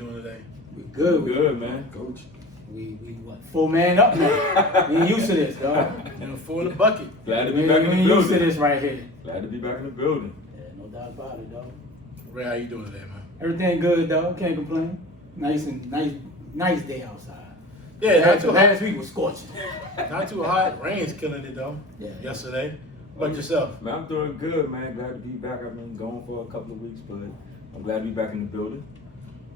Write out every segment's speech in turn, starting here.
doing today? We good. We good, man. Coach. We what? Full man up now. We ain't used to this, dog. Full in the bucket. Glad to be We back in the ain't used to building. this right here. Glad to be back in the building. Yeah, no doubt about it, dog. Ray, how you doing today, man? Everything good, dog. Can't complain. Nice day outside. Yeah, not too hot. Last week was scorching. Not too hot. Rain's killing it though. Yeah. Yesterday. What about yourself? Man, I'm doing good, man. Glad to be back. I've been gone for a couple of weeks, but I'm glad to be back in the building.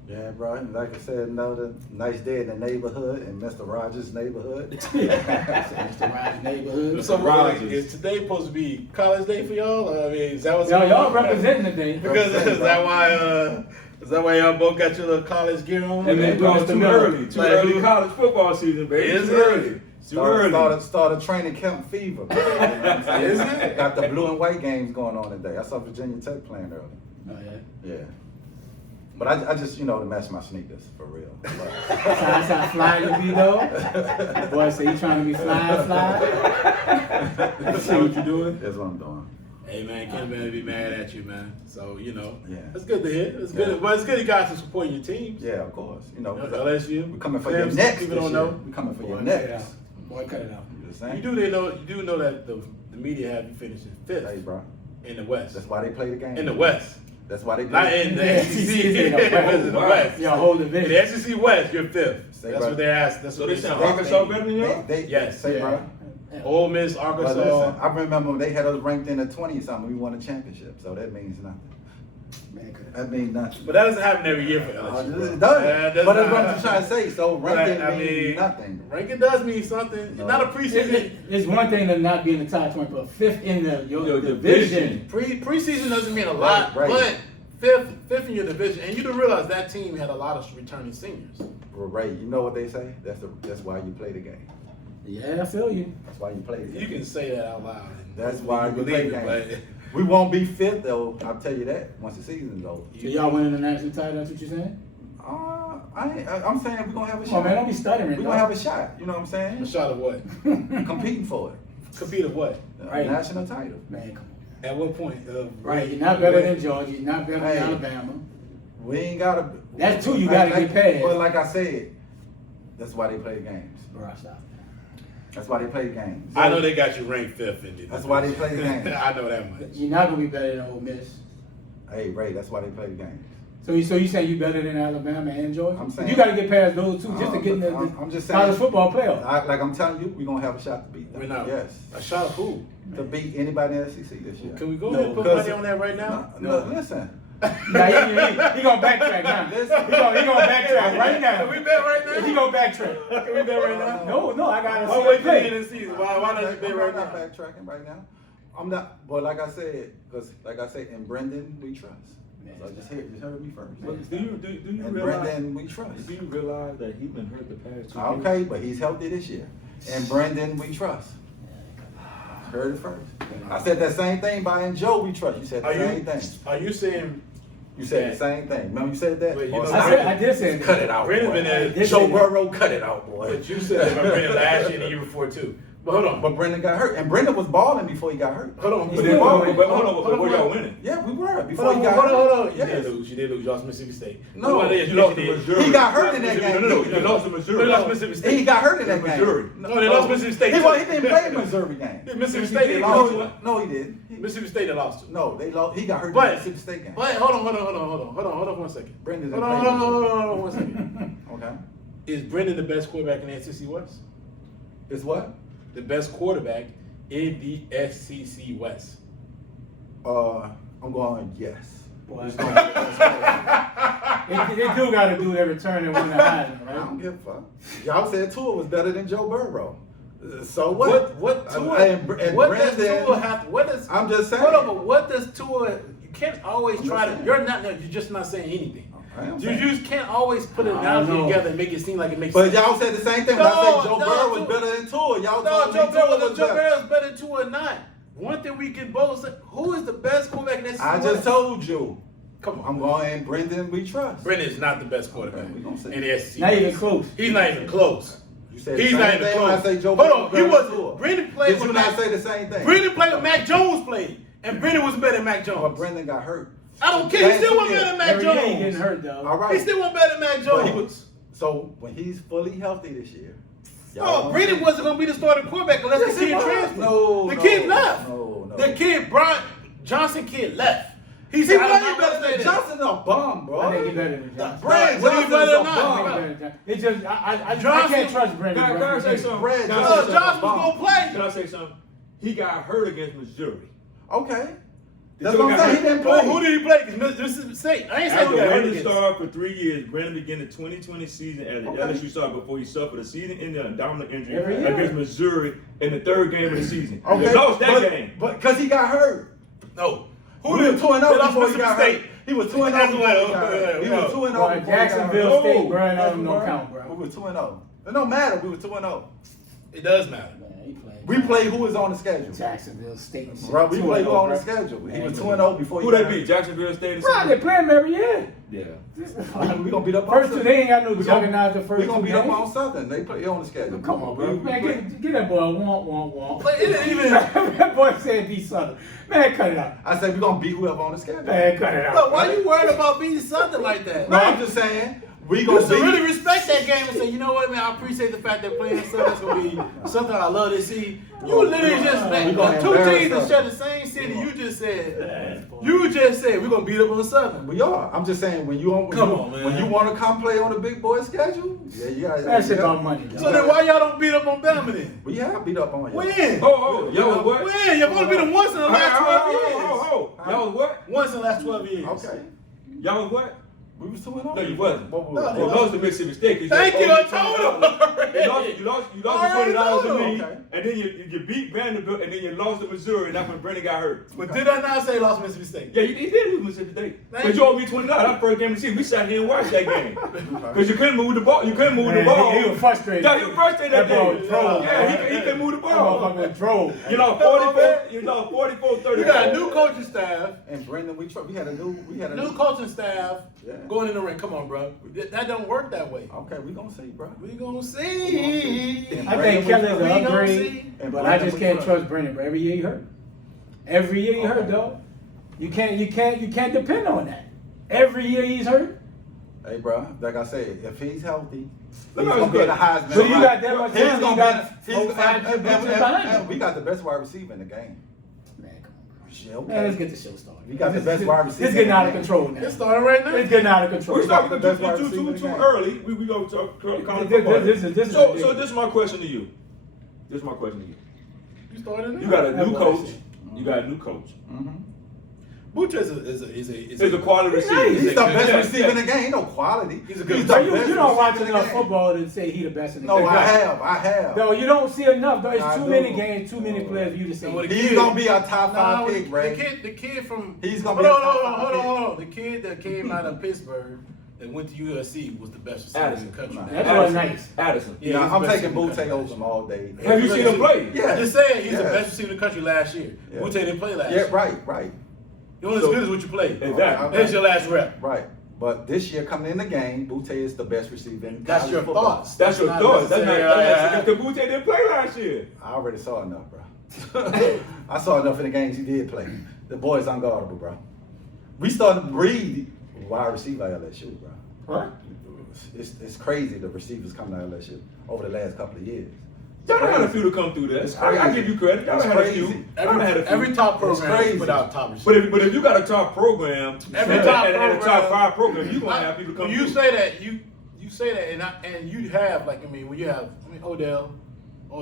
Yeah, bro. Like I said, another nice day in the neighborhood, in Mr. Rogers' neighborhood. Mr. Rogers' neighborhood. So, Rogers. is today supposed to be college day for y'all? I mean, is that what's Y'all representing the day. Because is that why y'all both got your little college gear on? And then Mr. too Miller. early. Too early college football season, baby. Is Too it? early. Too early. Started training camp fever. Bro. You know what I'm saying? Is it? Got the blue and white games going on today. I saw Virginia Tech playing early. Oh yeah. Yeah. But I just, to match my sneakers, for real. That's how fly you be though. Boy, say you trying to be fly. See what you doing? That's what I'm doing. Hey man, can't really be mad at you, man. So Yeah. it's good to hear. It's good. Well, it's good you guys are supporting your teams. Yeah, of course. LSU. We're coming for your Rams, necks people this don't year. know. We're coming for your Boy, cut it necks. out. Boy, cut it out. You know You do know that the media have you finishing fifth Hey, bro. in the West. That's why they play the game. In the West. That's why they Not play in the the game. SEC. in the West. In the West. Your whole In division. the SEC West, you're fifth. Say, That's bro. what they're asking. That's So what they they're saying saying. Arkansas better than y'all? Yes. Say, Yeah. bro. Ole Miss, But Arkansas. listen, I remember they had us ranked in the 20 something. We won a championship, so that means nothing. Man, cut it out. That means nothing. But that doesn't happen every year for LSU. bro. It does. Yeah, But that's what not- I'm trying to say. So ranking I means mean, nothing. Ranking does mean something. No. Not a preseason. It's one thing to not be in the top 20, but fifth in your Your division. Preseason doesn't mean a lot, Right. but fifth in your division, and you do realize that team had a lot of returning seniors. Right. You know what they say? That's why you play the game. Yeah, I feel you. That's why you play the game. You can say that out loud. and That's why you believe play it, games. We won't be fifth though. I'll tell you that once the season's over. So y'all winning the national title, that's what you're saying? I'm saying we're gonna have a Come shot. on, man, don't be stuttering. We're gonna have a shot. You know what I'm A saying? shot of what? Competing for it. Compete of what? Right. A national title. Man, come on. At what point? Right, you're not better than Georgia, you're not better Hey. than Alabama. We ain't gotta. That's two you gotta get past. But like I said, that's why they play games. Bro, stop. That's why they play games. I know they got you ranked fifth in the That's why they play the game. I know that much. You're not gonna be better than Ole Miss. Hey, Ray, that's why they play the games. So you saying you better than Alabama and Georgia? I'm saying- You got to get past those two just to get in the I'm just saying. college football playoff. Like I'm telling you, we're gonna have a shot to beat them. We're not. Yes. A shot of who? To beat anybody in the SEC this year. Can we go No, ahead and put because- money on that right now? No, listen. Nah, he gonna backtrack now. He gonna backtrack right now. Can we bet right now? He gonna backtrack. Can we bet right now? No, I gotta Why see wait him till the end play. of the season? Why not just bet I'm right not now? backtracking right now. I'm not. But like I said, in Brendan we trust. So just heard me first. But do you And realize? Brendan we trust. Do you realize that he's been hurt the past 2 years? Okay, but he's healthy this year. And Brendan we trust. Heard it first. I said that same thing by Joe we trust. You said the same thing. Are you saying You said the same thing. Remember you said that? Wait, you Or know- something? I did say Cut it out. Brendan's boy. been there- did Joe say that. Burrow, cut it out, boy. But you said about Brendan last year and the year before too. But hold on. But Brendan got hurt, and Brendan was balling before he got hurt. Hold on. He's But still hold balling. But hold on, but were y'all winning? Yeah, we were Hold before on, he got hold hurt. on, hold on. You Yes. did lose. You did lose. You lost Mississippi State. No, Well, yes, You lost to did. Missouri. He got hurt in that game. No, you lost to Missouri. They lost Mississippi State. He got hurt in that game. Missouri. No, they lost Mississippi State. He didn't play Missouri game. Mississippi State they lost to. No, he did. Mississippi State they lost to. No, they lost. He got hurt in But- the Mississippi State game. But hold on 1 second. Brendan Hold didn't on, play hold on 1 second. Okay. Is Brendan the best quarterback in the SEC West? It's what? The best quarterback in the SEC West. I'm going yes. Boy, He's gonna be the best quarterback. they do got to do their return and win the Heisman, I don't right? give a fuck. Y'all said Tua was better than Joe Burrow. So what? What Tua? And what does Brendan- Tua have? What does? I'm just saying. Hold on, but what does Tua? You can't always I'm try just to. saying. You're not. No, you're just not saying anything. I am You saying. just can't always put an I analogy know. together and make it seem like it makes But sense. y'all said the same thing when I No, said Joe no, Burrow was Tua- better than Tua. Y'all No, told me Joe Tua Burrow, was Joe better. Burrow's better than Tua or not. One thing we can both say: who is the best quarterback in the SEC I West? just told you. Come on. I'm going in Brendan we trust. Brendan is not the best quarterback Okay, we gonna say in the SEC. Not West. even close. He's not even close. You said He's the not same even thing when I close. say Joe Hold Burrow on, was he better was. than Tua. Brendan played Did with you Mac. not say the same thing? Brendan played with Mac Jones played, and Brendan was better than Mac But Jones. Brendan got hurt I don't care. He still wasn't better than Mac Every year he getting Jones. hurt though. All right. He still wasn't better than Mac But he Jones. was, so when he's fully healthy this year. Oh, Brady wasn't going to be the starting quarterback unless Yes, the kid he was. transferred. No, the no, kid left. no. The kid, Brian Johnson kid left. He He said, played I'm not better gonna than say that. Johnson, a bum, bro. I think he's better than Johnson. Brad Whether he's Johnson's better or a not, I think bum. he's better than Johnson. It's just I Johnson- can't trust Brandon. Can I say something? Brad Can I say Oh, something? Johnson was going to play. Can I say something? He got hurt against Missouri. Okay. The That's joke what I'm got saying. He hurt. didn't Oh, play. who did he play? Because Mississippi State. I ain't saying After who got hurt Brandon against. starred for 3 years, Brandon began the 2020 season as an Okay. LSU star before he suffered a season-ending abdominal injury Every year. against Missouri in the third game of the season. Okay. He lost that but, game. But because he got hurt. No. Who was 2-0 They lost before he Mississippi got State. hurt? He was 2-0 That's before he well, got hurt. He well, was 2-0 Boy, before he got Jacksonville hurt. State, bro, that That's don't what- count, bro. We were 2-0. It don't matter. We were 2-0. It does matter. Man, he played. We played who was on the schedule. Jacksonville State. and shit. Bro, we played who 2-0, on the bro. schedule. He Man, was 2-0 before he Who got they hurt. beat? Jacksonville State or Bro, they something? play him every year. Yeah. We gonna beat up on First two, Southern. they ain't got no We gonna- juggernaut the first We gonna two beat up games. on Southern. They play on the schedule. Come on, bro. We Man, play- get that boy a womp. But it didn't even. That boy said be Southern. Man, cut it out. I said we gonna beat whoever on the schedule. Man, cut it out. But why you worried about beating something like that? No, I'm just saying we You gonna should really beat. respect that game and say, you know what, man, I appreciate the fact that playing something that's going to be something I love to see. You literally just, We man, gonna two embarrass teams that them. share the same city, you just said we're going to beat up on Southern. We are. I'm just saying when you on, Come on, man. when you want to come play on the big boy schedule, yeah, you got. That shit about money. So then why y'all don't beat up on Bama then? We have beat up on you. When? Oh, y'all was what? When? You've only beat them once in the last 12 years. Y'all was what? Once in the last 12 years. Okay. Y'all was what? We was 2-0. No, you wasn't. What No, was you You lost to Mississippi State. 'cause Thank you, I told $20. him already. You lost I the already $20 to told me, him. Okay. and then you beat Vanderbilt, and then you lost to Missouri, and that's when Brandon got hurt. But did I not say lost Mississippi State? Yeah, you did lose Mississippi State. Thank But you. you owed me $20. That first game of the season. We sat here and watched that game. Because you couldn't move the ball. You couldn't move the Man, ball. he was frustrated. Yeah, he was frustrated that That ball game. was drove. Yeah, he couldn't move the That ball. motherfucker drove. You lost 44-34. We got a new coaching staff. And Brendan, we had a New coaching staff Yeah. going in the ring. Come on, bro. That don't work that way. Okay, we gonna see, bro. We gonna see. I think Kelly's We an gonna upgrade, see. but I just can't trust Brendan. Bro. Every year he hurt. Every year he hurt, though. You can't depend on that. Every year he's hurt. Hey, bro, like I said, if he's healthy, he's Look how gonna he's be in the good. Heisman. But you got that much He's time. You gonna got be. 4, 5 and behind him. we got the best wide receiver in the game. Man, come on. Shit, okay. Man, let's get the show started. We got the best wide receiver It's getting in the out of game. control now. It's starting right now. It's getting out of control. We started the best wide receiver in the too game. early. We go to college This- football. this is So ridiculous. this is my question to you. You started now. You got a That's new what I coach. said. You got a new coach. Mm-hmm. Bucha is He's a quality He's receiver. nice. He's the best Yeah, receiver in the game. Ain't no quality. He's a good the So you best don't watch receiver in the enough game. football to say he the best in the No, game. I have. No, you don't see enough. Though. It's I too do. many games, too many players for you to say. And what He's gonna be a top Nah, 5 pick, Ray. the kid from. He's gonna hold be a on, top hold on, five hold on, pick. hold on. The kid that came out of Pittsburgh that went to USC was the best receiver in Addison. the country. That's now. what's nice. Addison. Yeah, Yeah, he's the I'm best taking receiver in the Butte country. over him all day. Have you seen him play? Yeah. I'm just saying he's the Yeah. best receiver in the country last year. Yeah. Butte didn't play last Yeah, year. right. You're only So- as good as what you play. Exactly. There's your last rep. Right. But this year coming in the game, Butte is the best receiver in That's college your football. thoughts. That's your not thoughts. That's not necessarily- because Butte didn't play last year. I already saw enough, bro. I saw enough in the games he did play. The boy's unguardable, bro. We started to breed wide receiver at LSU, bro. What? It's crazy the receivers coming out of LSU over the last couple of years. Y'all done had a few to come through It's that. I crazy. give you credit. Y'all It's done had a crazy. few. Y'all done had a few. Every top program crazy. put out top receivers. But if you got a top program, Every and top a top program- 5 program, you gonna have people come When you through. say that, you say that, and you have when you have Odell,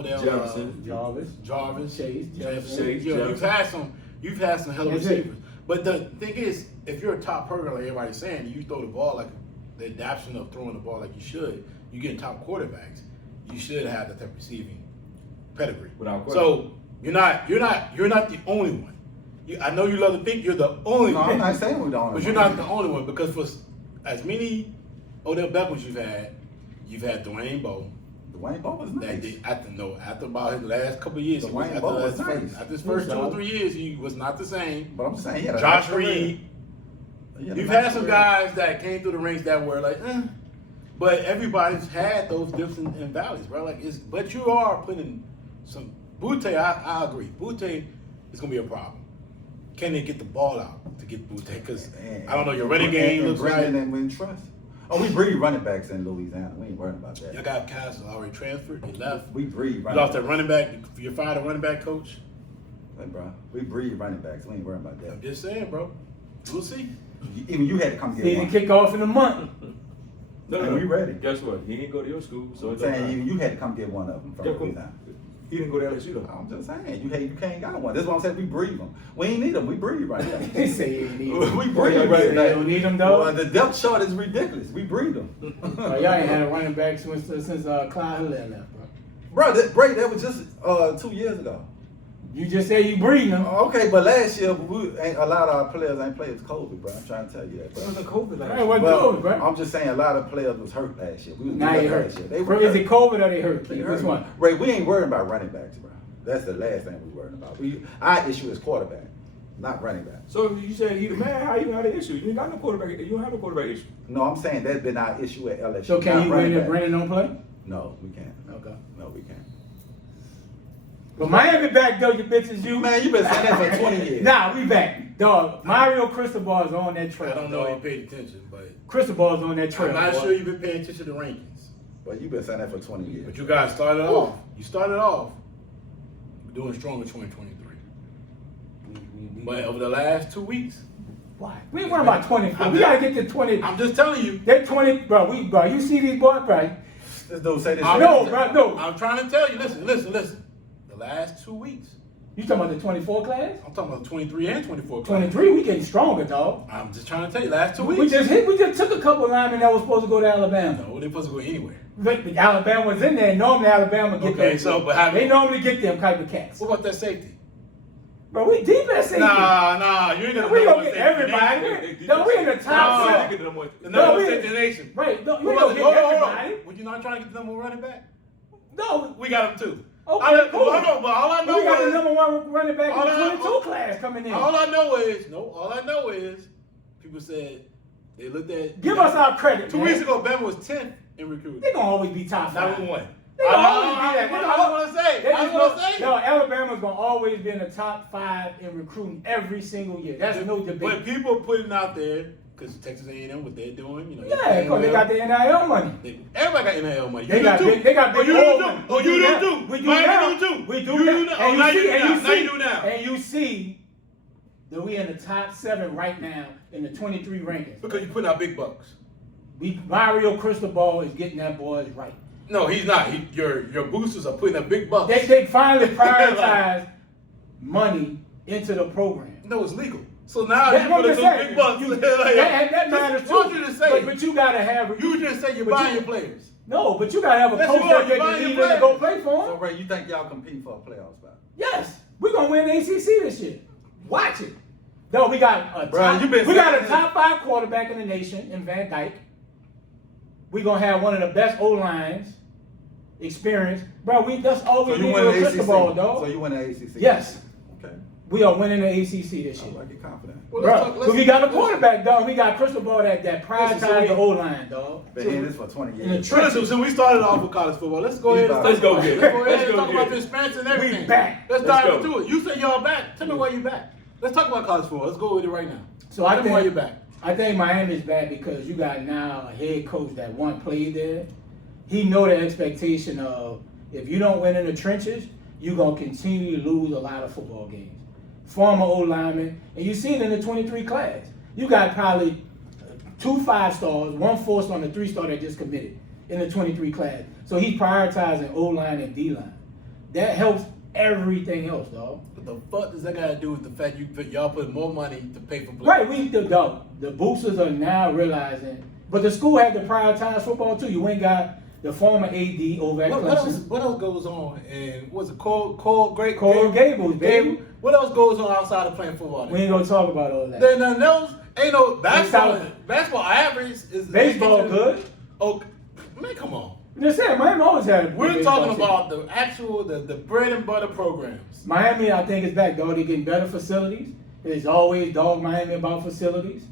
Jefferson. Chase, Jarvis, Chase, Jefferson. You've had some hell of That's it. receivers. But the thing is, if you're a top program, like everybody's saying, you throw the ball like the adaptation of throwing the ball like you should. You get top quarterbacks. You should have the type of receiving pedigree. Without question. So you're not the only one. I know you love to think you're the only No, one. I'm not saying we're the only But you're one. not the only one because for as many Odell Beckhams you've had Dwayne Bowe. Dwayne Bowe was That nice. after about his last couple of years, Dwayne after Bowe was nice. his first 2 or 3 years, he was not the same. But I'm saying he had a Josh nice career. Reed. He had a You've nice had some career. guys that came through the ranks that were like, but everybody's had those dips and valleys, bro. But you are putting some Butte. I agree. Butte is gonna be a problem. can they get the ball out to get Boutte? Because And- I don't know, your running game looks Brendan like and we trust. Oh, we breed running backs in Louisiana. We ain't worried about that. y'all got guys that already transferred. They left. We breed You running lost that backs. running back. You fired a running back coach. Hey, bro, we breed running backs. We ain't worried about I'm that. just saying, bro. We'll see. Even you had to come get Season one. kick off in a month. No, And we ready. Guess what? He didn't go to your school, so I'm it's saying okay. even you had to come get one of them from Yeah, cool. Louisiana. He didn't go to LSU though. I'm just saying, you can't got one. This is what I'm saying. We breed them. We ain't need them. We breed right now. They say you need We them. breed They right now. don't need them though. Well, the depth chart is ridiculous. We breed them. Oh, y'all ain't had a running back since Clyde Hillel left, bro. Bro, that was just 2 years ago. You just said you breeding them. Okay, but last year a lot of our players ain't played with COVID, bro. I'm trying to tell you that, It bro. was a COVID last Hey, year. what Well, COVID, bro? I'm just saying a lot of players was hurt last year. We was Now good you hurt. last year. They Bro, were is hurt. it COVID or they hurt? They Which hurt. one? Ray, we ain't worried about running backs, bro. That's the last thing we worried about. Our issue is quarterback, not running back. So you said he the man, how you got an issue? You ain't got no quarterback. You don't have a quarterback issue. No, I'm saying that's been our issue at LSU. So can not you running win if back. Brandon don't play? No, we can't. Okay. No, we can't. But Miami back though, you bitches, you. Man, you been saying that for 20 years. Nah, we back. Dog, Mario Cristobal is on that trail. I don't know if you dog. paid attention, but Cristobal's on that trail. I'm not boy. sure you've been paying attention to rankings. But you've been saying that for 20 years. But you guys started off. You started off doing strong in 2023. But over the last 2 weeks, Why? We ain't worried about 24. I'm We just- gotta get to 20. I'm just telling you. They're 20, bro. You see these boys, bro? This dude say this. I'm- No, bro, no. I'm trying to tell you. Listen. The last 2 weeks, You talking about the 24 class? I'm talking about 23 and 24. 23, we getting stronger, dog. I'm just trying to tell you, last 2 weeks. We just took a couple of linemen that was supposed to go to Alabama. No, they're supposed to go anywhere. But Alabama was in there. And normally Alabama get Okay, them. so, but have they you- normally get them type of cats. What about that safety? Bro, we deep at safety. Nah, you ain't gonna We know don't get everybody. No, we in the top No. seven. The No, number we- 50 in the nation. Right, no, you Hold don't on, get hold on. everybody. Would you not trying to get the number one running back? No, We got him too. Okay, Hold cool. on, but all I know we got the is, number one running back in All the I- 22 class coming in. all I know is, people said they looked at. Give us our credit, 2 man. weeks ago, Bama was 10th in recruiting. They gonna always be top Not five. even one. They gonna always be that. I don't want to say. I don't want to say. No, Alabama's gonna always be in the top 5 in recruiting every single year. That's no debate. But people putting out there because Texas A&M, what they're doing, you know. Yeah, because they got the NIL money. Everybody got NIL money. They You got do big. too. They got big. Oh, you oil do money. too. Oh, you do now. too. We do Miami now. do too. We do You now. do now. And Oh, now you you see, do and now. you Now see, you do now. and you see that we in the top 7 right now in the 23 rankings. Because you're putting out big bucks. Mario Cristobal is getting that boys right. No, he's not. Your boosters are putting up big bucks. They finally prioritize money into the program. No, it's legal. So now That's you what put I'm up saying. some big bucks. You- Like, that matters I too. want you to say it. But you gotta have. You just say you're But buying you- your players. No, but you gotta have a Yes, coach you are. that You're can buying your lead them to go players. play for So him. Ray, you think y'all compete for a playoff spot? Yes, we're gonna win the ACC this year. Watch it. No, we got a Bruh, you been we got a saying top 5 quarterback in the nation in Van Dyke. We're gonna have one of the best O lines, experience, bro. That's all we So you need win to the a ACC. crystal ball, So dog. you win the ACC. Yes, Okay. we are winning the ACC this I year. like it confident. Well, let's Bro, talk- because we got a quarterback, dog. We got crystal ball that prioritize so we- the O line, dog. Been in this for 20 In the years. trenches. So we started off with college football. Let's go ahead and Let's go about get it. it. Let's go ahead Let's and go talk get about it. the expansion and everything. We back. Let's Let's dive go. into it. You say y'all back. Tell me why you back. Let's talk about college football. Let's go with it right now. So I Tell me why think you're back. I think Miami's bad because you got now a head coach that one played there. He know the expectation of if you don't win in the trenches, you're gonna continue to lose a lot of football games. Former O lineman, and you see it in the 23 class. You got probably 2 5-stars, 1 4-star, and a 3-star that just committed in the 23 class. So he's prioritizing O line and D line. That helps everything else, dog. What the fuck does that got to do with the fact y'all put more money to pay for players? Right, the boosters are now realizing, but the school had to prioritize football too. You ain't got the former AD over at Clemson. What else goes on? And what's it called? Coral Gables, baby. What else goes on outside of playing football? We ain't gonna talk about all that. Then nothing else. Ain't no basketball. Solid. Basketball average is Baseball good. Oh, man, come on. I'm just saying, Miami always had a good We're baseball talking team. about the actual the bread and butter programs. Miami. I think is back, dog. They getting better facilities. There's always dog Miami about facilities.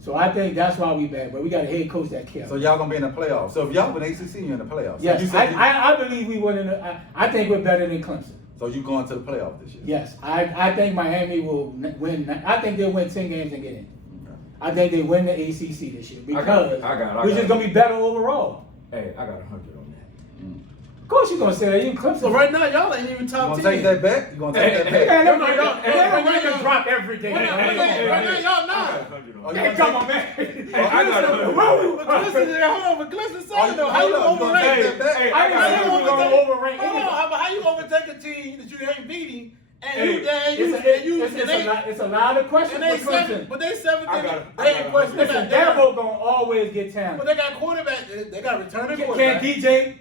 So I think that's why we back. But we got a head coach that cares. So y'all gonna be in the playoffs. So if y'all win ACC, you're in the playoffs. So Yes, you said I believe we win in the. I think we're better than Clemson. So you going to the playoff this year? Yes, I think Miami will win. I think they'll win 10 games and get in. Okay. I think they win the ACC this year because I we're got just gonna be better overall. Hey, I got 100 on that. Of course you're gonna say that. You Clemson. So right now, y'all ain't even You top gonna 10. take that bet? You gonna take that bet? Man, No, y'all- they're gonna drop everything. Right now, y'all not. Oh, you Hey, gonna come take- on, man. I got 100. But listen, hold on, but listen, son, though, how you hold on, you gonna overrate take that bet? Hey, I How you didn't say we overtake- gonna overrank Hold either. on, but how you overtake a team that you ain't beating and you It's a lot of questions and they for seven, Clemson. but they seventh. I in got it. it. They I ain't got it. question. They Listen, got Dabo gonna always get but talent. they got quarterback. They got returning Can quarterback. DJ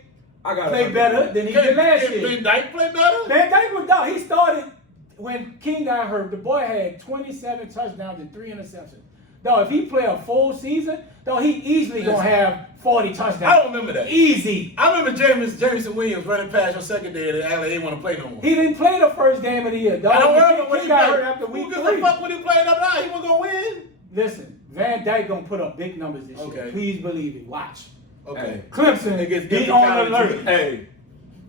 I got play 100. better than he did last Can year? Van Dyke play better? Van Dyke was done. He started when King got hurt. The boy had 27 touchdowns and 3 interceptions. Though if he play a full season, though he easily gonna have 40 touchdowns. I don't remember that. Easy. I remember Jameson Williams running past your secondary and they didn't want to play no more. He didn't play the first game of the year. I don't Dog. remember when He he got played. hurt after week Who gives 3. a fuck when he played up now? He was gonna win. Listen, Van Dyke gonna put up big numbers this Okay. year. Please believe it. Watch. Okay. Clemson, It gets be on college alert. team. Hey,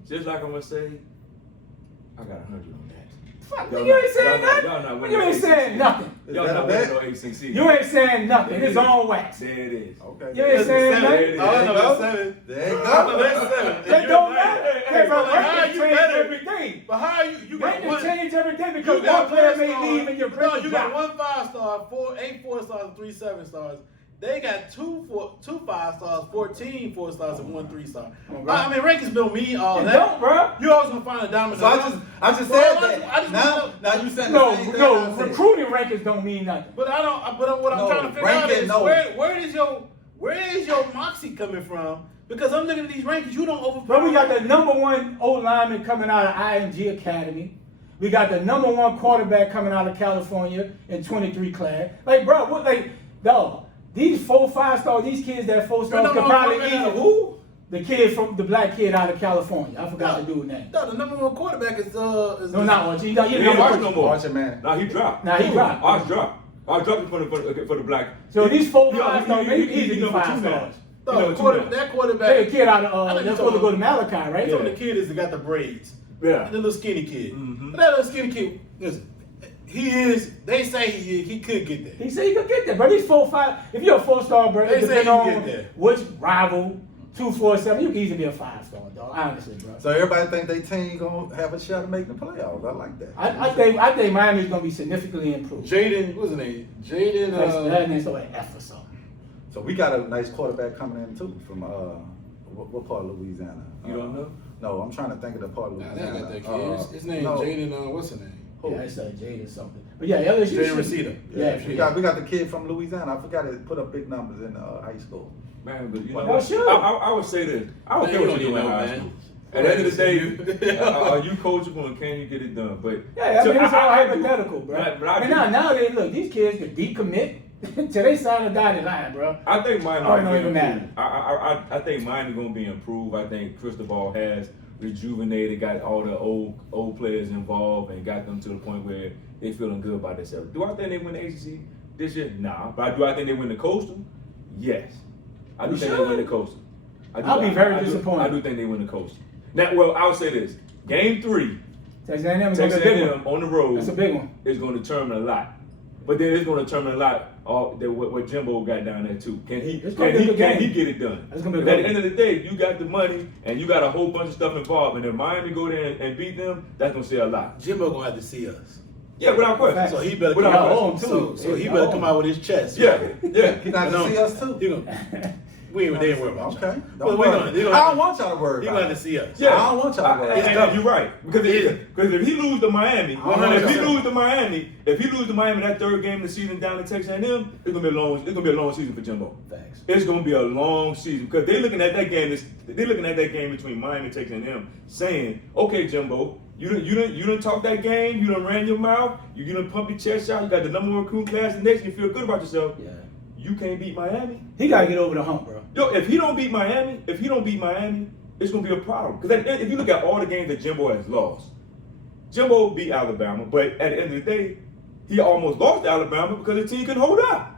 just like I'm gonna say, I got 100 on that. Fuck, Y'all you ain't not- saying y'all not nothing. winning You ain't the saying ACC. nothing. Is Y'all that a not bet? winning no ACC. You ain't saying nothing. It's on wax. There it is. Okay. You ain't saying Seven. nothing. I don't know, There you that's go. seven. There you I know go. that's seven. They You're don't right. matter. Hey, Because but how rankings you change better? every day. But how you got Rankings one? change every day because You got one player may star. leave and your No, rankings you got drop. 1 5-star, 8 4-stars, and 3 7-stars. They got 2 5-stars, 14 4-stars, and 1 3-star. Oh, I mean, rankings don't mean all It that. don't, bro. You always gonna find a diamond. So I just Well, said I that. just Now wanna know- you said the No, same thing no, I said. recruiting rankings don't mean nothing. But I don't. But what I'm No, trying to figure out ranking, is no. where is your moxie coming from? Because I'm looking at these rankings. You don't overpower. But we got the #1 O lineman coming out of IMG Academy. We got the #1 quarterback coming out of California in 23 class. Like, bro, what, like, dog, these 4 5-star, these kids that 4-star could probably eat who? the kid from the black kid out of California. I forgot the dude's name. No, the #1 quarterback is No, not Archie. You He ain't watch no more. Watch it, man. Nah, he dropped. Nah, he dropped. Ours dropped. Ours dropped for the black. So these 4 Yeah, 5-star, maybe easily number 2 5 now. stars. He No, number 2 now. that quarterback. Hey, a kid out I of, think they're he's supposed to go to talking- Malachi, right? Some of the kid is that got the braids. Yeah. The little skinny kid. Mhm. But that little skinny kid, listen, he is. They say he could get there. He said he could get there, but these 4 5. If you're a 4-star, bro, They it say depends he can on get there. which rival. 2 4 7. You can easily be a 5-star, dog. Honestly, bro. So everybody think they team gonna have a shot at making the playoffs. I like that. I think Miami's gonna be significantly improved. Jaden, what's his name? Jaden. That name's like F or something. So we got a nice quarterback coming in too from what part of Louisiana? You don't know? No, I'm trying to think of the part of Nah, Louisiana. they got that kid. His name no. Jaden. What's his name? Who? Yeah, it's Jade or something. But yeah, LSU. Jay should- Reseda. Yeah, we got the kid from Louisiana. I forgot to put up big numbers in high school. Man, but you know Well, what? sure. I would say this. I don't Man, care you what don't you do in even know, high man. school. At the end of the day, are you coachable and can you get it done? But Yeah, I mean, it's all I do- hypothetical, bro. But I And do- nowadays, look, these kids can decommit till they sign a dotted line, bro. I think Miami Oh, it don't gonna be even improved. matter. I think Miami gonna be improved. I think Cristobal has rejuvenated, got all the old players involved, and got them to the point where they feeling good about themselves. Do I think they win the ACC this year? Nah. But do I think they win the Coastal? Yes. I do You think should. they win the Coastal. I'll be very disappointed. I do think they win the Coastal. Now, well, I'll say this: Game 3, Texas A&M is Texas a big A&M one. on the road That's a big one. is going to determine a lot. But then it's going to determine a lot what Jimbo got down there too. Can he It's gonna be a good can he game. get it done? It's gonna be a But at good the end of the day, you got the money and you got a whole bunch of stuff involved. And if Miami go there and beat them, that's going to say a lot. Jimbo gonna have to see us. Yeah, without question. Facts. So he better Without come question. out. So he better come out with his chest. Yeah, yeah. He not to see us too. He gonna, we ain't worry about you. Okay. Well, Don't we worry. gonna- I don't want y'all to worry He about gonna have it. to see us. Yeah. I don't want y'all to worry. And you're right because if he lose to Miami, I don't if he know. lose to Miami that third game of the season down in Texas A&M, it's gonna be a long season for Jimbo. Facts. It's gonna be a long season because they're looking at that game. They're looking at that game between Miami and Texas A&M, saying, "Okay, Jimbo, you done talk that game. You done ran your mouth. You done pump your chest out. You got the #1 recruit class in the nation. You feel good about yourself. Yeah. You can't beat Miami. He gotta get over the hump, bro. Yo, if he don't beat Miami, it's gonna be a problem. Because if you look at all the games that Jimbo has lost, Jimbo beat Alabama, but at the end of the day, he almost lost to Alabama because his team couldn't hold up.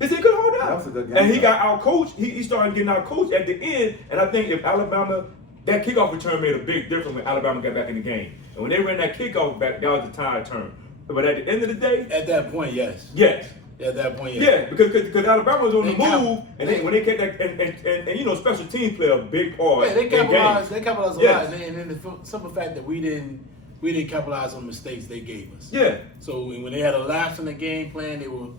His team couldn't hold That up. was a good game. And he got out coached. He started getting out coached at the end. And I think if Alabama that kickoff return made a big difference when Alabama got back in the game. And when they ran that kickoff back, that was the tide turn. But at the end of the day, At that point, yes. yes. At that point, yes. Yeah, because Alabama was on the They cap- move, and then when they kept that, and you know, special teams play a big part. Yeah, they in capitalized. games. They capitalized a Yes. lot, and then the simple fact that we didn't capitalize on mistakes they gave us. Yeah, So when they had a lapse in the game plan, it was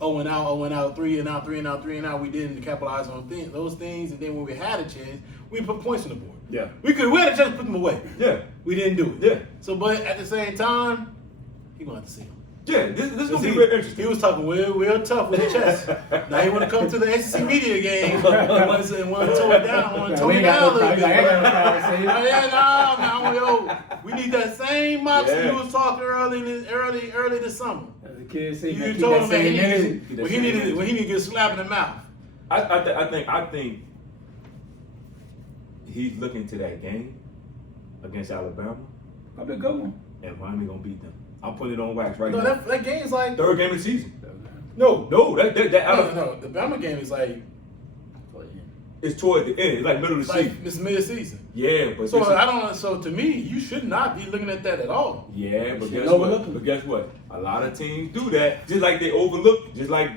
0-out, 3-and-out, 3-and-out, 3-and-out. We didn't capitalize on those things, and then when we had a chance, we put points on the board. yeah, We had a chance to put them away. yeah, We didn't do it. yeah, So, but at the same time, you're gonna have to see him. yeah. This is gonna be He- real interesting. He was talking real tough with his chest. Now he want to come to the SEC media game and want to toe it down, want to toe We it ain't down a got little no bit. I ain't got no conversation. Yeah, man, yo, we need that same moxie Yeah. you was talking early this summer. The kids say You keep told that him that same he energy. needed, when he needed to get slapped in the mouth. I think he's looking to that game against Alabama, I've been good one. and Miami gonna beat them. I'm putting it on wax right No, now. that game's like Third game of the season. no, That no. The Bama game is like it's toward the end. It's like middle of the season. it's mid-season. Yeah, but So this is- So to me, you should not be looking at that at all. Yeah, but Shit, guess overlook what? them. But guess what? A lot of teams do that. Just like they overlook, just like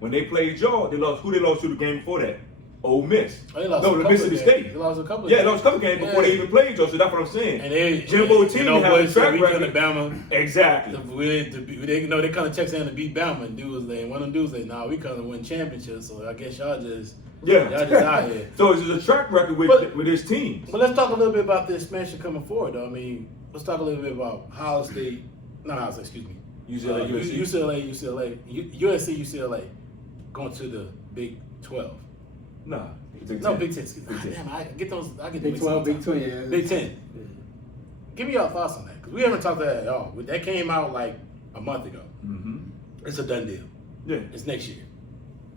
when they played y'all, they lost. Who they lost to the game before that? Ole Miss. Oh, they lost No, a the couple Mississippi of games. State. They lost a couple of Yeah, games. they lost a couple games before Yeah. they even played y'all. So that's what I'm saying. And they Jimbo team you know, has boys a track said we come record. to Bama. Exactly. They kind of checks in to beat Bama, and dudes they one of them dudes they nah, we come to win championships. So I guess y'all just Yeah. y'all just out here. So it's just a track record But- with his team. But let's talk a little bit about the expansion coming forward, though. I mean, let's talk a little bit about Ohio State, not Ohio State, excuse me. UCLA, UCLA, USC, UCLA, going to the Big 12. Nah. No, Big 10. Big 10. Damn, I get those. I get Big the 12, Big mixed 20, up. yeah. Big 10. Give me your thoughts on that, because we haven't talked about that at all. That came out like a month ago. Mm-hmm. It's a done deal. Yeah. It's next year.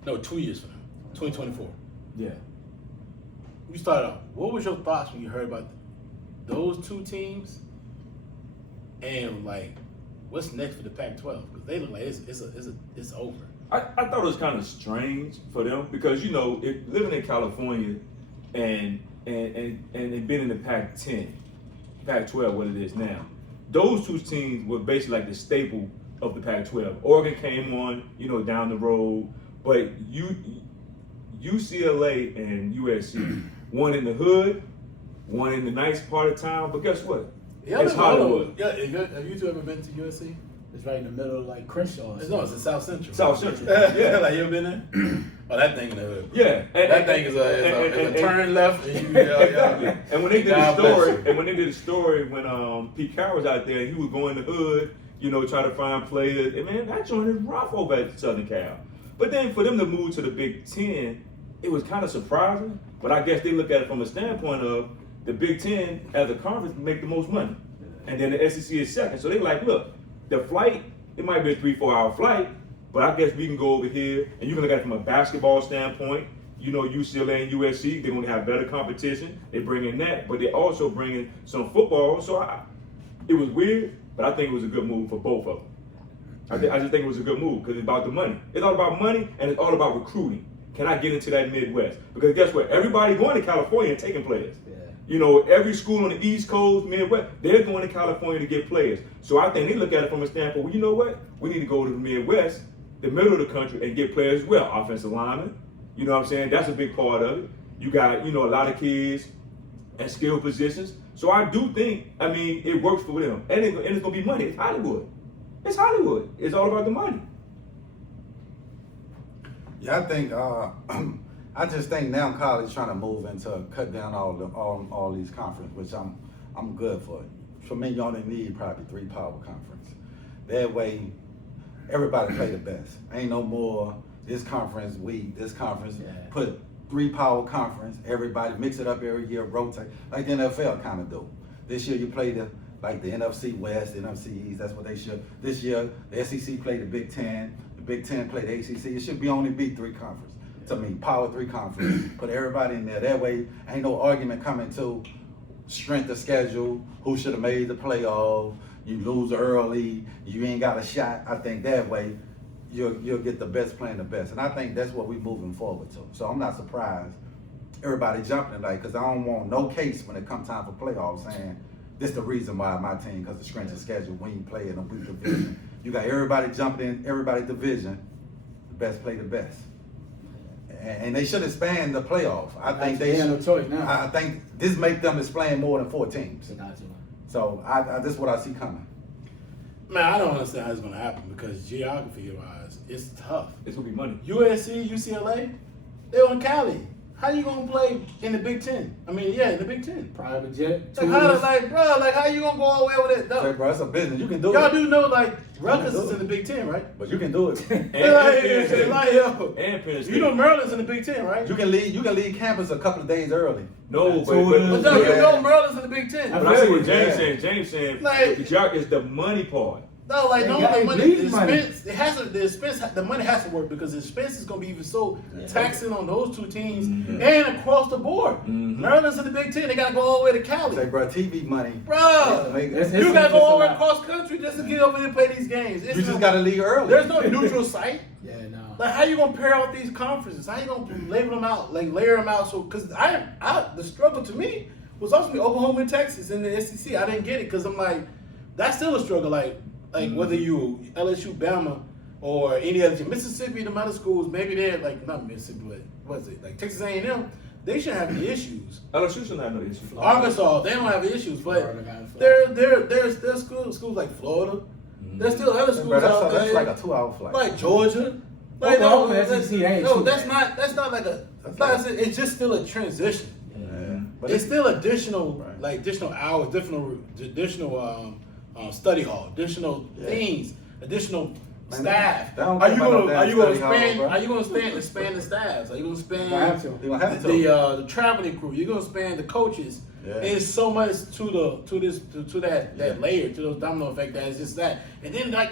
No, 2 years from now, 2024. Yeah. You started off. What was your thoughts when you heard about those two teams? And like, what's next for the Pac-12? Because they look like it's over. I thought it was kind of strange for them because, you know, living in California and been in the Pac-10, Pac-12, what it is now, those two teams were basically like the staple of the Pac-12. Oregon came on, you know, down the road, but UCLA and USC, one in the hood, one in the nice part of town, but guess what? It's Hollywood. Yeah, have you two ever been to USC? It's right in the middle of like Crenshaw. No, it's in South Central. South Central. Yeah, like you ever been there? Oh, that thing in the hood. Yeah. That thing is a turn left. And you, yeah. And when they did God the bless story, you. and when they did the story, when Pete Carroll was out there, he was going in the hood, you know, try to find players. And man, that joint is rough over at Southern Cal. But then for them to move to the Big Ten, it was kind of surprising. But I guess they look at it from a standpoint of the Big Ten as a conference make the most money, and then the SEC is second. So they're like, look, the flight, it might be a 3-4 hour flight, but I guess we can go over here, and you can look at it from a basketball standpoint. You know, UCLA and USC, they're going to have better competition. They bring in that, but they also bring in some football. So it was weird, but I think it was a good move for both of them. I just think it was a good move because it's about the money. It's all about money, and it's all about recruiting. Can I get into that Midwest? Because guess what? Everybody going to California and taking players. Yeah. You know, every school on the East Coast, Midwest, they're going to California to get players. So I think they look at it from a standpoint, well, you know what? We need to go to the Midwest, the middle of the country, and get players as well. Offensive linemen, you know what I'm saying? That's a big part of it. You got, you know, a lot of kids at skill positions. So I do think, I mean, it works for them. And it's going to be money. It's Hollywood. It's Hollywood. It's all about the money. Yeah, I think I just think now college trying to move into cut down all these conferences, which I'm good for it. For me, you only need probably 3 power conference. That way, everybody play the best. Ain't no more this conference weak, this conference. Yeah. Put 3 power conference. Everybody mix it up every year, rotate like the NFL kind of do. This year you play the NFC West, the NFC East. That's what they should. This year the SEC play the Big Ten. Big Ten play the ACC. It should be only be 3 conference. To me, power 3 conference. Put everybody in there. That way, ain't no argument coming to strength of schedule. Who should have made the playoff? You lose early. You ain't got a shot. I think that way, you'll get the best playing the best. And I think that's what we're moving forward to. So I'm not surprised everybody jumping like, because I don't want no case when it comes time for playoffs saying this the reason why my team, because the strength of schedule when you play in a weak division. You got everybody jumping in, everybody division, the best play the best. And they should expand the playoff. I think they have no should. choice now. I think this make them explain more than 4 teams. So this is what I see coming. Man, I don't understand how it's gonna happen because geography-wise, it's tough. It's gonna be money. USC, UCLA, they're on Cali. How you gonna play in the Big Ten? I mean, yeah, in the Big Ten. Private jet. How you gonna go all the way over there? Say, bro, it's a business. You can do Y'all it. do know, like, Rutgers is in the Big Ten, right? But you can do it. And Penn Penn State. You know Maryland's in the Big Ten, right? You can leave campus a couple of days early. No, But no, you Yeah. know Maryland's in the Big Ten. But I see what Yeah. James saying. James saying Like- the job is the money part. No, like They no, got the money, the money. expense, it has to, the money has to work because the expense is gonna be even so taxing on those two teams and across the board. Maryland's in the Big Ten, they gotta go all the way to Cali. Say, bro, TV money. Bro, It's you gotta go all the way a lot. across country just to get over here and play these games. You just got to leave early. There's no neutral site. Yeah, no. Like, how you gonna pair out these conferences? How you gonna label them out, like layer them out? So, cause the struggle to me was also Oklahoma and Texas in the SEC. I didn't get it because I'm like, that's still a struggle. Like whether you LSU, Bama, or any other team, Mississippi, the other schools, maybe they're like not Mississippi, but what's it like Texas A&M? They shouldn't have any issues. LSU should not have no issue. Arkansas, they don't have issues, but Florida there's schools like Florida. There's still other schools Bro, out that's there. like a 2-hour flight. Like Georgia. Like, Oklahoma, that's, SEC ain't no, too that's bad. not like a. It's, like I said, it's just still a transition. Yeah. But It's still additional, Right. like additional hours, additional study hall, additional things, additional Man, staff. they don't Are care you about no gonna damn expand? study hall, bro. Are you gonna expand the staffs? Are you gonna They have to. expand They gonna have to. the traveling crew? You're gonna expand the coaches. Yeah. It's so much to that Yeah. layer, to those domino effect that it's just that. And then like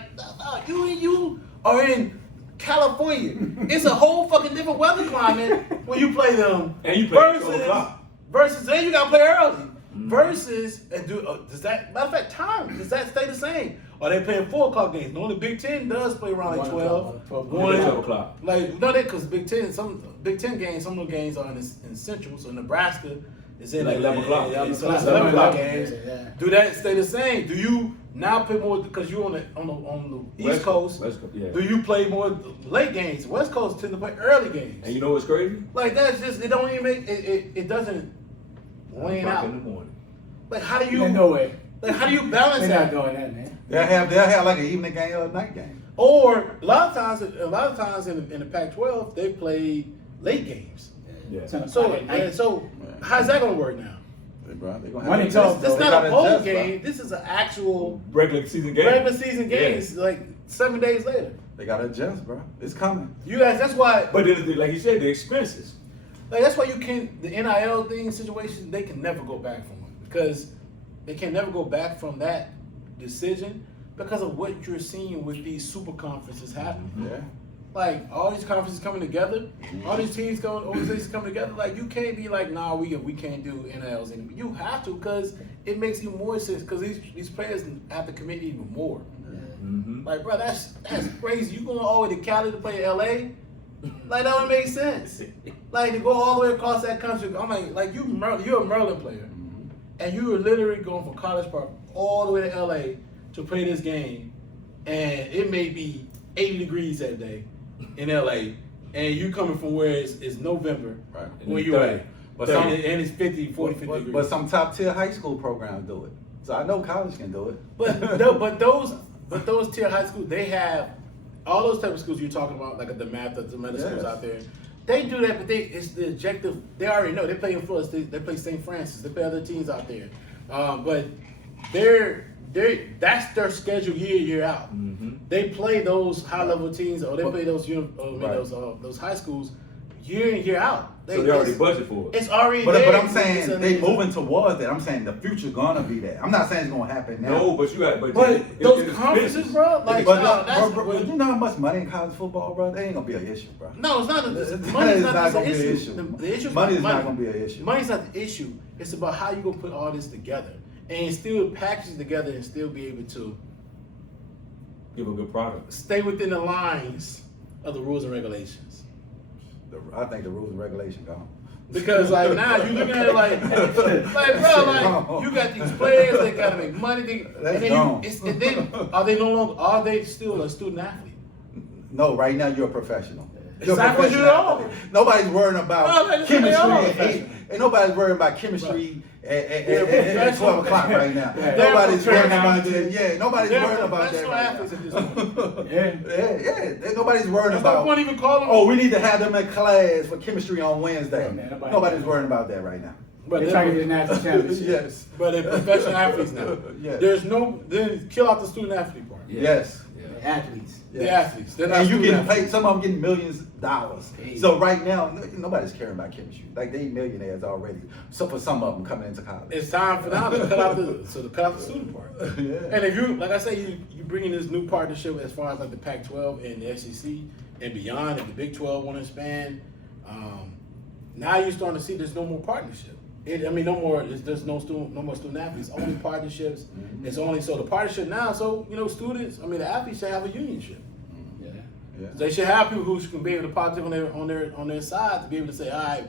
you are in California. It's a whole fucking different weather climate when you play them. And you play at 12 o'clock. Versus then you gotta play early. Versus does that matter of fact does that stay the same? Are they playing 4 o'clock games? No, the Big Ten does play around like 12. 12 o'clock. Like no, that because Big Ten games, some of the games are in Central. So Nebraska is in Like 11 o'clock. Yeah, so that's 11 11 o'clock o'clock games. games, yeah. Do that stay the same? Do you now play more because you're on the East Coast? West Coast, yeah. Do you play more late games? West Coast tend to play early games. And you know what's crazy? Like that's just it don't even make it doesn't wane 1 o'clock out. in the morning. Like how do you Ain't no way. like how do you balance They're not that? doing that, man. They'll have like an evening game or a night game. Or a lot of times in the Pac-12 they play late games. Yeah. 10 So o'clock at night. how's that gonna work now? Hey, bro, they gonna Money to talk, adjust, This is bro. not They a gotta bowl adjust, bro. game. This is an actual Regular season game. regular season game. It's like 7 days later. They gotta adjust, bro. It's coming. You guys, that's why. But then, like you said, the expenses. Like that's why you can't the NIL thing situation. They can never go back from it because they can never go back from that decision because of what you're seeing with these super conferences happening. Yeah. Like all these conferences coming together, all these teams organizations coming together. Like you can't be like, nah, we can't do NILs anymore. You have to because it makes even more sense because these players have to commit even more. Mm-hmm. Like, bro, that's crazy. You going all the way to Cali to play LA? Like that don't make sense. Like to go all the way across that country. I'm like you're a Maryland player, and you are literally going from College Park all the way to LA to play this game, and it may be 80 degrees that day in LA, and you coming from where it's November Right. when you at. But So, some- and it's 50 degrees. But some top tier high school programs do it. So I know college can do it. But those tier high schools, they have all those type of schools you're talking about, like the math, the other schools Yes. out there. They do that, but it's the objective. They already know. They play in Florida. They play St. Francis. They play other teams out there. But that's their schedule year out. Mm-hmm. They play those high level teams, or they play those Right. those high schools year in year out. So they already budget for it. It's already But there. I'm It's saying a- they moving towards that. I'm saying the future gonna be that. I'm not saying it's gonna happen now. No, but you got. But it's those conferences, bro, like but no, that's bro, you know how much money in college football, bro? That ain't gonna be an issue, bro. no, it's not. That Money's is not, not the gonna be an issue. issue. The issue is Money is money. not gonna be an issue. Money's not the issue. It's about how you gonna put all this together and still package it together and still be able to Give a good product. stay within the lines of the rules and regulations. I think the rules and regulation gone. Because like now you looking at it like bro, like you got these players that gotta make money. That's and gone. then are they no longer? Are they still a student athlete? No, right now you're a professional. You're a Exactly what you professional are. athlete. Nobody's worrying about No, they are chemistry. professional. Ain't nobody's worrying about chemistry They're at 12 o'clock right now. Nobody's worrying about that. Yeah, nobody's They're worrying about that professional right athletes now. at this point. Yeah. Nobody's worrying There's no about. point even calling them. Oh, we need to have them in class for chemistry on Wednesday. Yeah, man, Nobody's worrying about that right now. But They're trying to get a national championship. Yes. But they're professional athletes now. Yes. There's no then kill out the student athlete part. Yes. The athletes. The athletes. They're not And you student getting athletes. paid. Some of them getting millions of dollars. Paid. So right now, nobody's caring about chemistry. Like they millionaires already. So for some of them coming into college. It's time for now to cut out the student part. Yeah. And if you, like I say, you bring in this new partnership as far as like the Pac-12 and the SEC and beyond, if the Big 12 want to expand, now you're starting to see there's no more partnership. There's no more student athletes, only partnerships. Mm-hmm. It's only so the partnership now. So students, the athletes should have a unionship. Yeah. Yeah. They should have people who can be able to positive on their side to be able to say, all right,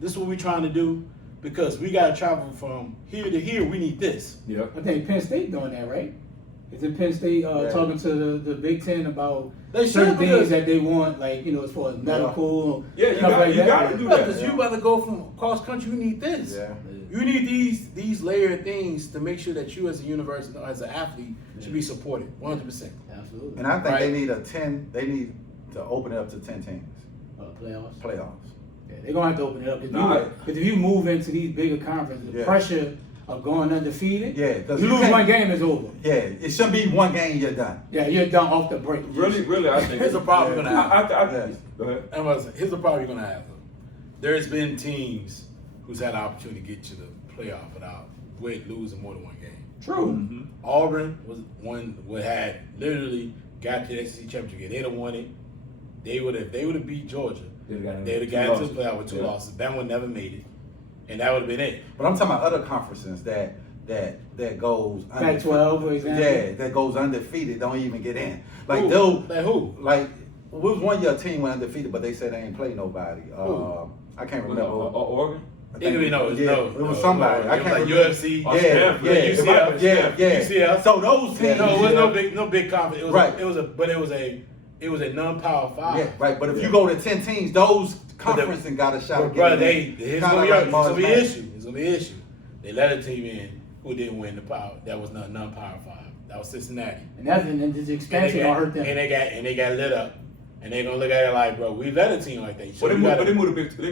this is what we're trying to do because we got to travel from here to here. We need this. Yep. I think Penn State doing that, right? Isn't Penn State talking to the Big Ten about They certain should, because- things that they want, like, as far as medical, Yeah, you stuff got- like you that? gotta do that. Because you about to go from cross country, you need this. Yeah. You need these layered things to make sure that you as a university, as an athlete, should be supported 100%. Absolutely. And I think Right. they need to open it up to 10 teams. Playoffs. Playoffs. Yeah, they're gonna have to open it up. Nah, Because if you move into these bigger conferences, the Yeah. pressure of going undefeated, Yeah, 'cause you you lose can't- one game, it's over. Yeah, it shouldn't be one game, you're done. Yeah, you're done off the break. Really, I think Here's the problem you're gonna have. Yeah. Go ahead. I'm gonna say, here's the problem you're gonna have. There's been teams who's had the opportunity to get to the playoff with losing more than one game. True. Mm-hmm. Auburn was one had literally got to the SEC championship game. They'd have won it. They would have beat Georgia. They'd have got into the playoff with two losses. That one never made it, and that would have been it. But I'm talking about other conferences that goes Pac-12, for example. Yeah, that goes undefeated, don't even get in. Like Who? those, Like who? like what was one year team went undefeated, but they said they ain't play nobody. I can't remember. Oregon? I It think- could be no. it was somebody. I It was can't like remember. UFC. Oh, Yeah, Stanford. yeah, UCF. yeah. UCF. So those teams. No, it was no big conference. It was Right. it was a non-power five. Yeah, right. But if you go to 10 teams, those conferences got a shot. But of brother, getting in. it's Kinda gonna be like it's March gonna be an Madness. issue. It's gonna be an issue. They let a team in who didn't win the power. That was not non-power five. That was Cincinnati. And this expansion don't hurt them. And they got lit up. And they're gonna look at it like, bro, we let a team like that. So But you gotta- they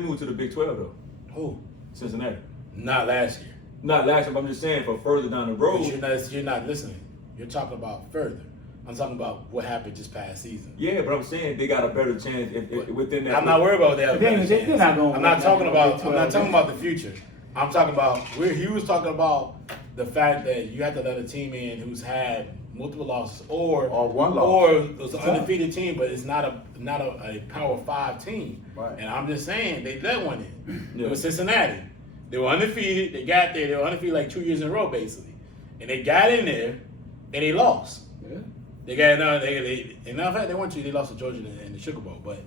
moved to the Big 12 though. Who? Cincinnati. Not last year. Not last year, but I'm just saying for further down the But road. you're not listening. You're talking about further. I'm talking about what happened just past season. Yeah, but I'm saying they got a better chance if within that. I'm not worried about that. They're not going. I'm not talking about the future. I'm talking about where he was talking about the fact that you have to let a team in who's had multiple losses or one loss. or it was an undefeated team, but it's not a Power 5 team. Right. And I'm just saying they let one in. Yeah. It was Cincinnati. They were undefeated. They got there. They were undefeated like 2 years in a row, basically. And they got in there, and they lost. Yeah. They got in fact they went to they lost to Georgia in the Sugar Bowl, but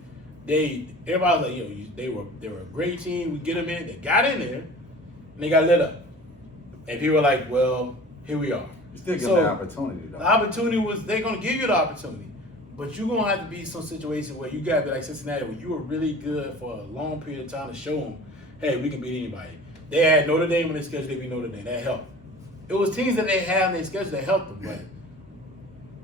everybody was like, they were a great team. We get them in. They got in there, and they got lit up. And people were like, well, here we are. You still get So, the opportunity though. The opportunity was they're gonna give you the opportunity, but you're gonna have to be some situation where you gotta be like Cincinnati, where you were really good for a long period of time to show them, hey, we can beat anybody. They had Notre Dame on their schedule. They beat Notre Dame. That helped. It was teams that they had on their schedule that helped them, but.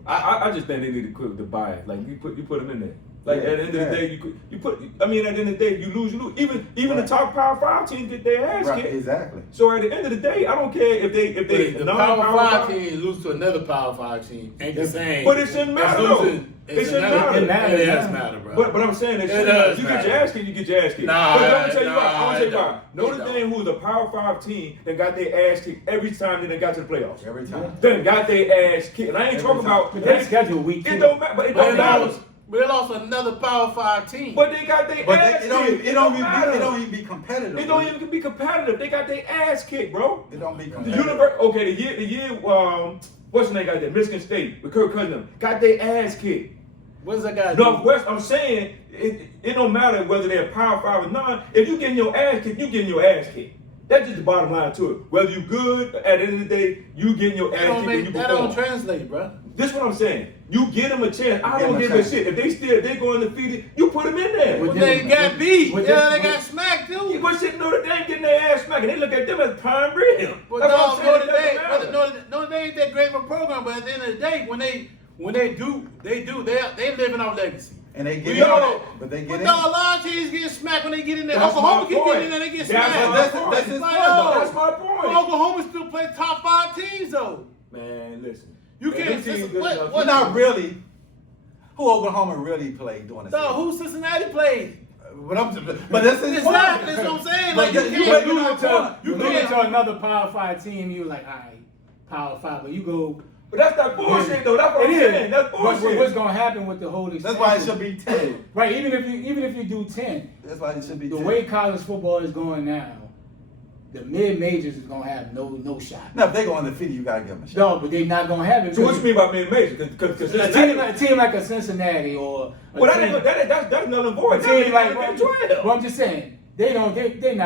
I just think they need to quit with the bias. Like you put them in there. Like Yeah, at the end of the yeah. day, you put. I mean, at the end of the day, you lose. Even the Right. top Power 5 teams get their ass Right, kicked. exactly. So at the end of the day, I don't care if they The non-Power Power 5 5 team lose to another Power 5 team. Ain't the same. But it shouldn't matter, It's though. losing. It shouldn't matter. It matters, does man. matter, bro. But I'm saying that It shit, does you matter. get your ass kicked, you get your ass kicked. Nah, But I'm gonna tell you nah, why. I'm gonna tell you it why. don't. Notre It Dame, who's a Power 5 team, that got their ass kicked every time they got to the playoffs. Every time. Then got their ass kicked. And I ain't Every talking time. about. But that schedule week It 2. don't matter. But it don't matter. But they lost another Power 5 team. But they got their But ass it kicked. don't matter. even be competitive. It don't even be competitive. They got their ass kicked, bro. It don't be The competitive. okay, the year, what's the name got there? Michigan State with Kirk Cousins got their ass kicked. What does that guy do? Northwest, I'm saying it don't matter whether they're Power 5 or not. If you getting your ass kicked, you getting your ass kicked. That's just the bottom line to it. Whether you good, at the end of the day, you getting your ass kicked when you That perform. don't translate, bro. This is what I'm saying. You give them a chance. I don't give them a a shit. If they go undefeated, you put them in there. With They got beat. with Yeah, this- they got smacked too. You go shit Notre Dame getting their ass smacked, and they look at them as prime rib. But That's what I'm saying. Notre It doesn't Dame, matter. Notre Dame ain't that great of a program. But at the end of the day, when they legacy. And they get We in, all- but they But get in. no, a lot of teams get smacked when they get in there. That's Oklahoma my keep point. getting in there, they get That's smacked. my That's point. his Like, point, though. That's my point. Oklahoma still play top 5 teams though. Man, listen. You If can't. them teams good What? enough- Well, not really. Who Oklahoma really played during the No, season? who Cincinnati played? But that's his It's point. not. That's what I'm saying. Like But you you can't. ain't not point. You You get can't. to another Power 5 team, you like, all right, Power 5, but you go. But that's not bullshit, though. That's what I'm It is. saying. That's What's bullshit. going to happen with the whole That's expansion? why it should be 10. Right, even if you do 10, That's why it should be the 10. way college football is going now, the mid majors is gonna have no shot. Now, if they go undefeated, you gotta give them a shot. No, but they're not gonna have it. So what you mean by being major? Because a team like a Cincinnati or a well, team, that's null and a void. team like Big well, 12. I'm just saying they're not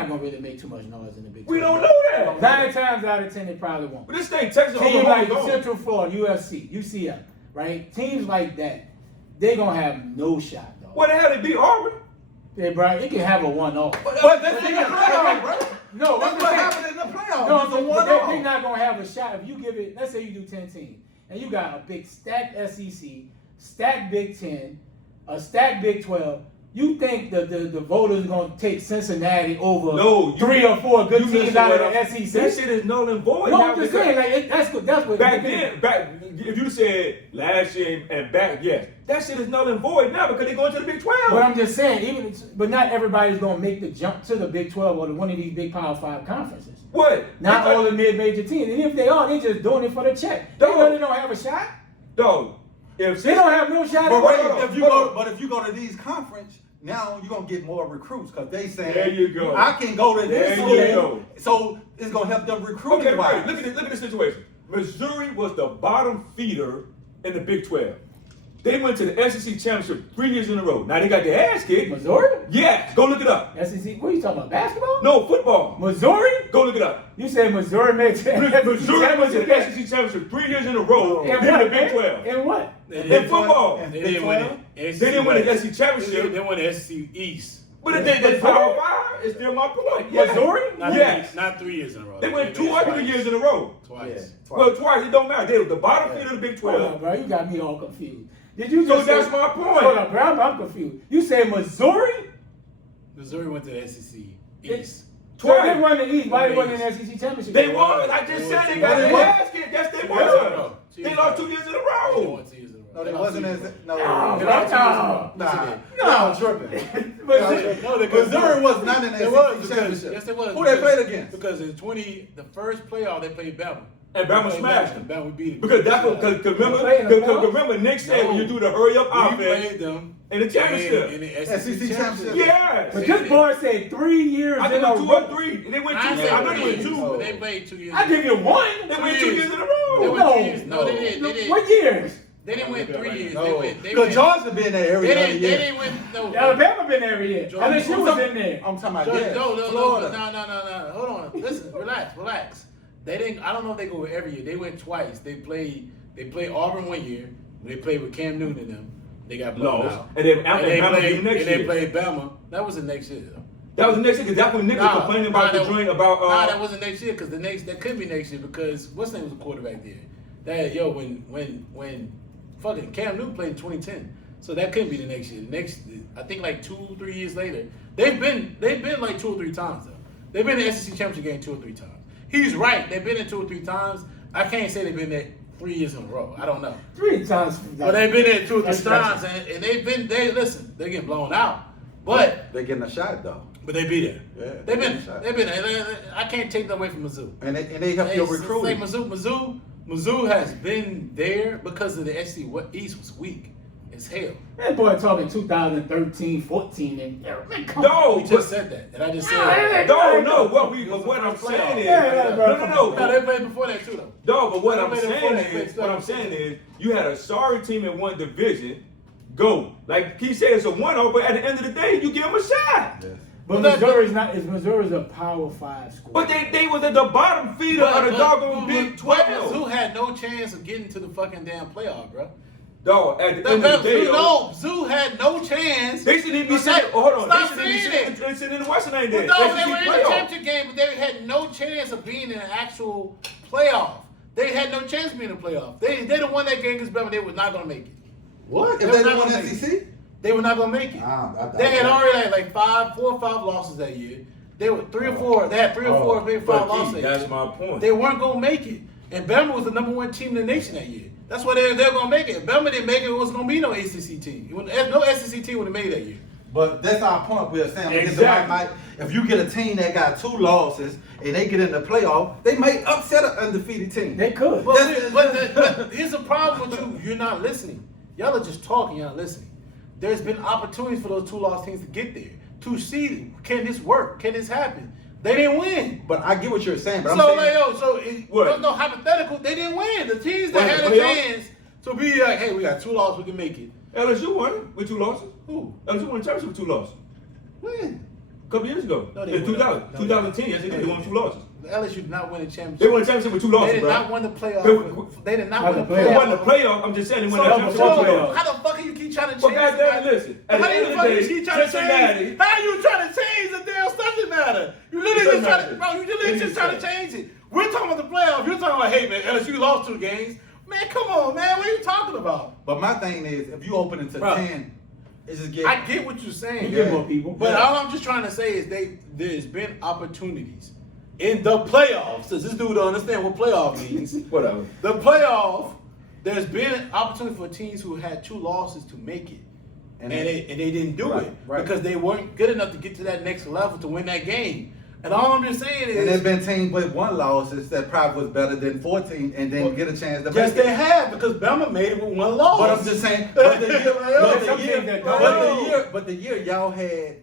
gonna really make too much noise in the Big 12. We don't know that. 9 times out of 10 they probably won't. But this thing, Texas, Team Oklahoma, like gone. Central Florida, USC, UCF, right? Teams like that, they gonna have no shot, though. What the hell, they beat Auburn? Hey, Brian, it can have a 1-off. But that's in the playoff, bro. No, That's I'm what just saying- happened in the playoff. No, It's a they're one-off. not gonna have a shot if you give it. Let's say you do 10 teams, and you got a big stacked SEC, stacked Big 10, a stacked Big 12. You think the voters are gonna take Cincinnati over No, you- 3 or 4 good You teams listen out of what the I'm- SEC? That shit is null and void. No, now I'm just because saying, like that's what. Back then, if you said last year and back, yes, that shit is null and void now because they're going to the Big 12. But I'm just saying, but not everybody's gonna make the jump to the Big 12 or to one of these big Power 5 conferences. What? Not all the mid-major teams, and if they are, they just doing it for the check. They Dog. really don't have a shot. Dog, if They don't have no shot. But at wait, all. if you go to these conference, now you're gonna get more recruits because they saying There you go. I can go to this There you school, go. so it's gonna help them recruit. Okay, right. Look at this situation. Missouri was the bottom feeder in the Big 12. They went to the SEC championship 3 years in a row. Now they got their ass kicked. Missouri? Yes, go look it up. SEC? What are you talking about? Basketball? No, football. Missouri? Go look it up. You said Missouri made Missouri went to the SEC championship 3 years in a row. In beating what? the Big 12. In what? In football. And They Big didn't win 12? it. They didn't win the SEC championship. They won the SEC East. But if they Power 5 is still my point. Missouri? Not Yes. not 3 years in a row. They went 2 or 3 years in a row. Twice. Well, twice. It don't matter. They were the bottom feeder of the Big Hold 12. on, bro. You got me all confused. Did you So just that's say, my point. Hold on, bro. I'm confused. You said Missouri? Missouri went to the SEC East. So they won the East. Why they won in the SEC championship? They won. I just said they got They their won. ass kicked. That's their Yeah. word. They lost 2 years in a They row. won 2 years in a row. No, they lost wasn't 2 as years in a no. No, They bro, lost 2 years in a row. no. Yes, they Nah, did. y'all tripping. No, because Missouri was not in the They SEC was because championship. yes, they was. Who they because- played against? Because in the first playoff they played Bama. And Bama They played smashed them. Bama, we beat them. Because that's what, because remember Nick said when you do the hurry up we offense played them in the championship. in the SEC SEC championship. Yes. But this boy said 3 years I in think a it was 2 row. or 3. They went 2 I years. said I know they 3 went years, 2. but they played 2 years. I give you one. They went 2 years in a They row. went No. 2 years. No, they did. They did. What years? They didn't win 3 years. They No, went. They because went. Georgia been there every They other didn't. They year. didn't win. No. Alabama been there every year. Georgia- LSU was in there. I'm talking about Georgia, yeah, no, Florida. no. Hold on. Listen, relax. They didn't. I don't know if they go every year. They went twice. They played Auburn 1 year. They played with Cam Newton and them. They got blown Lost. out. And then And they Bama played. beat them next And they year. played Bama. That was the next year though. That was the next year because that's when Nick was complaining about the joint about. Nah, that wasn't next year because that could be next year because what's his name was the quarterback there. That when fucking Cam Newton played in 2010, so that couldn't be the next year. I think like 2-3 years later, they've been like 2 or 3 times though. They've been in the SEC championship game 2 or 3 times. He's right. They've been in 2 or 3 times. I can't say they've been there 3 years in a row. I don't know. 3 times. But they've been there 2 or 3 That's times, and listen, they're getting blown out. But They getting a shot though, they be there. Yeah, they've they been get a shot. there. I can't take that away from Mizzou. and they help your recruiting. Mizzou has been there because of the SEC East was weak as hell. That boy talking 2013, 14, and man, come No, We just said that, and I just said Yeah, that. No, what I'm saying is, Yeah, bro. No, they played before that too, though. no, but what I'm They played saying before is, that. what I'm saying is, you had a sorry team in one division go. Like he said, it's a one-off, but at the end of the day, you give them a shot. Yes. But Missouri's a Power 5 school. But they was at the bottom feeder of the doggone Big 12. Mizzou had no chance of getting to the fucking damn playoff, bro. Dog, at the end of the day, Mizzou had no chance. they shouldn't even be sitting. Oh, hold on, Stop they shouldn't be sitting in the Western ain't there. No, they were in the championship game, but they had no chance of being in an actual playoff. They had no chance of being in a playoff. They done won that game because they were not gonna make it. What? They If were they not don't win gonna make SEC? They were not gonna make it. They had already had like 4 or 5 losses that year. They were 3 or 4. They had 3 or 4, maybe 5 But losses. Keith, that that's year. my point. They weren't gonna make it, and Bama was the #1 team in the nation that year. That's why they're gonna make it. If Bama didn't make it, it wasn't gonna be no ACC team. No SEC team would have made it that year. But that's our point we're saying. Exactly. If you get a team that got 2 losses and they get in the playoff, they may upset an undefeated team. They could. But here's the problem with you. You're not listening. Y'all are just talking. You're not listening. There's been opportunities for those 2 lost teams to get there. To see, can this work? Can this happen? They didn't win. But I get what you're saying. But So, I'm saying, there's no hypothetical. They didn't win. The teams that had a chance to be like, hey, we got 2 losses, we can make it. LSU won with 2 losses. Who? LSU won the championship with 2 losses. When? A couple years ago. No, they In won. 2000, No, 2010, yes, they won 2 losses. The LSU did not win a championship. They won the championship with 2 They losses, did bro. not win the playoff. They did not win the They playoff. won the playoff. I'm just saying they won the So, championship so- with 2 losses. how the fuck you keep trying to But change? goddamn, listen. At the How end you of the fucking day, keep trying to Cincinnati. change? How you trying to change the damn subject matter? You literally just trying to, bro. You literally just trying to change it. We're talking about the playoff. You're talking about, hey man, LSU lost 2 games. Man, come on, man. What are you talking about? but my thing is, if you open it to Bro. 10, it's just get. I get what you're saying. You get more people. But all I'm just trying to say is there's been opportunities in the playoffs. Since this dude don't understand what playoff means. Whatever. The playoff, there's been an opportunity for teams who had 2 losses to make it. And they didn't do Right, it right. because they weren't good enough to get to that next level to win that game. And all I'm just saying And there's is, been teams with 1 loss that probably was better than 14 and then get a chance to yes, make they it. have because Bama made it with 1 loss. But I'm just saying, but the year, Right. but the year y'all had.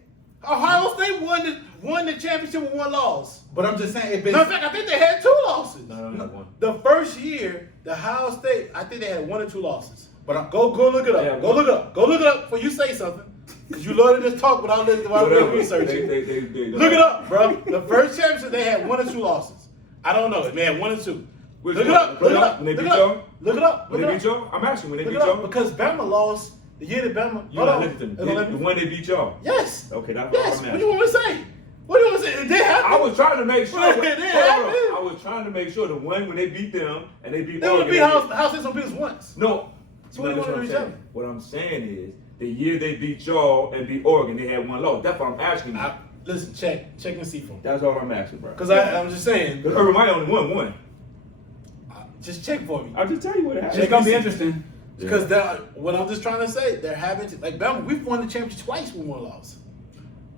Ohio State won the championship with 1 loss. But I'm just saying, it been. No, in fact, I think they had 2 losses. No, one. The first year, the Ohio State, I think they had 1 or 2 losses. But I'm, Go look it up. Yeah, Go look it up. Go look it up before you say something. Because you love to just talk without Whatever. researching. They Look it up, bro. The first championship, they had 1 or 2 losses. I don't know. They had 1 or 2. Which Look it one? up. Look it up. When they Look beat it y'all? up. Look it up. When Look they it beat up. y'all? I'm asking when they Look beat it up. y'all. Because Bama lost the year that Bama. You're not listening to Hold me. on. When they beat y'all. Yes. Okay, that's Yes. all I'm What do you asking. want me to say? What do you want to say? It did happen. I was trying to make sure. Well, Hold it on. did happen. I was trying to make sure the one when they beat them and they beat They would Oregon. beat Ohio State on beat us once. No. So what do you want to do, Joe? What I'm saying is the year they beat y'all and beat Oregon, they had 1 loss. That's what I'm asking you. Listen, check and see for me. That's all I'm asking, bro. Because I'm just saying. Because Urban Meyer only won 1. Just check for me. I'll just tell you what happened. It's gonna be interesting. Because what I'm just trying to say, they're having to, like Bama, we've won the championship twice with 1 loss.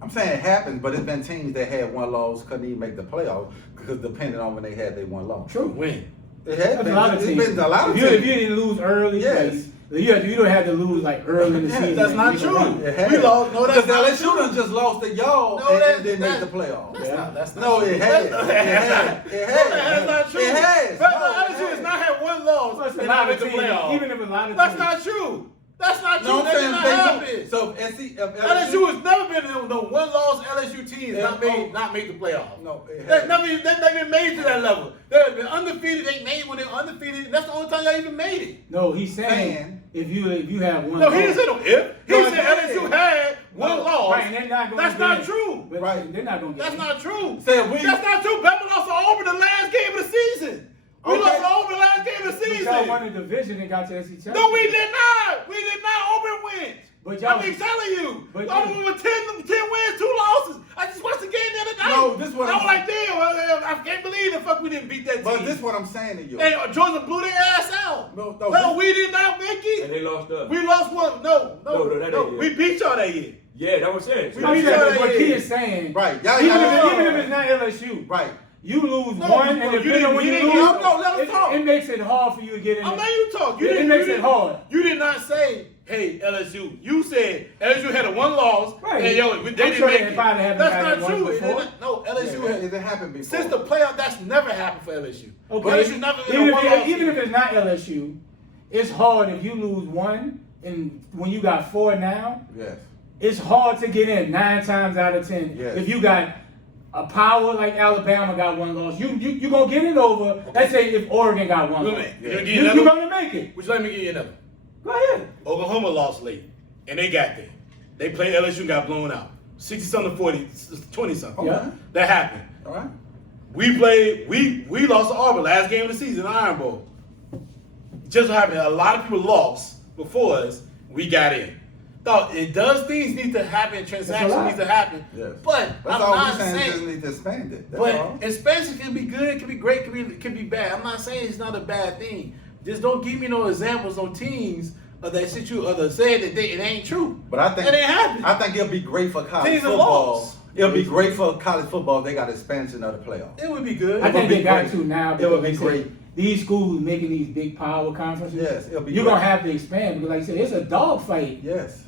I'm saying it happened, but it's been teams that had 1 loss couldn't even make the playoffs because depending on when they had their 1 loss. True. Win. It has That's been. a lot of It's teams. been a lot of If you teams. didn't lose early, Yes. you don't have to lose like early in the season. That's not You can true. run. It has. We lost. No, that's Because not LSU done just lost to y'all No, and didn't that- make the playoffs. That's not. That's not. No, true. it has. That's- It has. It has. That's not true. It has. But No, it LSU has has. not had 1 loss Plus, a and lot not of make the teams, playoffs. even if a lot of That's teams. not true. That's not true. No, I'm That did saying not they happen. do. So if LSU has never been in no 1 loss LSU teams Yeah, not make the playoffs. No, it They've hasn't. never even made to that level. They've been undefeated. They made when they were undefeated. That's the only time y'all even made it. No, he's saying Saying- if you have 1 No, loss. he didn't say no if. He No, said he did. LSU had 1 loss. Right, and they're not gonna That's get not it. true. But Right. they're not gonna get That's it. not true. Said we- That's not true. Bama lost to Auburn the last game of the season. We Okay. lost to Auburn the last game of the But season. y'all won the division and got to the SEC. No, we did not. We did not. Auburn wins. But y'all- I'm telling you. but Auburn you- with 10 wins, 2 losses. I just watched the game the other night. No, this is what I was I'm- like, damn, I can't believe the fuck we didn't beat that team. But this is what I'm saying to you. And Georgia blew their ass out. No, We did not make And it. they lost us. We lost 1. No, that ain't it. We beat y'all that year. Yeah, that was it. We I'm beat saying, y'all but what that he year. is saying, Right. Y'all even gotta- if it's not LSU, Right. you lose No, 1, you and didn't- depending on when you you didn't- lose, No, let him talk. it makes it hard for you to get in. I'm letting you talk. You It didn't, makes you it didn't- hard. You did not say, hey, LSU. You said LSU had a 1 loss. Right. And they I'm didn't sure make they it. probably haven't That's had not it once true. It before. didn't- No, LSU Yeah, has. it happened before. Since the playoff, that's never happened for LSU. Okay. LSU never been Even a 1 loss. if it's not LSU, it's hard if you lose 1 and when you got 4 now, Yes. it's hard to get in 9 times out of 10. Yes. If you got a power like Alabama got 1 loss, you gonna get it over. Let's say if Oregon got 1 loss, you're gonna make it. Would you like me to give you another? Go ahead. Oklahoma lost late, and they got there. They played LSU and got blown out. 60-something, 40, 20-something. Yeah. That happened. All right. We lost to Auburn last game of the season, Iron Bowl. Just what happened. A lot of people lost before us. We got in. So things need to happen. Transactions need to happen. Yes. But That's I'm all not we're saying. saying. Just need to expand it. That's But all. expansion can be good, can be great, can be bad. I'm not saying it's not a bad thing. Just don't give me no examples on teams of that situation or that said that it ain't true. But I think it ain't happening. I think it'll be great for college Teams are football. lost. It'll be great for college football if they got expansion of the playoffs. It would be good. I think be they got great. to now It would because be they said great. these schools making these big power conferences. Yes, it'll be You're great. gonna have to expand because, like you said, it's a dogfight. Yes.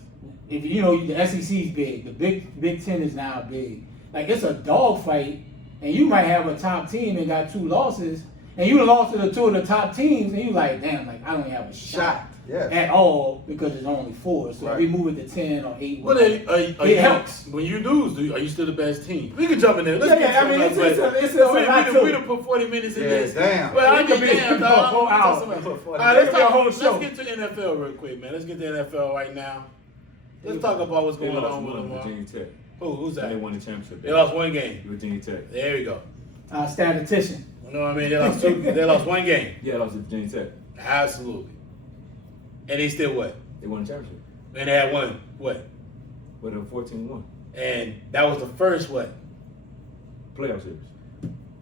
If you know the SEC's big, the Big Ten is now big. Like it's a dogfight, and you might have a top team and got 2 losses, and you lost to the 2 of the top teams, and you like, damn, like I don't have a shot Yes. at all because it's only 4. So if we Right. move it to 10 or 8, Well, it helps. When you lose, are you still the best team? We can jump in there. Let's Yeah, get I mean, something it's else, a but lot to we it. done put 40 minutes in Yeah, this. damn. But I We could mean, be damn, a whole hour. Let's Maybe a whole let's show. get to NFL real quick, man. Let's get to NFL right now. Let's talk about what's They going lost on with one, Lamar. Virginia Tech. Who's And they that? won the championship. They lost 1 game. Virginia Tech. There we go. Statistician. You know what I mean? They lost 1 game. Yeah, lost to Virginia Tech. Absolutely. And they still what? They won the championship. And they had won what? With a 14-1 And that was the first what? playoff series.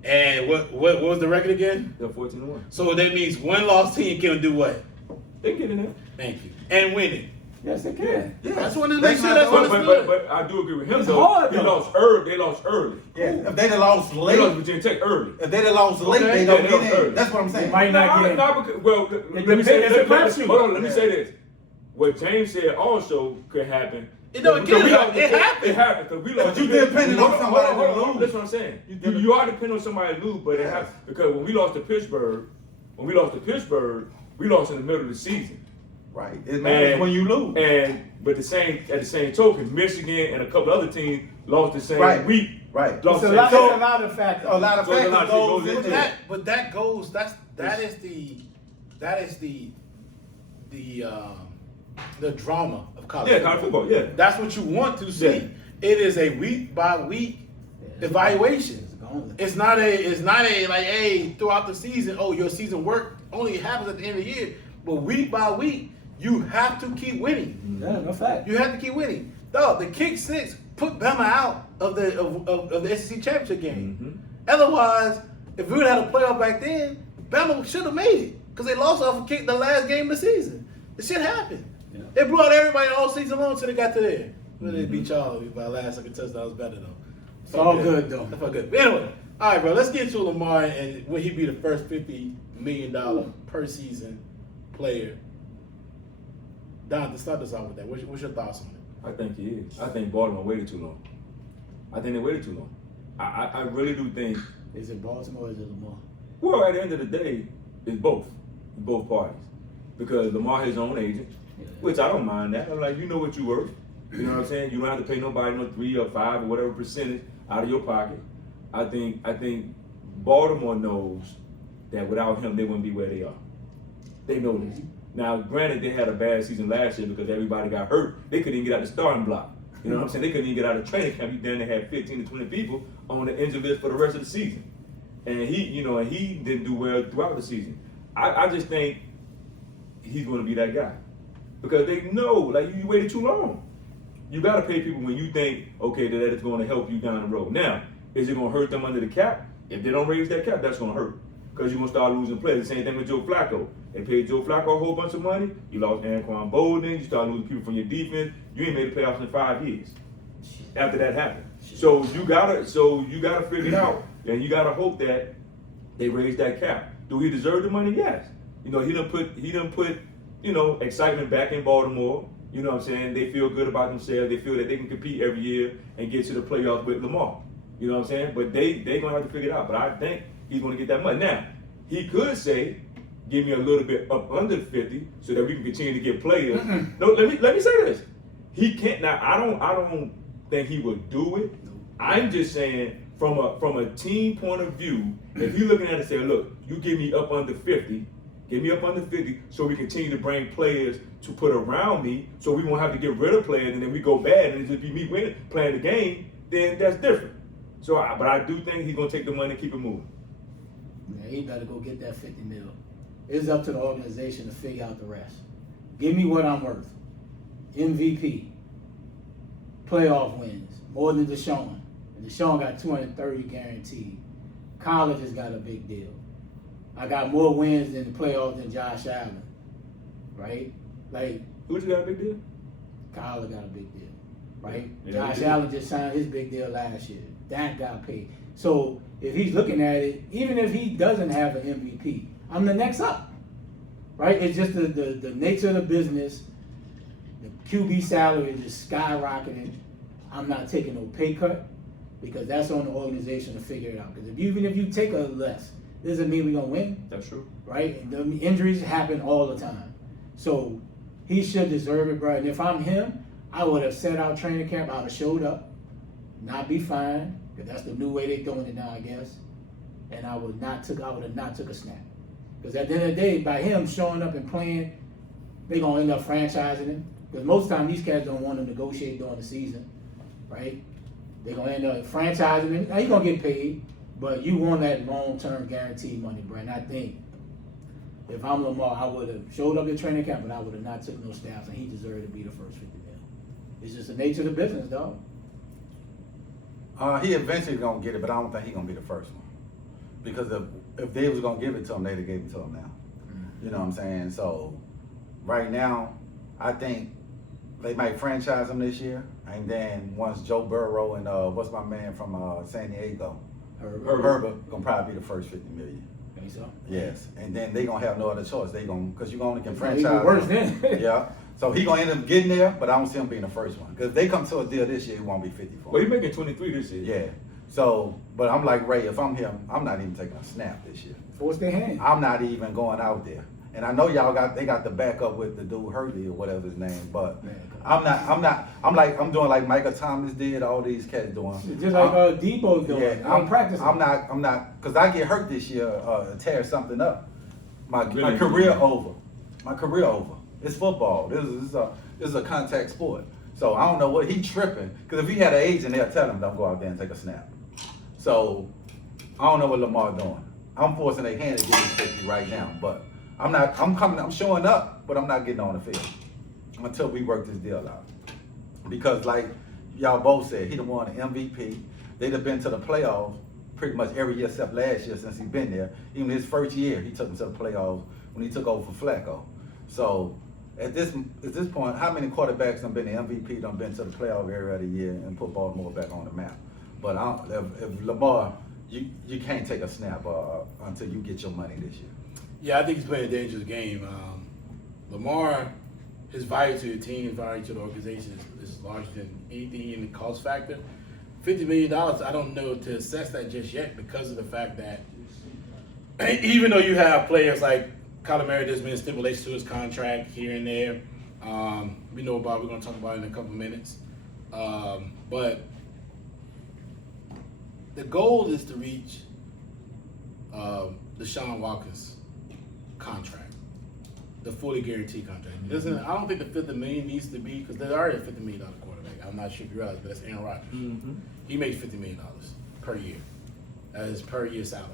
And what was the record again? They're 14-1. So that means 1 lost team can do what? They get in there. Thank you. And winning. Yes, they can. Yeah. That's one of the They make sure not that's the- what But I do agree with him It's though. hard, They though. lost early. They lost early. Yeah. If they'd have lost They lost late, Virginia Tech early. if they'd have lost late, Okay. they Yeah, don't they get lost in. early. That's what I'm saying. They might not get in. Well, let me say It's a this. crapshoot. Hold on, let me Yeah. say this. What James said also could happen. It don't Because get we it. lost- It happened. It happened because we lost. But you depending on somebody to Hold on. lose. That's what I'm saying. You You are depending on somebody to lose, but it Yes. happened because when we lost to Pittsburgh, we lost in the middle of the season. Right. It matters when you lose. But at the same token, Michigan and a couple other teams lost the same Right. week. Right. Lost It's the a same. lot of factors. A lot of So a lot factors of goes shit into goes it. But that goes. That is the drama of college. Yeah, college football. Yeah. That's what you want to see. Yeah. It is a week by week evaluation. It's gone. It's not a like, hey, throughout the season, oh, your season work only happens at the end of the year. But week by week, you have to keep winning. Yeah, no fact. You have to keep winning. Dog, the kick 6 put Bama out of the SEC championship game. Otherwise, if we would have had a playoff back then, Bama should have made it because they lost off a kick the last game of the season. The shit happened. Yeah. They blew out everybody all season long until they got to there. But they beat y'all by last second touchdown. Was better though. It's all good though. That felt good. But anyway, all right, bro. Let's get to Lamar and will he be the first $50 million per season player? Don, to start us off with that, what's your thoughts on it? I think he is. I think Baltimore waited too long. I think they waited too long. I really do think. Is it Baltimore or is it Lamar? Well, at the end of the day, it's both parties, because Lamar has his own agent, which I don't mind that. I'm like, you know what you worth. You know what I'm saying? You don't have to pay nobody no 3 or 5 or whatever percentage out of your pocket. I think Baltimore knows that without him, they wouldn't be where they are. They know this. Now, granted, they had a bad season last year because everybody got hurt. They couldn't even get out the starting block. You know what I'm saying? They couldn't even get out of training camp. Then they had 15 to 20 people on the injured list for the rest of the season. And he didn't do well throughout the season. I just think he's going to be that guy. Because they know, like, you waited too long. You got to pay people when you think, okay, that is going to help you down the road. Now, is it going to hurt them under the cap? If they don't raise that cap, that's going to hurt. Because you're going to start losing players. The same thing with Joe Flacco. They paid Joe Flacco a whole bunch of money. You lost Anquan Bolden. You start losing people from your defense. You ain't made the playoffs in 5 years after that happened. So you gotta figure it out, and you gotta hope that they raise that cap. Do he deserve the money? Yes. He done put excitement back in Baltimore. You know what I'm saying? They feel good about themselves. They feel that they can compete every year and get to the playoffs with Lamar. You know what I'm saying? But they gonna have to figure it out. But I think he's gonna get that money. Now, he could say, give me a little bit up under 50 so that we can continue to get players. No, let me say this. He can't now. I don't think he will do it. I'm just saying from a team point of view, if you're looking at it and say, look, you give me up under 50, so we continue to bring players to put around me, so we won't have to get rid of players, and then we go bad and it just be me winning, playing the game, then that's different. So, but I do think he's gonna take the money and keep it moving. Man, he better go get that 50 mil. It's up to the organization to figure out the rest. Give me what I'm worth. MVP, playoff wins, more than Deshaun. And Deshaun got 230 guaranteed. College has got a big deal. I got more wins in the playoffs than Josh Allen, right? Like, Who's got a big deal? Kyler got a big deal, right? Yeah, Josh he did. Allen just signed his big deal last year. That got paid. So if he's looking at it, even if he doesn't have an MVP, I'm the next up, right? It's just the nature of the business. The QB salary is just skyrocketing. I'm not taking no pay cut because that's on the organization to figure it out. Because even if you take a less, doesn't mean we're gonna win. That's true. Right? And the injuries happen all the time. So he should deserve it, bro. And if I'm him, I would have set out training camp. I would have showed up, not be fined, because that's the new way they're doing it now, I guess. And I would have not took a snap. Because at the end of the day, by him showing up and playing, they're gonna end up franchising him. Because most of the time these cats don't want to negotiate during the season, right? They're gonna end up franchising him. Now he's gonna get paid, but you want that long-term guaranteed money, bro. And I think if I'm Lamar, I would have showed up at training camp, but I would have not took no snaps, and he deserved to be the first 50 mil. It's just the nature of the business, dog. He eventually gonna get it, but I don't think he gonna be the first one. Because if they was gonna give it to him, they'd have gave it to him now. You know what I'm saying? So right now, I think they might franchise him this year, and then once Joe Burrow and what's my man from San Diego, Herbert gonna probably be the first 50 million. Think so? Yes, and then they gonna have no other choice. They gonna because you only can It's franchise. even worse him. then. Yeah. So he gonna end up getting there, but I don't see him being the first one. Because if they come to a deal this year, it won't be 54. Well, he's making 23 this year. Yeah. So, but I'm like Ray. If I'm him, I'm not even taking a snap this year. Force their hand. I'm not even going out there. And I know they got the backup with the dude Hurley or whatever his name, but Man, I'm doing like Michael Thomas did, all these cats doing. just like Debo doing. Yeah, I'm practicing. I'm not, because I get hurt this year, tear something up. My Really? career over. My career over. It's football. This is a contact sport. So I don't know what he tripping. Because if he had an agent, they'll tell him don't go out there and take a snap. So I don't know what Lamar doing. I'm forcing their hand to get his 50 right now, but I'm showing up, but I'm not getting on the field until we work this deal out. Because like y'all both said, he done won an MVP. They'd have been to the playoffs pretty much every year except last year since he's been there. Even his first year, he took them to the playoffs when he took over for Flacco. So at this point, how many quarterbacks done been the MVP, done been to the playoff every other year and put Baltimore back on the map? But if Lamar, you can't take a snap until you get your money this year. Yeah, I think he's playing a dangerous game. Lamar, his value to the team, his value to the organization is larger than anything in the cost factor. $50 million, I don't know to assess that just yet because of the fact that even though you have players like Kyler Murray, there's been stipulations to his contract here and there. We're going to talk about it in a couple minutes. But the goal is to reach Deshaun Watkins' contract, the fully guaranteed contract. I don't think the $50 million needs to be, because there's already a $50 million quarterback. I'm not sure if you realize, but that's Aaron Rodgers. Mm-hmm. He makes $50 million per year. That is per year salary.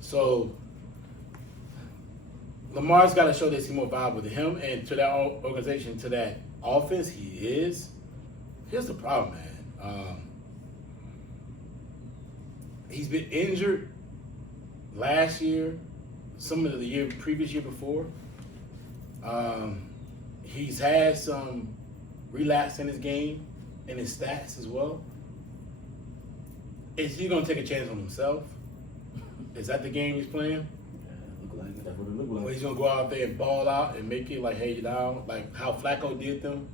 So Lamar's got to show that he's more valuable to him and to that organization, to that offense. He is. Here's the problem, man. He's been injured last year, some of the previous year before. He's had some relapse in his game and his stats as well. Is he going to take a chance on himself? Is that the game he's playing? That's what it look Or like. he's going to go out there and ball out and make it like, hey, down, like how Flacco did them?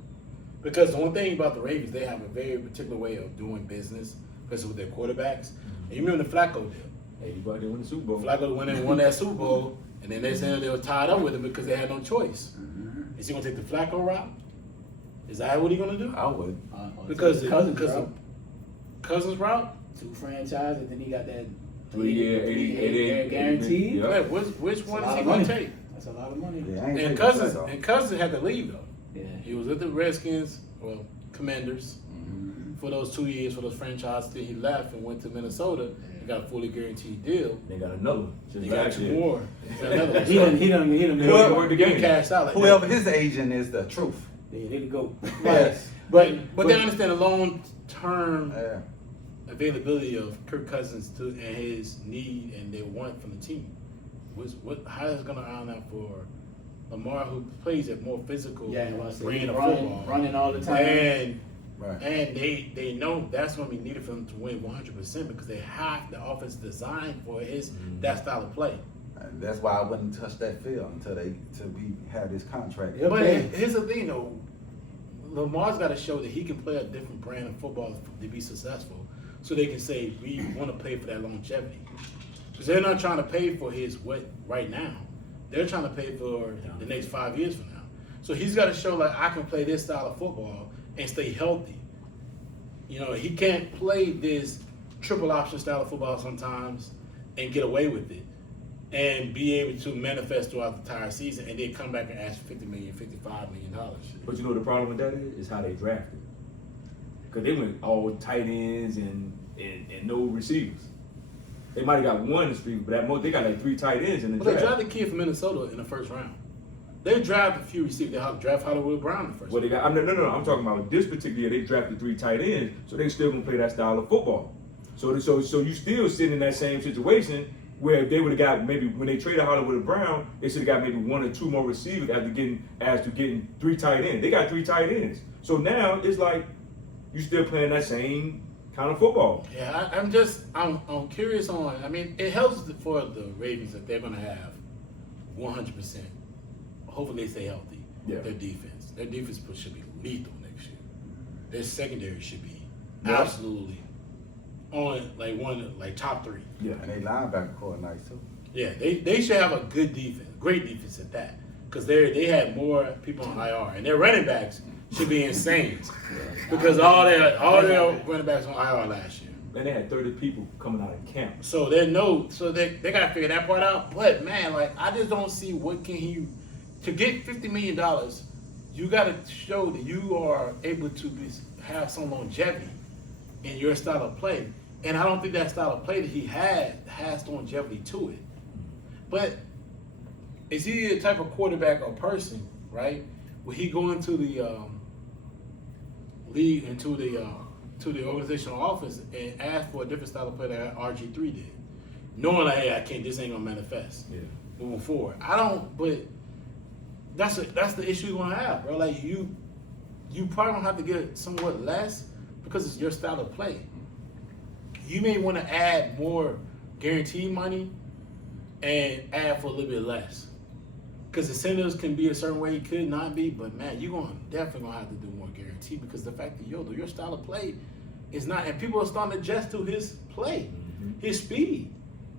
Because the one thing about the Ravens, they have a very particular way of doing business, especially with their quarterbacks. And you remember the Flacco deal. Hey, you about to win the Super Bowl. Flacco went and won that Super Bowl, And then they said they were tied up with him because they had no choice. Is he gonna take the Flacco route? Is that what he gonna do? I would. Because Cousins of Cousins route? 2 franchises, then he got that 3-year, 88 guaranteed. Yeah. Yeah, which one That's is a he lot gonna of money. take? That's a lot of money. Yeah, I ain't And taking Flacco. Cousins had to leave though. Yeah. He was with the Redskins, well, Commanders, for those 2 years for those franchises. Then he left and went to Minnesota and got a fully guaranteed deal. They got another one. Just He got last 2 year. more. He got another one. He done Whoever worked the He game. cashed out like Whoever that. his agent is, the truth. There you go. Yes. But But they understand the long term Yeah. availability of Kirk Cousins and his need and their want from the team. How is it going to iron out for Lamar, who plays a more physical yeah, well, I say brand he's of running, football, running all the time. and Right. they know that's going to be needed for them to win 100% because they have the offense designed for that style of play. And that's why I wouldn't touch that field until they had this contract. Yep. But Okay. here's the thing, though. Lamar's got to show that he can play a different brand of football to be successful, so they can say we want to pay for that longevity. Because they're not trying to pay for his what right now. They're trying to pay for the next 5 years from now. So he's got to show like I can play this style of football and stay healthy. You know, he can't play this triple option style of football sometimes and get away with it and be able to manifest throughout the entire season and then come back and ask for $50 million, $55 million. But you know the problem with that is how they drafted. Because they went all tight ends and no receivers. They might have got one receiver, but at most they got like 3 tight ends in the Well, they draft. drafted a kid from Minnesota in the first round. They drafted a few receivers. They draft Hollywood Brown in the first Well, round. they got, no. I'm talking about this particular year. They drafted 3 tight ends, so they still gonna play that style of football. So you still sitting in that same situation where if they would have got maybe when they traded Hollywood Brown, they should have got maybe 1 or 2 more receivers after getting 3 tight ends. They got 3 tight ends. So now it's like you still playing that same kind of football. Yeah, I'm curious on. I mean, it helps for the Ravens that they're going to have 100%. Hopefully, they stay healthy. Yeah. Their defense should be lethal next year. Their secondary should be Yeah. absolutely on like top 3. Yeah. And they linebacker core nice too. Yeah, they should have a good defense, great defense at that, because they had more people on IR and their running backs should be insane because all their running backs on IR last year. And they had 30 people coming out of camp. So they got to figure that part out. But man, like I just don't see what can he to get $50 million. You got to show that you are able to have some longevity in your style of play, and I don't think that style of play that he has longevity to it. But is he the type of quarterback or person, right? Will he go into the league, into the organizational office and ask for a different style of play that RG3 did, knowing like, hey, this ain't gonna manifest moving forward. But that's the issue you're gonna have, bro. Like you probably gonna have to get somewhat less because it's your style of play. You may want to add more guaranteed money and add for a little bit less. Because incentives can be a certain way, it could not be, but man, you're definitely gonna have to do more guaranteed because the fact that your style of play is not, and people are starting to adjust to his play, his speed.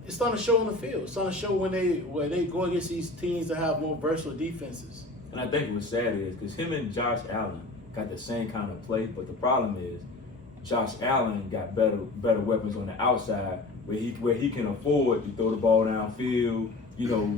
It's starting to show on the field. It's starting to show when they go against these teams that have more versatile defenses. And I think what's sad is because him and Josh Allen got the same kind of play, but the problem is Josh Allen got better weapons on the outside where he can afford to throw the ball downfield,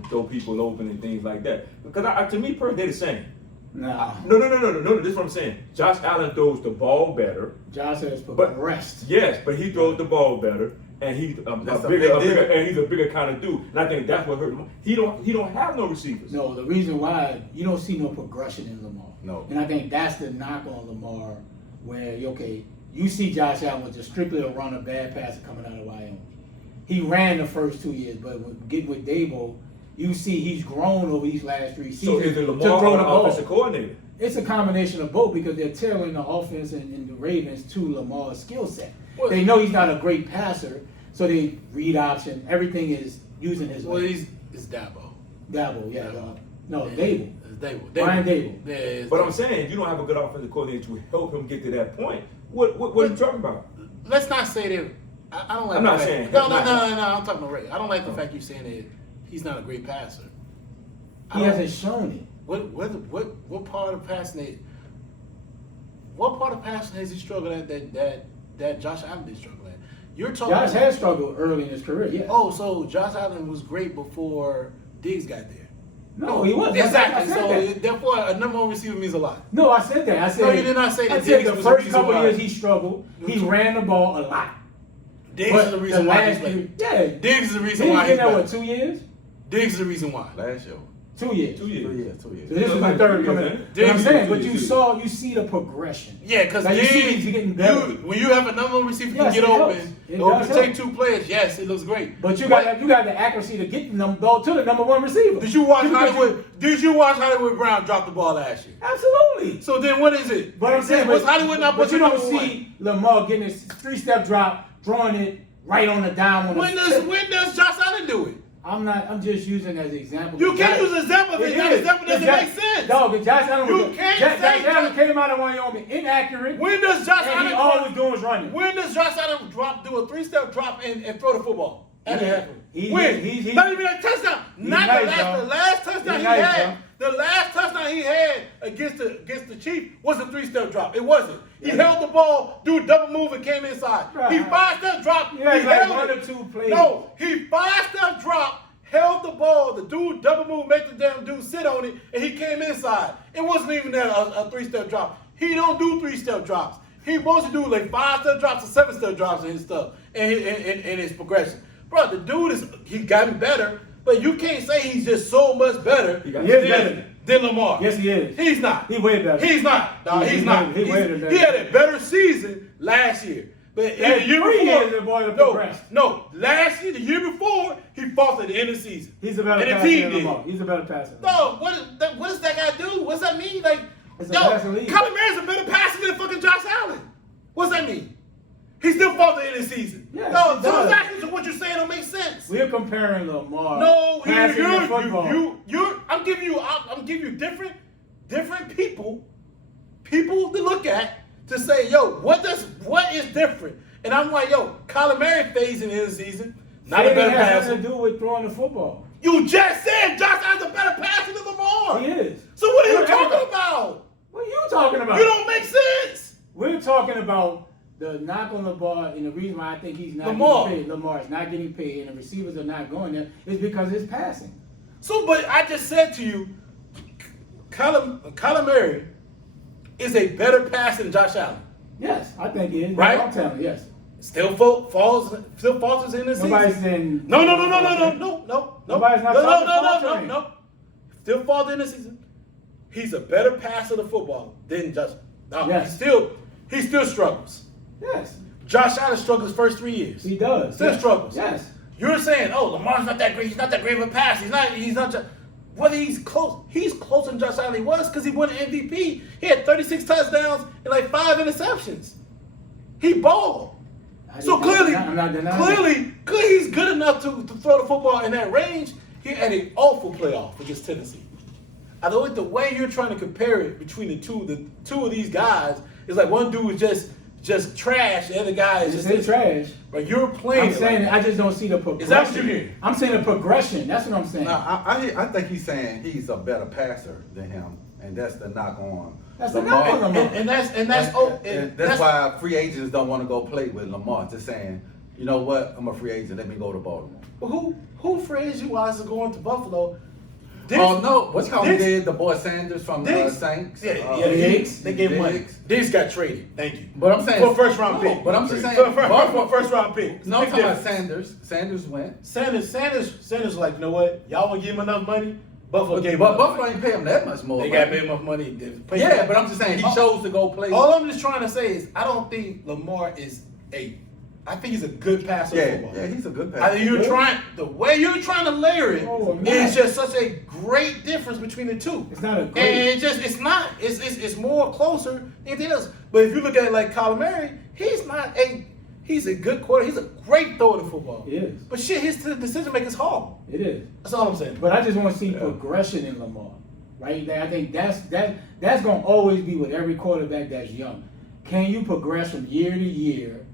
throw people open and things like that. Because to me personally, they're the same. No. No. This is what I'm saying. Josh Allen throws the ball better. Josh has progressed. Yes, but he throws the ball better, and he's That's a big deal. and he's a bigger kind of dude. And I think that's what hurt him. He don't have no receivers. No, the reason why you don't see no progression in Lamar. No. And I think that's the knock on Lamar, where you see Josh Allen was just strictly a runner, bad passer coming out of Wyoming. He ran the first 2 years, but getting with Dabo, you see he's grown over these last 3 seasons. So is it to Lamar throw or the the ball. offensive coordinator? It's a combination of both because they're tailoring the offense and the Ravens to Lamar's skill set. They know he's not a great passer, so they read option. Everything is using his Well, legs. it's Dabo. Dabo, yeah. No, Yeah. Dable. It's Dable. Brian Dable. Yeah, it's But Dable. I'm saying you don't have a good offensive coordinator to help him get to that point. What are you talking about? Let's not say that. I don't like. I'm the not fact- saying- No. I'm talking about Ray. I don't like the fact you're saying that he's not a great passer. He hasn't shown it. What part of passing? What part of passing has he struggled at that Josh Allen did struggle at? You're talking. Josh has struggled early in his career. Yeah. Oh, so Josh Allen was great before Diggs got there. No, he wasn't. Exactly. I said So that. therefore, a number one receiver means a lot. No, I said that. I said. No, you did not say that I said Diggs the was the first reason couple why. years he struggled. He ran the ball a lot. Diggs But is the reason why he last played. year, yeah. Diggs is the reason He's why been he's there, better. what, 2 years? Diggs is the reason why. Last year. 2 years. 2 years. 2 years. 2 years. So this is the Like third 2 coming. years, But eh? I'm Diggs saying, is but 2 you years. see the progression. Yeah, because Like, you see he's getting better. when you have a number one receiver Yes, can get it helps. open, It or does if you take help. 2 players, yes, it looks great. But you got the accuracy to get the ball to the number one receiver. Did you watch Because Hollywood? Did you watch Hollywood Brown drop the ball last year? Absolutely. So then, what is it? But I'm saying, was Hollywood not but you put don't number one? see Lamar getting his 3-step drop, throwing it right on the dime. On When the does Josh Allen do it? I'm just using as an example. You can't Josh- use an example if It that is. example doesn't Josh- make sense. No, but Josh Allen You was can't Josh say Allen came out of Wyoming inaccurate. When does Josh and he Allen all was doing was running. When does Josh Allen do a 3-step drop and throw the football? He's Not even a touchdown. Not nice, the last touchdown He's he nice, had. The last touchdown he had against the Chiefs was a 3-step drop. It wasn't. He held the ball, do a double move, and came inside. Right. He 5-step drop. Yeah, he it's like held one it. or two plays. No, he 5-step drop, held the ball. The dude double move, made the damn dude sit on it, and he came inside. It wasn't even a 3-step drop. He don't do 3-step drops. He supposed to do like 5-step drops or 7-step drops and his stuff and his progression. Bro, the dude he's gotten better, but you can't say he's just so much better He got better. than Lamar. Yes, he is. He's not. He way better. He's not. Dog, he's not. He way better. He had a better season last year. But Yeah, the year 3 before, years the boy progressed. no, last year, the year before, he fought at the end of the season. He's a better And the passer team than did. Lamar. He's a better passer. No, what does that guy do? What's that mean? Like, It's a yo, passing league. Kyler Murray's a better passer than fucking Josh Allen. What's that mean? He still fought the end of the season. Yes, No, he so does. exactly what you're saying don't make sense. We're comparing Lamar. No, passing and football. you're. I'm giving you different people to look at to say, yo, what is different? And I'm like, yo, Kyler Murray fades in the end of the season, not a Fading better has passer. nothing to do with throwing the football. You just said Josh Allen's a better passer than Lamar. He is. So what are you Everybody- talking about? What are you talking about? You don't make sense. We're talking about the knock on Lamar, and the reason why I think he's not Lamar. getting paid. Lamar is not getting paid, and the receivers are not going there is because it's passing. So, but I just said to you, Kyler Murray is a better passer than Josh Allen. Yes, I think he is. Right? I'm telling you, yes. Still falters in the season. Nobody's saying No. Nobody's not talking faltering. No. Still falls in the season. He's a better passer of football than Josh. No, Yes. he still struggles. Yes, Josh Allen struggled his first 3 years. he does. Still yes. struggles. Yes. You're saying, oh, Lamar's not that great. He's not that great of a passer. He's not just. Whether he's close, he's closer than Josh Allen was because he won an MVP. He had 36 touchdowns and like 5 interceptions. He balled. So clearly, I'm not denying clearly, he's good enough to throw the football in that range. He had an awful playoff against Tennessee. I know the way you're trying to compare it between the two of these guys is like one dude is just trash, the other guy is It's just trash. But you're playing. I'm saying I just don't see the progression. Is that what you're hearing? I'm saying the progression. That's what I'm saying. No, I think he's saying he's a better passer than him, and that's the knock on. That's the Lamar. knock on Lamar. and That's why free agents don't want to go play with Lamar. Just saying, you know what? I'm a free agent. Let me go to Baltimore. Who phrased you wise is going to Buffalo? Oh no! What's called Diggs- did the boy Sanders from Diggs. Saints? Yeah, Diggs. they gave money. Diggs. Diggs got traded. Thank you. But I'm saying For a first round no, pick. But I'm just saying For a Buffalo- first round pick. No, I'm Big talking about difference. Sanders. Sanders went. Sanders like, you know what? Y'all want to give him enough money? Buffalo gave him But enough Buffalo money. ain't pay him that much more. They money. got paid enough money. to pay Yeah, him. but I'm just saying he Oh. chose to go play. All I'm just trying to say is I don't think Lamar is I think he's a good passer of football. Yeah, he's a good I think passer. the way you're trying to layer it Oh, I'm is not. just such a great difference between the two. It's not a And great. it's not. It's more closer than anything else. But if you look at it like Kyler Murray, he's a good quarter. He's a great thrower of football. It is. But shit, his decision making is horrible. It is. That's all I'm saying. But I just want to see progression in Lamar, right? I think that's going to always be with every quarterback that's young. Can you progress from year to year,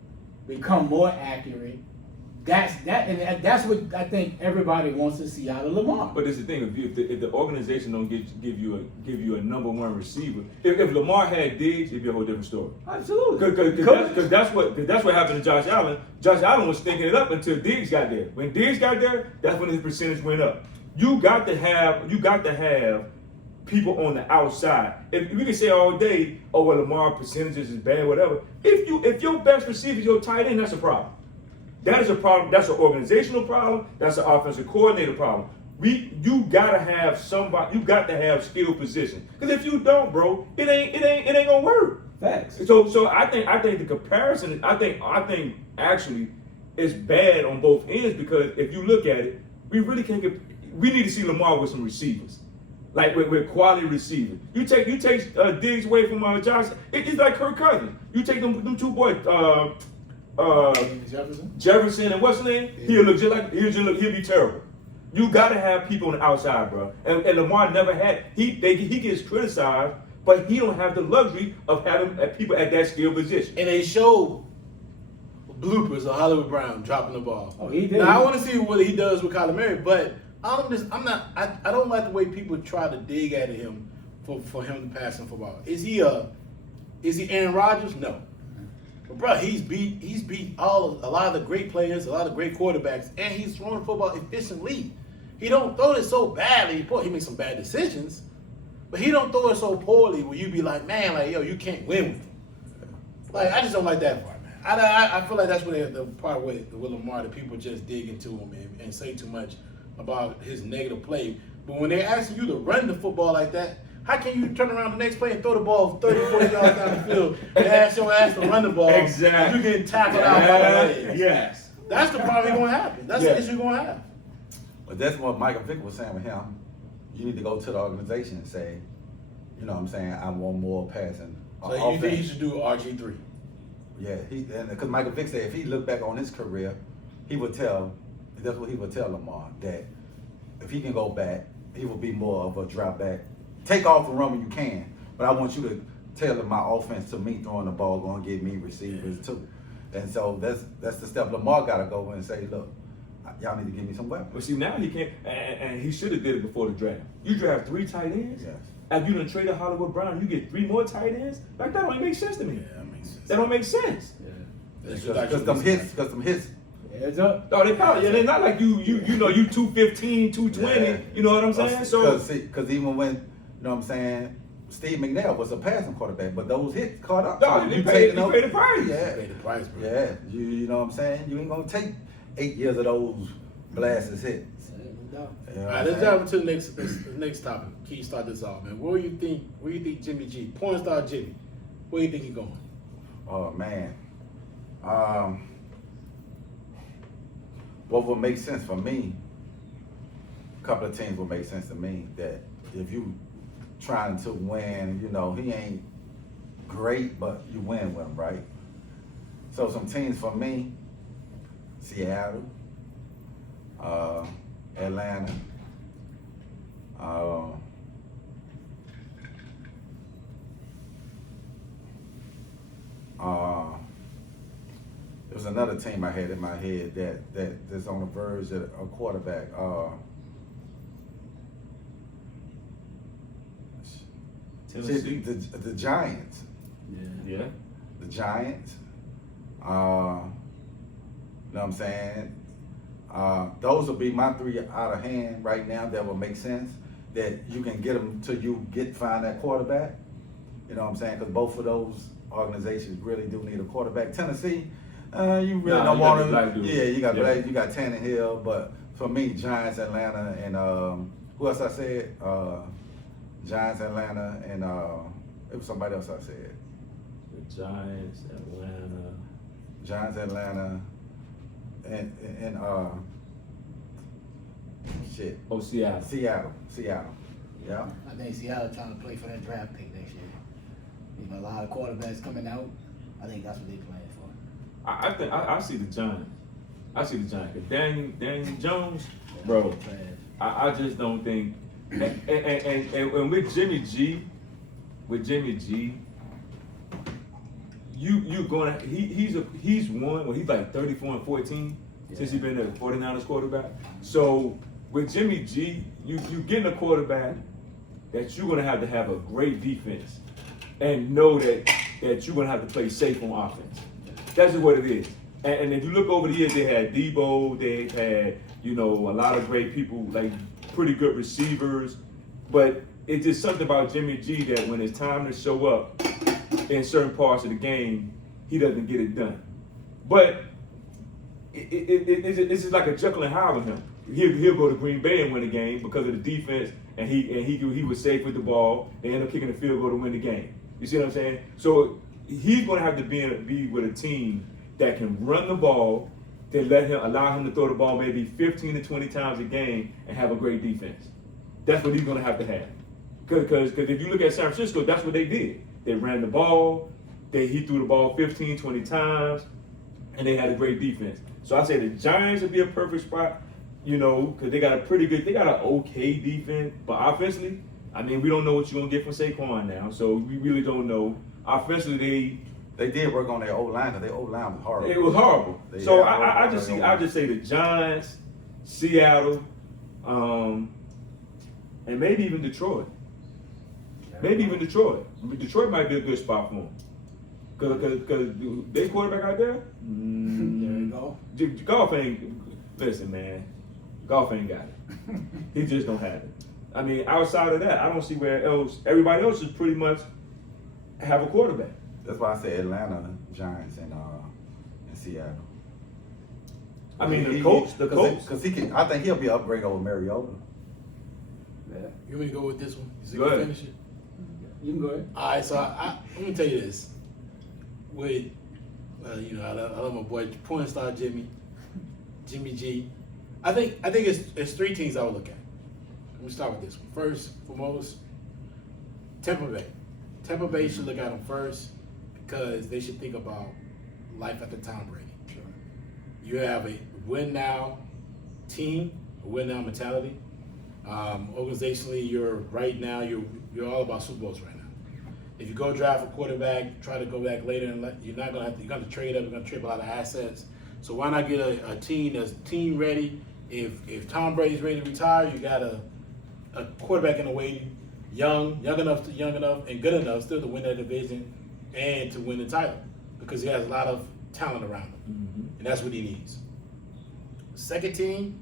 become more accurate, that's what I think everybody wants to see out of Lamar. But this is the thing: if the organization don't give you a number one receiver, if Lamar had Diggs, it'd be a whole different story. Absolutely. Because that's what happened to Josh Allen. Josh Allen was stinking it up until Diggs got there. When Diggs got there, that's when his percentage went up. You got to have people on the outside. If we can say all day, oh well, Lamar percentages is bad, whatever. If your best receiver is your tight end, that's a problem. That is a problem. That's an organizational problem. That's an offensive coordinator problem. You gotta have somebody. You got to have skill position. Because if you don't, bro, it ain't gonna work. Facts. So I think the comparison. I think actually it's bad on both ends because if you look at it, we really can't get. We need to see Lamar with some receivers, like with quality receivers. You take Diggs away from Josh. It's like Kirk Cousins. You take them two boys. Jefferson and what's his name? Yeah. He'll be terrible. You gotta have people on the outside, bro. And Lamar never had. He gets criticized, but he don't have the luxury of having people at that skill position. And they show bloopers of Hollywood Brown dropping the ball. Oh, he did. Now I want to see what he does with Kyler Murray, but I don't like the way people try to dig at him for him to pass him football. Is he Aaron Rodgers? No. But bro, he's beat a lot of the great players, a lot of great quarterbacks, and he's throwing the football efficiently. He don't throw it so badly. Boy, he makes some bad decisions, but he don't throw it so poorly where you be like, man, like yo, you can't win with him. Like I just don't like that part, man. I feel like that's where the part with Lamar, the people just dig into him and say too much about his negative play. But when they're asking you to run the football like that, how can you turn around the next play and throw the ball 30, 40 yards down the field and ask your ass to run the ball? Exactly. You getting tackled out by the legs. Yes. That's the problem going to happen. That's the issue going to happen. But that's what Michael Vick was saying with him. You need to go to the organization and say, you know what I'm saying, I want more passing. So you think he should do RG3? Yeah, because Michael Vick said if he looked back on his career, that's what he would tell Lamar, that if he can go back, he will be more of a drop back. Take off and run when you can, but I want you to tailor my offense to me throwing the ball, going to give me receivers too. And so that's the step Lamar got to go and say, look, y'all need to give me some weapons. But see, now he can't, and he should have did it before the draft. You draft 3 tight ends. Yes. After you done traded Hollywood Brown, you get 3 more tight ends. Like that don't even make sense to me. Yeah, that makes sense. That don't make sense. Because them hits. Heads up. No, they probably. They're not like you know you 215, 220. Yeah. You know what I'm saying? So because even when, you know what I'm saying, Steve McNair was a passing quarterback, but those hits caught up. no, you paid the price. Yeah. Pay the price, bro. Yeah, you know what I'm saying? You ain't gonna take 8 years of those blasted hits. No doubt. You know All what right, I'm let's saying? jump into the next topic. Key, start this off, man. Where do you think Jimmy G, porn star Jimmy, where do you think he's going? Oh man. What would make sense for me, a couple of teams would make sense to me, that if you trying to win, you know, he ain't great, but you win with him, right? So some teams for me, Seattle, Atlanta, there was another team I had in my head that's on the verge of a quarterback. Tennessee. The Giants. Yeah. The Giants. You know what I'm saying? Those will be my 3 out of hand right now that will make sense. That you can get them till you find that quarterback. You know what I'm saying? Because both of those organizations really do need a quarterback. Tennessee, you really don't want to. Yeah, you got Blake, you got Tannehill, but for me, Giants, Atlanta, and who else I said? Giants, Atlanta, and it was somebody else I said. The Giants, Atlanta, and shit. Oh, Seattle. Seattle. Yeah. I think Seattle trying to play for that draft pick next year. You know, a lot of quarterbacks coming out. I think that's what they're playing for. I think I see the Giants. I see the Giants. Daniel Jones, bro. I just don't think. And with Jimmy G, you gonna he's one. Well, he's like 34-14. since he's been the 49ers quarterback. So with Jimmy G, you getting a quarterback that you're gonna have to have a great defense and know that you're gonna have to play safe on offense. That's just what it is. And if you look over the years, they had Debo, they had a lot of great people, like pretty good receivers, but it's just something about Jimmy G that when it's time to show up in certain parts of the game, he doesn't get it done. But it's just like a Jekyll and Hyde with him. He'll go to Green Bay and win the game because of the defense, and he was safe with the ball. They end up kicking the field goal to win the game. You see what I'm saying? So he's going to have to be with a team that can run the ball, that allow him to throw the ball maybe 15 to 20 times a game and have a great defense. That's what he's going to have. Because if you look at San Francisco, that's what they did. They ran the ball, he threw the ball 15, 20 times, and they had a great defense. So I say the Giants would be a perfect spot, because they got an okay defense, but offensively, I mean, we don't know what you're gonna get from Saquon now, so we really don't know. Offensively, They did work on their O-line, because their O-line was horrible. it was horrible. So I just say the Giants, Seattle, and maybe even Detroit. Maybe even Detroit. Detroit might be a good spot for them. Because they quarterback out there. There you go. Golf ain't. Listen, man. Golf ain't got it. He just don't have it. I mean, outside of that, I don't see where else. Everybody else is pretty much have a quarterback. That's why I said Atlanta, Giants, and Seattle. I mean, the Colts. Because he can. I think he'll be an upgrade over Mariota. Yeah. You want me to go with this one? Is it Go gonna ahead. finish it? You can go ahead. All right, so let me tell you this. With, I love my boy, porn star Jimmy G. I think it's three teams I would look at. Let me start with this one. First, foremost, Tampa Bay. Tampa Bay should look at them first because they should think about life after Tom Brady. Sure. You have a win now team, a win now mentality. Organizationally, you're all about Super Bowls right now. If you go draft a quarterback, try to go back later, and you're gonna trade up. You're gonna trade a lot of assets. So why not get a team that's team ready? If Tom Brady's ready to retire, you got a quarterback in the waiting, young enough, and good enough still to win that division and to win the title because he has a lot of talent around him, and that's what he needs. Second team,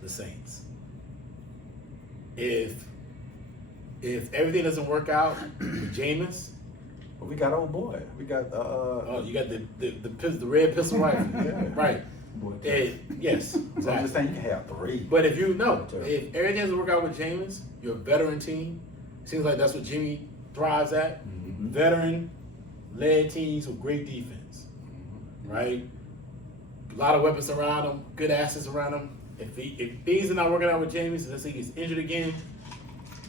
the Saints. If everything doesn't work out with Jameis, But we got old boy. We got you got the red pistol rifle, Yeah. right? Yes, So I'm exactly. just saying you can have three. But if everything doesn't work out with Jameis, you're a veteran team. Seems like that's what Jimmy thrives at. Mhm. Veteran-led teams with great defense, right? A lot of weapons around him, good assets around him. If things are not working out with Jameis, let's say he gets injured again,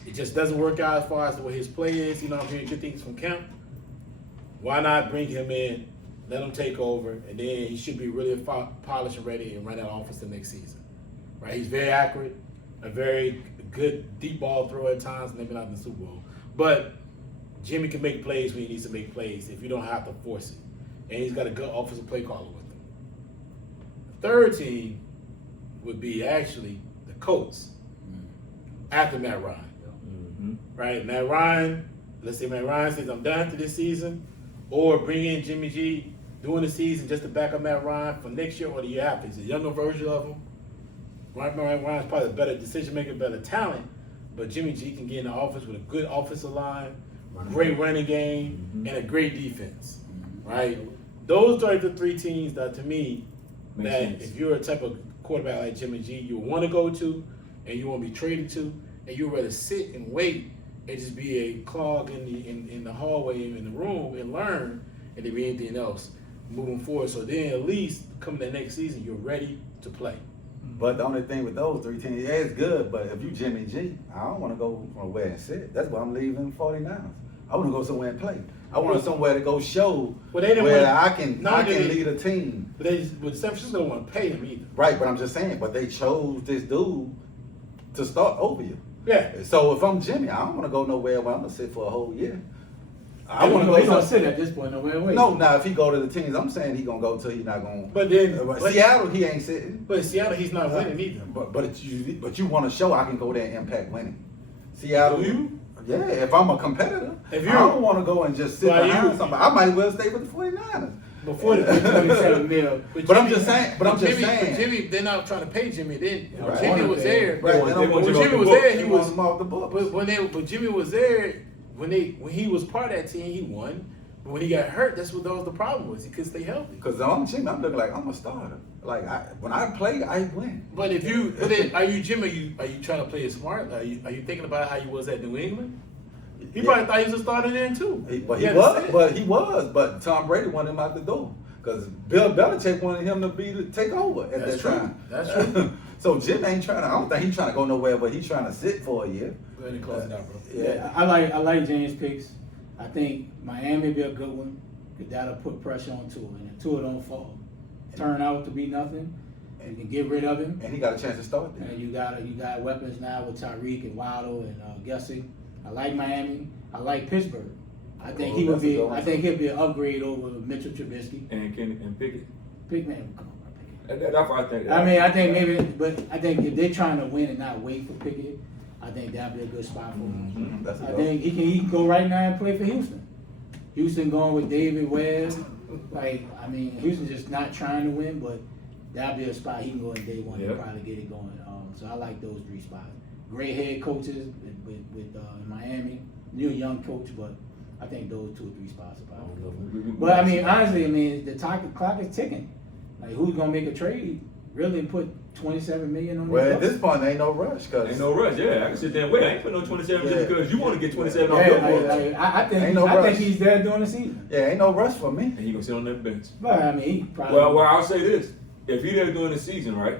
it just doesn't work out as far as the way his play is. I'm hearing good things from Kemp. Why not bring him in, let him take over, and then he should be really polished and ready and run that offense the next season, right? He's very accurate, a very good deep ball thrower at times, maybe not in the Super Bowl. But Jimmy can make plays when he needs to make plays if you don't have to force it. And he's got a good offensive play caller with him. The third team would be actually the Colts after Matt Ryan. Right? Matt Ryan, let's say Matt Ryan says, I'm done after this season, or bring in Jimmy G during the season just to back up Matt Ryan for next year or the year after. He's a younger version of him. Ryan's probably a better decision maker, better talent, but Jimmy G can get in the offense with a good offensive line, great running game, and a great defense. Right? Those are the three teams that, to me, Makes that sense. if you're a type of quarterback like Jimmy G, you want to go to, and you want to be traded to, and you'd rather sit and wait and just be a clog in the hallway in the room and learn, and to be anything else moving forward. So then at least coming the next season, you're ready to play. But the only thing with those three teams, yeah, it's good, but if you Jimmy G, I don't want to go somewhere and sit. That's why I'm leaving 49ers. I want to go somewhere and play. I want somewhere to go show Well, they didn't where wanna- I can lead a team. But San Francisco don't want to pay him either. Right, but I'm just saying, but they chose this dude to start over you. Yeah. So if I'm Jimmy, I don't want to go nowhere where I'm going to sit for a whole year. I want to He's go gonna to sit at this point. No matter what. No, now if he go to the teams, I'm saying he gonna go till he not gonna. But then, Seattle, he ain't sitting. But Seattle, he's not winning either. But you want to show I can go there and impact winning. Seattle, Do you? Yeah, if I'm a competitor, If I don't want to go and just sit Well, behind you- somebody. I might well stay with the 49ers. Before the 27 mil. But I'm just saying. But I'm just Jimmy, saying. Jimmy, they're not trying to pay Jimmy. Then Right. Jimmy was there. Right, They don't want When Jimmy Jimmy off was the there, books. he They want was. him off the books. But Jimmy was there when he was part of that team. He won. But when he got hurt, that was the problem. Was he couldn't stay healthy. Because I'm Jimmy, I'm looking like I'm a starter. Like when I play, I win. But then, are you Jimmy? Are you trying to play it smart? Are you thinking about how you was at New England? He probably thought he was a starter then too. He was. But Tom Brady wanted him out the door because Bill Belichick wanted him to take over at That's that true. time. That's true. So Jim ain't trying to. I don't think he's trying to go nowhere, but he's trying to sit for a year. Go ahead and close it out, bro. Yeah. I like James' picks. I think Miami be a good one. Cause that'll put pressure on Tua, and if Tua don't fall, turn out to be nothing, and you can get rid of him. And he got a chance to start there. And you got weapons now with Tyreek and Waddle and Gussie. I like Miami. I like Pittsburgh. I think he would that's a be. good one. I think he'll be an upgrade over Mitchell Trubisky. And Pickett. Big man, come on, Pickett. That's what I think. I think maybe, but I think if they're trying to win and not wait for Pickett, I think that'd be a good spot for him. That's a I good think he can go right now and play for Houston. Houston going with David Webb. Houston just not trying to win, but that'd be a spot he can go in day one and probably get it going. So I like those three spots. Great head coaches with Miami. New young coach, but I think those 2 or 3 spots are probably good. But honestly, the clock is ticking. Like who's gonna make a trade? Really put 27 million on Well, their at books? this point, there ain't no rush. Ain't no rush, yeah. I can sit there and wait. I ain't put no 27 just because you want to get 27 off Yeah, your books. I think Ain't no I rush. think he's there during the season. Yeah, ain't no rush for me. And he gonna sit on that bench. But he probably. Well, I'll say this: if he there during the season, right?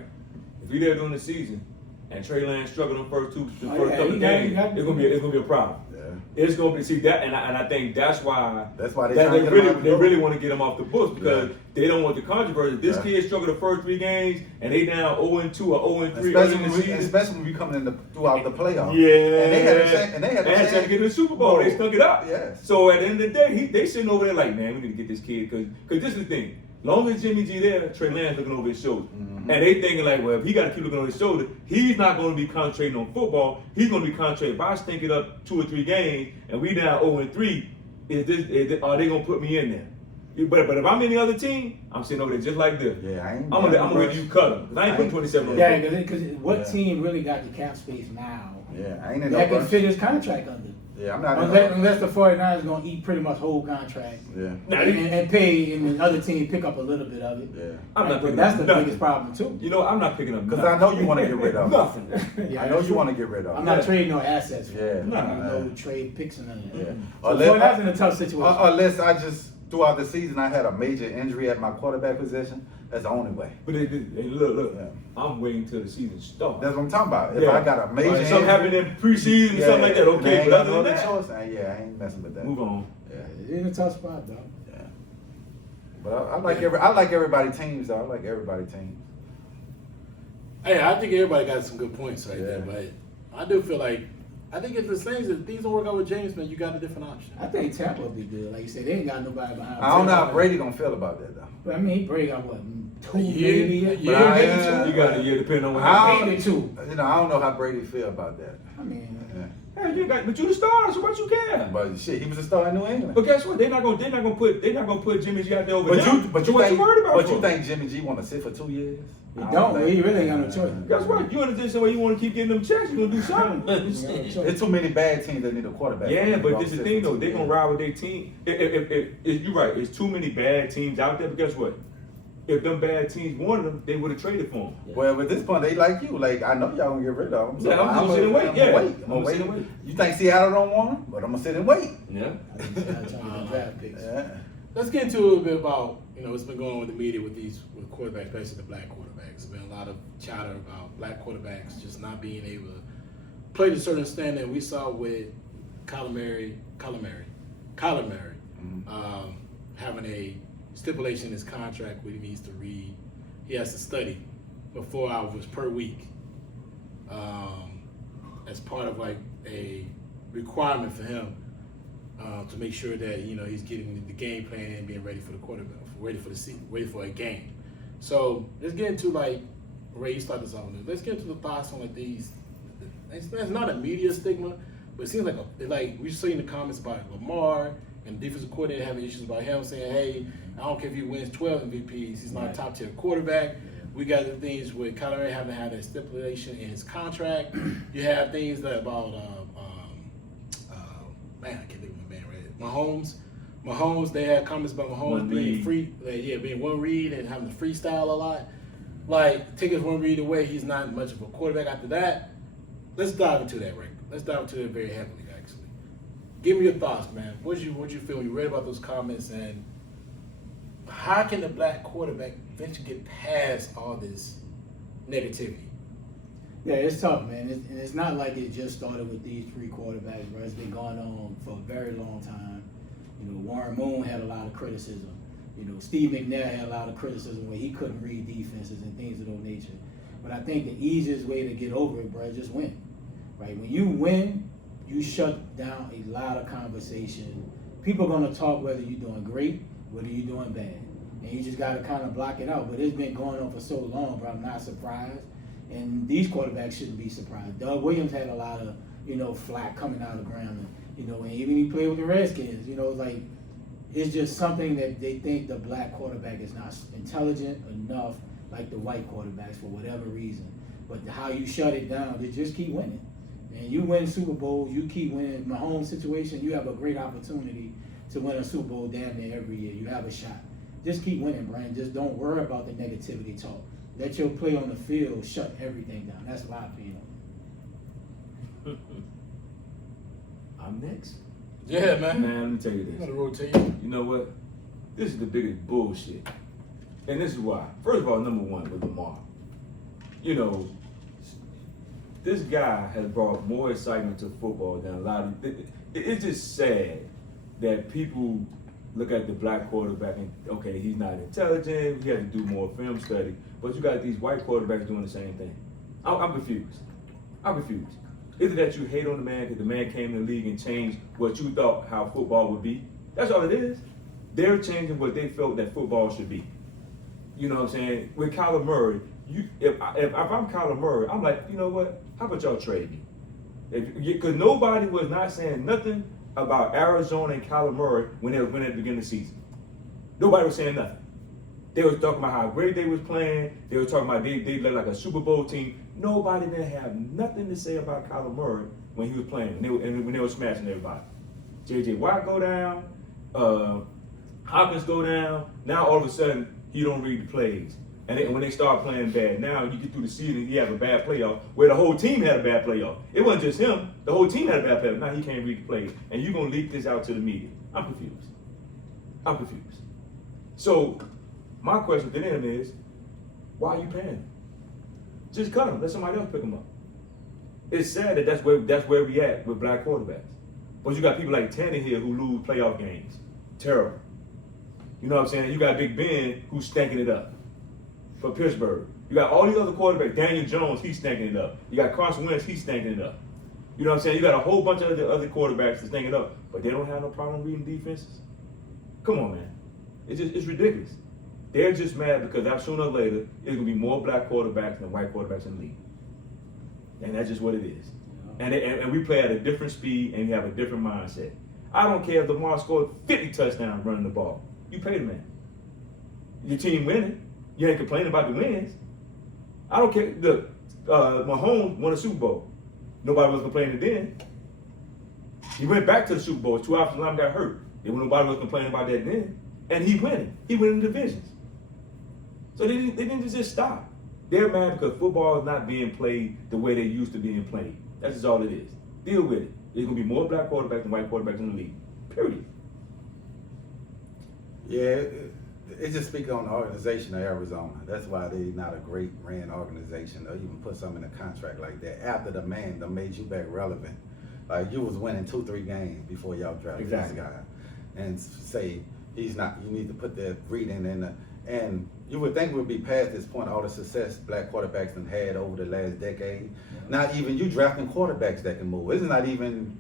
If he there during the season, and Trey Lance struggled in the first couple games, it's gonna be a problem. Yeah. It's gonna be that, and I think that's why they they trying to get him off the they books. really want to get him off the books because Yeah. they don't want the controversy. This Yeah. kid struggled the first 3 games, and they down 0-2 or 0-3 early in the season. Especially when we coming throughout the playoffs. Yeah, And they had a chance. And they had a chance to chance get to the Super Bowl. They stunk it up. Yes. So at the end of the day, they sitting over there like, man, we need to get this kid because this is the thing. Long as Jimmy G there, Trey Lance looking over his shoulder. Mm-hmm. And they thinking like, well, if he got to keep looking over his shoulder, he's not going to be concentrating on football. He's going to be concentrating. If I stink it up 2 or 3 games and we down 0-3, are they going to put me in there? But if I'm in the other team, I'm sitting over there just like this. Yeah, I'm gonna let you cut him. 'Cause I ain't putting 27 on the Yeah, book. because what Yeah. team really got the cap space now Yeah, I ain't in no that can rush. fit his contract under? Yeah, I'm not in no rush. Unless the 49ers going to eat pretty much whole contract Yeah. and pay, and the other team pick up a little bit of it. Yeah. I'm not But picking that's up the nothing. biggest problem too. You know, I'm not picking up Because nothing. I know you want to get rid of him. Nothing. Yeah, I know you want to get rid of I'm him. not trading no assets. Yeah. No trade picks and none of that. Yeah. So Unless- 49ers in a tough situation. Unless I just, throughout the season, I had a major injury at my quarterback position. That's the only way. But look, Yeah. I'm waiting till the season starts. That's what I'm talking about. If I got a major Like, something happened in preseason, yeah, something like that, and I okay. ain't But got other no than other that, choice. I ain't messing with that. move on. Yeah. It's in a tough spot, though. Yeah. But I like everybody teams though. I like everybody teams. Hey, I think everybody got some good points right there, Yeah. but I do feel like if the things don't work out with James, man, you got a different option. I think Tampa will be good. Like you said, they ain't got nobody behind. I don't know how Brady gonna feel about that though. But I mean, he Brady got what, 2 A year? maybe? A But year, I- maybe You got a year depending on what How- happens. Maybe 2. You know, I don't know how Brady feel about that. I mean, Yeah. Hey, but you the star, so what you care? But shit, he was a star in New England. But guess what? They're not gonna put Jimmy G out there over But him. you So what you worried about? But for? you think Jimmy G want to sit for 2 years? he I don't. think- He really ain't got no choice. Guess what? You in a position where you want to keep getting them checks. You gonna do something. There's too many bad teams that need a quarterback. Yeah, but this is Sit the thing for though. 2 They're gonna years. ride with their team. If you're right. It's too many bad teams out there. But guess what? If them bad teams wanted them, they would have traded for them. Well, at this point, they like you. Like, I know y'all gonna get rid of them. So Yeah, I'm gonna sit and wait. Yeah. I'm I'm gonna gonna wait. sit and wait. You think Seattle don't want him? But I'm gonna sit and wait. Yeah. I'm trying to get draft picks. Yeah. Let's get into a little bit about what's been going on with the media with quarterbacks, especially the black quarterbacks. There's been a lot of chatter about black quarterbacks just not being able to play to a certain standard. We saw with Kyler Murray, having a stipulation in his contract where he needs to read. He has to study for 4 hours per week as part of like a requirement for him to make sure that he's getting the game plan and being ready for the quarterback, ready for the season, ready for a game. So let's get into like Ray, you start this off. Let's get into the thoughts on like these. It's not a media stigma, but it seems like we see in the comments about Lamar and the defensive coordinator having issues about him saying, "Hey, I don't care if he wins 12 MVPs, he's not a top tier quarterback." We got the things with Kyler Murray having had a stipulation in his contract. You have things that about man, I can't think of my man right. Mahomes, they had comments about Mahomes being being one read and having to freestyle a lot. Like, take his one read away, he's not much of a quarterback after that. Let's dive into that, Rick. Let's dive into it very heavily, actually. Give me your thoughts, man. What you feel when you read about those comments, and how can the black quarterback eventually get past all this negativity? Yeah, it's tough, man. It's not like it just started with these three quarterbacks, bro. It's been going on for a very long time. Warren Moon had a lot of criticism. Steve McNair had a lot of criticism where he couldn't read defenses and things of that nature. But I think the easiest way to get over it, bro, is just win. Right? When you win, you shut down a lot of conversation. People are going to talk whether you're doing great, whether you're doing bad. And you just got to kind of block it out. But it's been going on for so long, bro, I'm not surprised. And these quarterbacks shouldn't be surprised. Doug Williams had a lot of, flack coming out of the ground. And even he played with the Redskins. It's just something that they think the black quarterback is not intelligent enough like the white quarterbacks for whatever reason. But how you shut it down, they just keep winning. And you win Super Bowls, you keep winning. Mahomes situation, you have a great opportunity to win a Super Bowl damn near every year. You have a shot. Just keep winning, Brian. Just don't worry about the negativity talk. Let your play on the field shut everything down. That's my opinion. I'm next. Yeah, man. Man, let me tell you this. I'm gonna rotate. You know what? This is the biggest bullshit. And this is why. First of all, number one with Lamar. This guy has brought more excitement to football than a lot of... It's just sad that people look at the black quarterback and, okay, he's not intelligent, he had to do more film study, but you got these white quarterbacks doing the same thing. I'm confused. Is it that you hate on the man because the man came in the league and changed what you thought how football would be? That's all it is. They're changing what they felt that football should be. You know what I'm saying? With Kyler Murray, if I'm Kyler Murray, I'm like, you know what? How about y'all trade me? Because nobody was not saying nothing about Arizona and Kyler Murray when they were winning at the beginning of the season. Nobody was saying nothing. They was talking about how great they was playing. They were talking about they looked like a Super Bowl team. Nobody didn't have nothing to say about Kyler Murray when he was playing and when they were smashing everybody. J.J. Watt go down, Hopkins go down. Now all of a sudden he don't read the plays. And when they start playing bad, now you get through the season, he have a bad playoff, where the whole team had a bad playoff. It wasn't just him, the whole team had a bad playoff. Now he can't read the plays. And you're going to leak this out to the media. I'm confused. So my question to them is, why are you paying him? Just cut him. Let somebody else pick him up. It's sad that that's where we at with black quarterbacks. But you got people like Tannehill who lose playoff games. Terrible. You know what I'm saying? You got Big Ben who's stanking it up for Pittsburgh. You got all these other quarterbacks. Daniel Jones, he's stanking it up. You got Carson Wentz, he's stanking it up. You know what I'm saying? You got a whole bunch of other quarterbacks that's stanking it up, but they don't have no problem reading defenses. Come on, man. It's ridiculous. They're just mad because sooner or later, there's going to be more black quarterbacks than white quarterbacks in the league. And that's just what it is. And we play at a different speed and we have a different mindset. I don't care if Lamar scored 50 touchdowns running the ball. You pay the man. Your team winning. You ain't complaining about the wins. I don't care. Look, Mahomes won a Super Bowl. Nobody was complaining then. He went back to the Super Bowl. 2 offensive linemen got hurt. Nobody was complaining about that then. And he winning. He winning divisions. So they didn't just stop. They're mad because football is not being played the way they used to being played. That's just all it is. Deal with it. There's going to be more black quarterbacks than white quarterbacks in the league. Period. Yeah, it just speaks on the organization of Arizona. That's why they're not a great ran organization. They'll even put something in a contract like that. After the man that made you back relevant. Like you was winning 2-3 games before y'all drafted this guy. And say he's not, you need to put that reading in the, and you would think we'd be past this point, all the success black quarterbacks have had over the last decade. Not even you drafting quarterbacks that can move. It's not even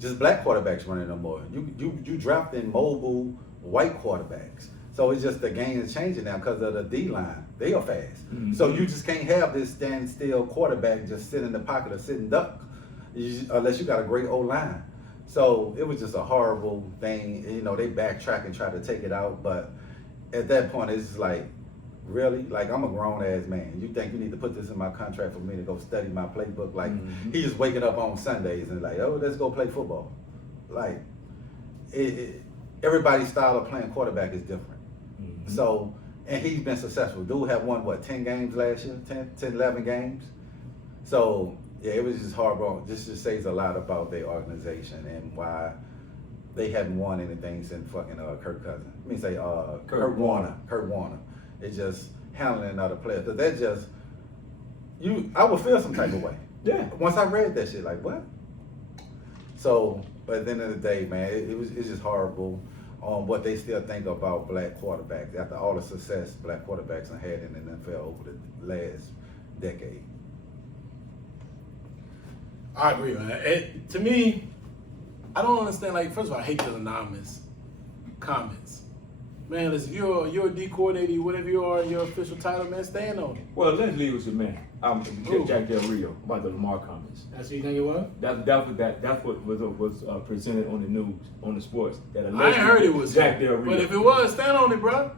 just black quarterbacks running no more. You drafting mobile white quarterbacks. So it's just the game is changing now because of the D line. They are fast. So you just can't have this standstill quarterback just sit in the pocket or sitting duck, unless you got a great O line. So it was just a horrible thing. You know, they backtrack and try to take it out, but at that point it's just like, really? Like, I'm a grown ass man. You think you need to put this in my contract for me to go study my playbook? Like, he's just waking up on Sundays and like, oh, let's go play football. Like, everybody's style of playing quarterback is different. So, and he's been successful. Dude have won, 10 games last year? 10, 11 games? So, yeah, it was just horrible. This just says a lot about their organization and why they haven't won anything since fucking Kurt Cousins. I mean, say Kurt Warner. Kurt Warner. It's just handling another player. Cause that just, I would feel some type of way. Yeah. Once I read that shit, like, what? So, but at the end of the day, man, it's just horrible on what they still think about black quarterbacks after all the success black quarterbacks have had in the NFL over the last decade. I agree, man. To me, I don't understand. Like, first of all, I hate the anonymous comments. Man, listen, you're a D coordinator, whatever you are, your official title, man, stand on it. Well, let's leave with your man. Jack Del Rio about the Lamar comments. That's what you think it was? That's what was presented on the news, on the sports. That I ain't heard it was Jack Del Rio. But if it was, stand on it, bro.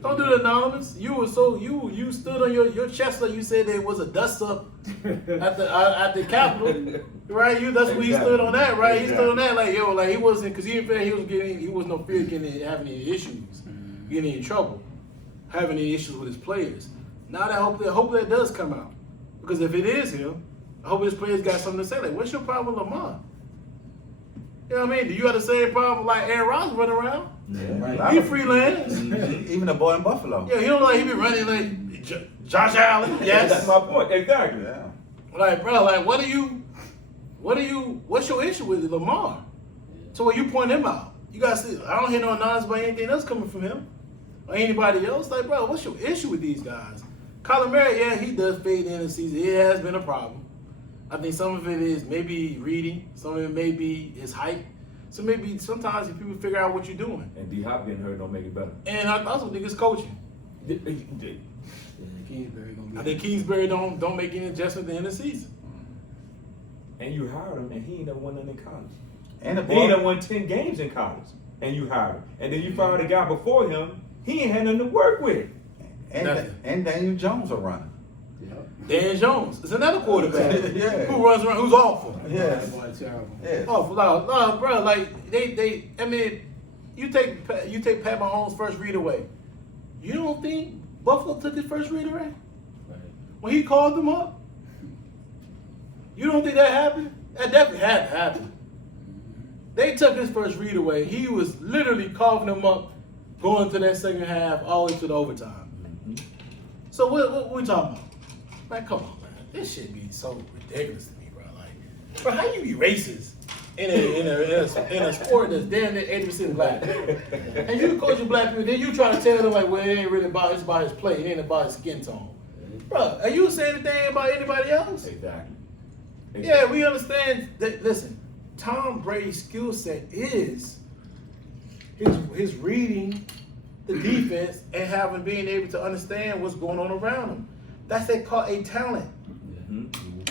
Don't do the anonymous. You stood on your chest like you said there was a dust up at the Capitol, right? That's what he stood on that, right? He stood on that like, yo, like he wasn't, because he didn't feel he was no fear having any issues, getting in trouble, having any issues with his players. Now that I hope that does come out, because if it is him, I hope his players got something to say. Like, what's your problem with Lamar? You know what I mean? Do you have the same problem like Aaron Rodgers running around? Yeah, right. He freelance. Even the boy in Buffalo. Yeah, he don't like he be running like Josh Allen. Yes, That's my point. Exactly. Yeah. like bro, like what's your issue with Lamar? So when you point him out, you gotta see. I don't hear no nonsense about anything else coming from him or anybody else. Like, bro, what's your issue with these guys? Kyler Murray, yeah, he does fade in the season. It has been a problem. I think some of it is maybe reading, some of it may be his height. So maybe sometimes if people figure out what you're doing. And D Hop getting hurt don't make it better. And I also think it's coaching. Yeah, Kingsbury gonna be. I think Kingsbury don't make any adjustment at the end of the season. And you hired him, and he ain't never won nothing in college. And the He ain't boy, never won 10 games in college, and you hired him. And then you fired a guy before him. He ain't had nothing to work with. and Daniel Jones are running. Dan Jones is another quarterback Yeah. who runs around, who's awful. Yes. That boy terrible. Yes. Awful, no, bro. Like they. I mean, you take Pat Mahomes' first read away. You don't think Buffalo took his first read away Right. when he called them up? You don't think that happened? That definitely had to happen. They took his first read away. He was literally coughing them up, going to that second half, all the way to the overtime. So what we talking about? Man, come on, man. This shit be so ridiculous to me, bro. Like, bro, how you be racist in a sport that's damn near 80% black? And you coaching black people, then you try to tell them like, well, it ain't really about it's about his play, it ain't about his skin tone. Bro, are you saying anything about anybody else? Exactly. Yeah, we understand that. Listen, Tom Brady's skill set is his reading the defense and being able to understand what's going on around him. That's called a talent.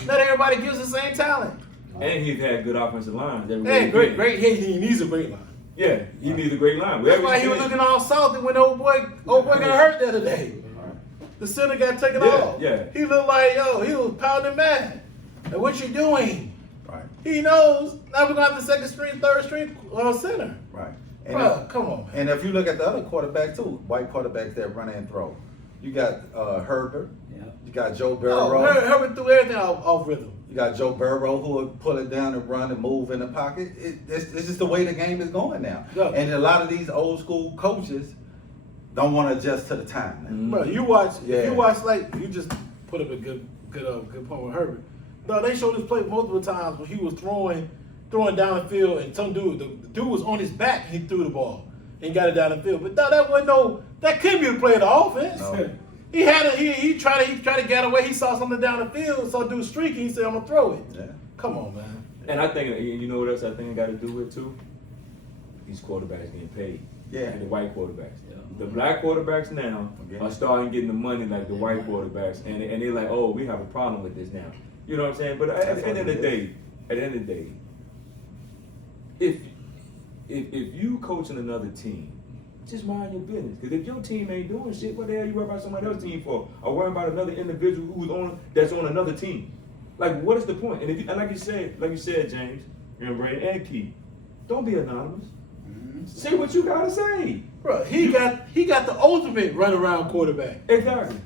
Not everybody gives the same talent. And he's had good offensive lines. Hey, great. He needs a great line. Yeah, he needs a great line. That's why he was looking all salty when old boy got hurt the other day. The center got taken off. Yeah. He looked like he was pounding mad. Like, what you doing? Right. He knows. Now we're going to the second string, third string center. Right. And Bro, come on, man. And if you look at the other quarterbacks too, white quarterbacks that run and throw, you got Herbert, you got Joe Burrow. Herbert threw everything off rhythm. You got Joe Burrow who will pull it down and run and move in the pocket. It's just the way the game is going now. Yeah. And a lot of these old school coaches don't want to adjust to the time now. Bro, you watch. Yeah. If you watch, like, you just put up a good point with Herbert. No, they showed this play multiple times when he was throwing down the field, and some dude, the dude was on his back and he threw the ball and got it down the field. But that couldn't be the play of the offense. No. He tried to get away. He saw something down the field, saw dude streaking. He said, "I'm gonna throw it." Yeah. Come on, man. And I think, you know what else I think I got to do with too? These quarterbacks getting paid. Yeah. And the white quarterbacks. Yeah. The black quarterbacks now Okay. are starting getting the money like the white quarterbacks, and they're like, oh, we have a problem with this now. You know what I'm saying? But at the end of the day, if you coaching another team, just mind your business. Because if your team ain't doing shit, what the hell you worry about somebody else's team for? Or worry about another individual that's on another team? Like, what is the point? And like you said, James, and Ray and Keith, don't be anonymous. Say what you gotta say. Bro, he got the ultimate runaround quarterback. Exactly.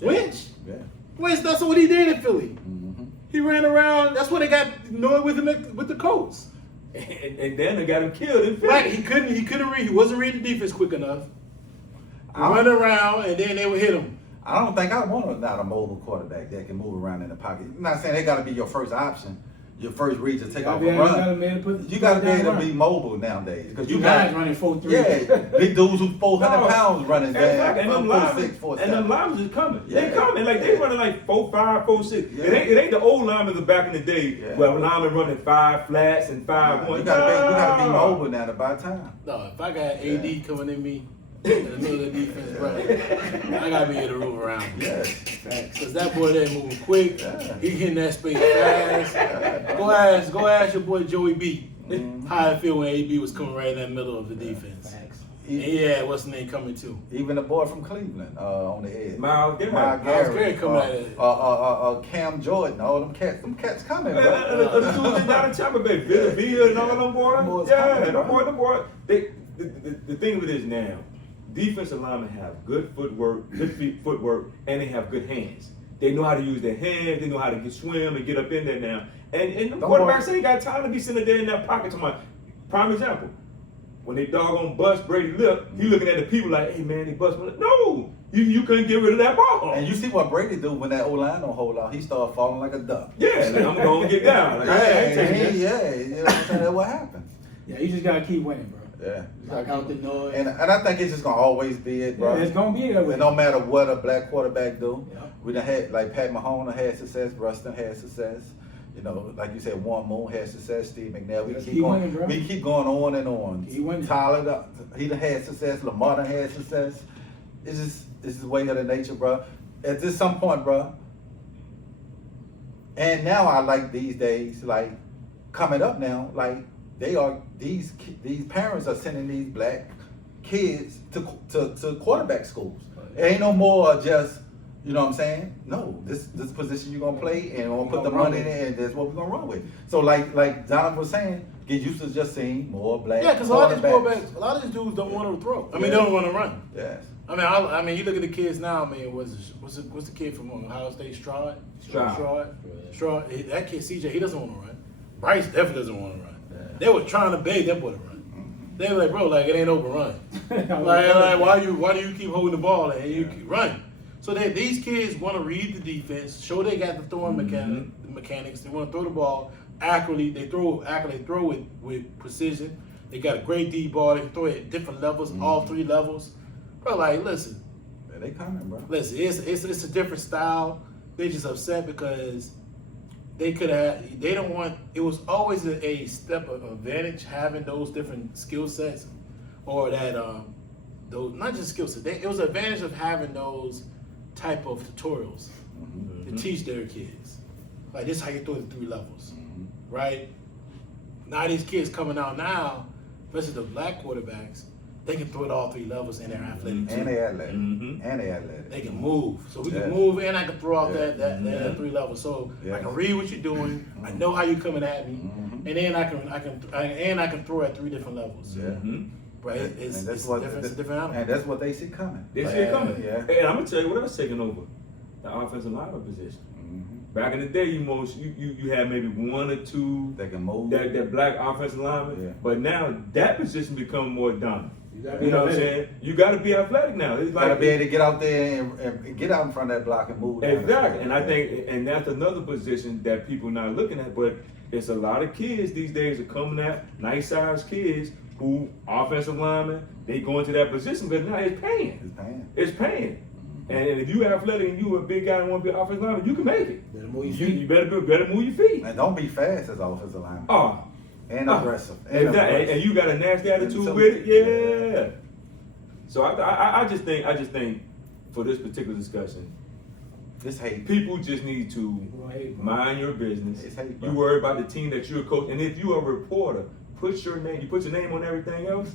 Winch. Yeah. Winch, that's what he did in Philly. Mm-hmm. He ran around. That's what they got annoyed with him with the Colts. And then they got him killed in Philly. Right, he couldn't read. He wasn't reading defense quick enough. He I- run around and then they would hit him. I don't think I want a mobile quarterback that can move around in the pocket. I'm not saying they got to be your first option, your first read to take off a run. You got to be able to be mobile nowadays because You you guys got running 4-3. yeah big dudes who 400 No. pounds running down. And them 4'6", 4'7". and them linemen is coming. Yeah. They coming. Like they running like 4'5", 4'6". Yeah. It ain't the old linemen of back in the day Yeah. where linemen running 5 flats and 5'1". You got to be mobile now to buy time. No, if I got AD coming in me in the middle of the defense, bro, I gotta be able to move around. Yes. Cause that boy there moving quick. Yeah. He hitting that space fast. Go ask your boy Joey B. Mhm. How it feel when AB was coming right in that middle of the defense. Facts. And yeah, what's the name coming too? Even the boy from Cleveland on the edge. Miles Garrett. Miles Garrett Garrett. coming at it. Cam Jordan. All them cats coming, bro. The dudes in down in Tampa Bay, Villa and all them Them boys. boys Yeah, coming, them boys. The thing with this now, defensive linemen have good footwork, and they have good hands. They know how to use their hands. They know how to swim and get up in there now. And the quarterbacks ain't got time to be sitting there in that pocket. To my prime example, when they doggone bust Brady Lip, he looking at the people like, hey man, they bust. No, you couldn't get rid of that ball. And you see what Brady do when that O-line don't hold out. He start falling like a duck. Yeah, like, I'm gonna get down. Like, I ain't taking this. You know what I'm saying? That's what happened. Yeah, you just gotta keep winning, bro. Yeah. Knock out the noise. And I think it's just gonna always be it, bro. Yeah, it's gonna be that way. And no matter what a black quarterback do, Yeah. we done had like Pat Mahomes had success, Rustin had success. You know, like you said, Warren Moon had success, Steve McNair. Let's keep winning, bro. We keep going on and on. Keep winning. Tyler, he done had success. Lamar done had success. It's just the way of the nature, bro. At this some point, bro. And now I like these days, like coming up now, like these parents are sending these black kids to quarterback schools. It ain't no more just, you know what I'm saying? No, this position you're gonna play and we're gonna put the money in it and that's what we're gonna run with. So like Jonathan was saying, get used to just seeing more black. Yeah, because a lot of these quarterbacks. quarterbacks, a lot of these dudes don't want to throw. I mean, Yeah. they don't want to run. Yes. I mean, you look at the kids now. I mean, what's the kid from Ohio State? Stroud. That kid CJ, he doesn't want to run. Bryce definitely doesn't want to run. Yeah. They were trying to beg that boy to run. They were like, bro, like it ain't overrun. I like why do you keep holding the ball and you keep run? So these kids want to read the defense, show they got the throwing mechanics. They want to throw the ball accurately. They throw with precision. They got a great D ball. They can throw it at different levels, all 3 levels. Bro, like listen, Yeah, they coming, bro. listen, it's a different style. They just upset because they could have. They don't want. It was always a step of advantage having those different skill sets, or that those not just skill sets. It was an advantage of having those type of tutorials to teach their kids. Like this, is how you throw the 3 levels, right? Now these kids coming out now, especially the black quarterbacks, they can throw it all 3 levels and they're athletic too. And they athletic. Mhm. And they athletic. They can move, so we Yeah. can move, and I can throw off Yeah. that 3 levels. So Yeah. I can read what you're doing. I know how you're coming at me, Mhm. and then I can throw at 3 different levels. Yeah. Right? And It's that's different. It's a different animal. And that's what they see coming. They see it coming. Yeah. And I'm gonna tell you what else taking over. The offensive lineman position. Back in the day, you had maybe 1 or 2 They can move. that black offensive lineman, Yeah. but now that position become more dominant. You gotta be You know what I'm athletic. saying? You got to be athletic now. It's Gotta like be able to get out there and get out in front of that block and move. down the exactly, field. and I think, and that's another position that people not looking at. But it's a lot of kids these days are coming at nice sized kids who offensive linemen. They go into that position, but now it's paying. It's paying. It's paying. And if you athletic and you a big guy and want to be an offensive lineman, you can make it. Better move your feet. You better move your feet. And don't be fast as offensive lineman. Oh, And aggressive. and you got a nasty attitude So- with it, yeah. So I just think for this particular discussion, It's hate. people just need to People hate, bro. mind your business. It's hate, bro. You worry about the team that you're coaching, and if you're a reporter, put your name. You put your name on everything else.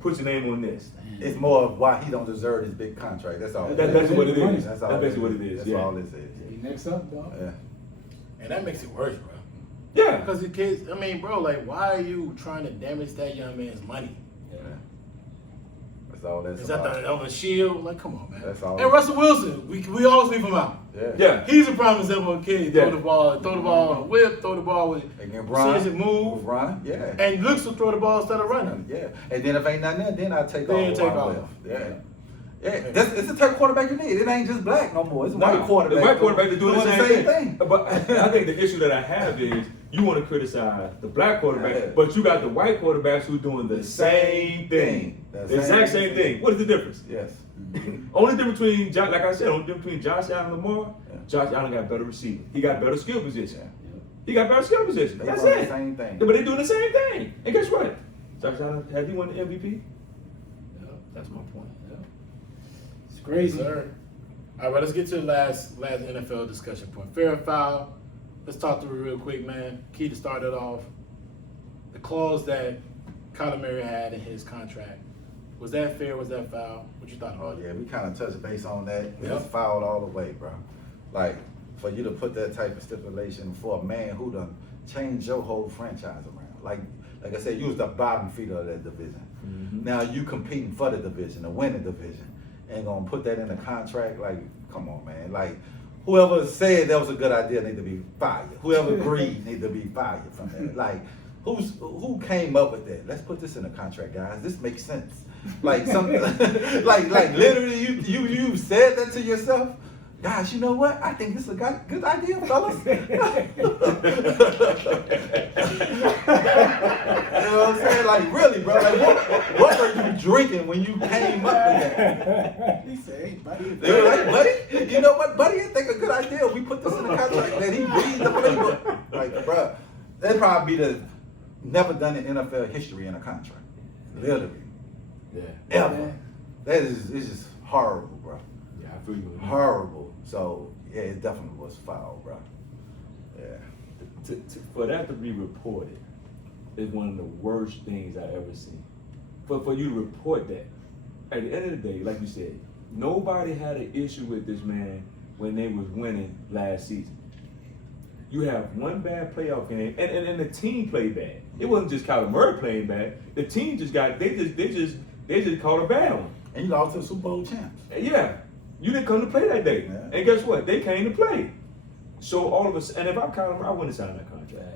Put your name on this. It's more of why he don't deserve his big contract. That's all. That's what it is. That's That's basically what it is. That's Yeah. all this is. He next up, dog. Yeah. And that makes it worse, bro. Yeah. Because the kids, I mean, bro, like, why are you trying to damage that young man's money? Yeah. That's all that's Is that about. the of a shield? Like, come on, man. That's all. And Russell Wilson, we always leave him out. Yeah. Yeah. He's a prime example of a kid. Yeah. Throw the ball on a whip, throw the ball with And then precision move, Run. Yeah. and looks to throw the ball instead of running. Yeah. And then if ain't nothing there, then I'll take Then off. take while I'm off. left. Yeah. Yeah, it's the type of quarterback you need. It ain't just black no more. It's No, white quarterback. The white quarterback is doing the same thing. thing. But I think the issue that I have is you want to criticize the black quarterback, Yeah. but you got the white quarterbacks who doing the same thing. The The exact same thing. What is the difference? Yes. Only difference between, like I said, only difference between Josh Allen and Lamar, Yeah. Josh Allen got better receiving. He got better skill position. Yeah. He got better skill position. They That's run the it. same thing. But they're doing the same thing. And guess what? Josh Allen, has he won the MVP? Yeah, that's my point. Yeah. It's crazy. Sir. All right, let's get to the last NFL discussion point. Fair and foul. Let's talk through it real quick, man. Key to start it off. The clause that Kyler Murray had in his contract. Was that fair? Was that foul? What you thought, Oh Hardy? yeah, we kind of touched base on that. Yep. It's fouled all the way, bro. Like for you to put that type of stipulation for a man who done changed your whole franchise around. Like I said, you was the bottom feeder of that division. Mm-hmm. Now you competing for the division, the winning division, and gonna put that in a contract. Like, come on, man. Like whoever said that was a good idea need to be fired. Whoever agreed need to be fired from that. Like who came up with that? Let's put this in a contract, guys. This makes sense. Like something, like literally, you said that to yourself. Guys, you know what? I think this is a good idea, fellas. You know what I'm saying? Like really, bro. Like what were you drinking when you came up with that? He said, hey, buddy. They were like, buddy, you know what, buddy? I think a good idea. We put this in the contract. That he reads the playbook. Like, bro, that'd probably be the never done in NFL history in a contract. Literally. Yeah. Ever. That is, it's just horrible, bro. Yeah, I feel you. Horrible. So yeah, it definitely was foul, bro. Yeah. For that to be reported is one of the worst things I ever seen. For you to report that, at the end of the day, like you said, nobody had an issue with this man when they was winning last season. You have one bad playoff game, and the team played bad. It wasn't just Kyler Murray playing bad. The team just got they just caught a bad one. And you lost to the Super Bowl champs. Yeah, you didn't come to play that day, Yeah. and guess what? They came to play. So all of us, and if I'm Kyler Murray, I wouldn't sign that contract.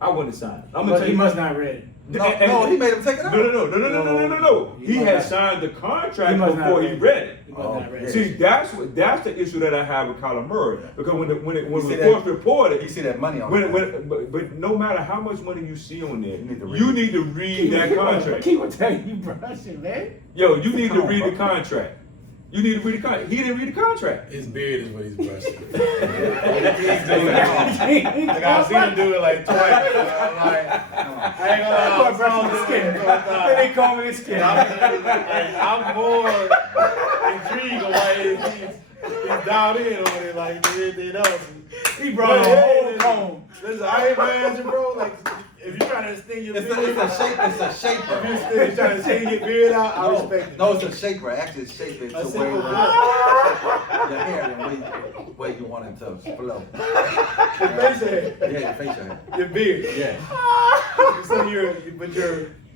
I wouldn't sign it. I'm gonna But tell he you. must not read it. No, he made him take it out. No. He He must had not- signed the He contract must not before he read it. He must not read it. See, that's the issue that I have with Kyler Murray. Because when You see reports that- reported, You see that money on but no matter how much money you see on there, You need to read you need to read that contract. Keep on telling you, bro. That shit, man. Yo, you need to Come on, read the bro. contract. You need to read the contract. He didn't read the contract. His beard is what he's brushing. He Like I've seen him do it like twice. I'm like, I ain't gonna lie. Boy, brushing the skin. Then they call me the skin. I'm more intrigued on why he's down in on it like anything else. He brought a whole comb. Listen, I ain't mad at you, bro. Like, if you're trying to sting your It's beard, a shaper. It's a shaper. if you're trying to sting your beard out, I respect it. No, it's a shaper. Actually, it's shape it to A where simple your hair and where you want it to flow. Your face hair, Yeah, your facial hair. your beard. Yeah.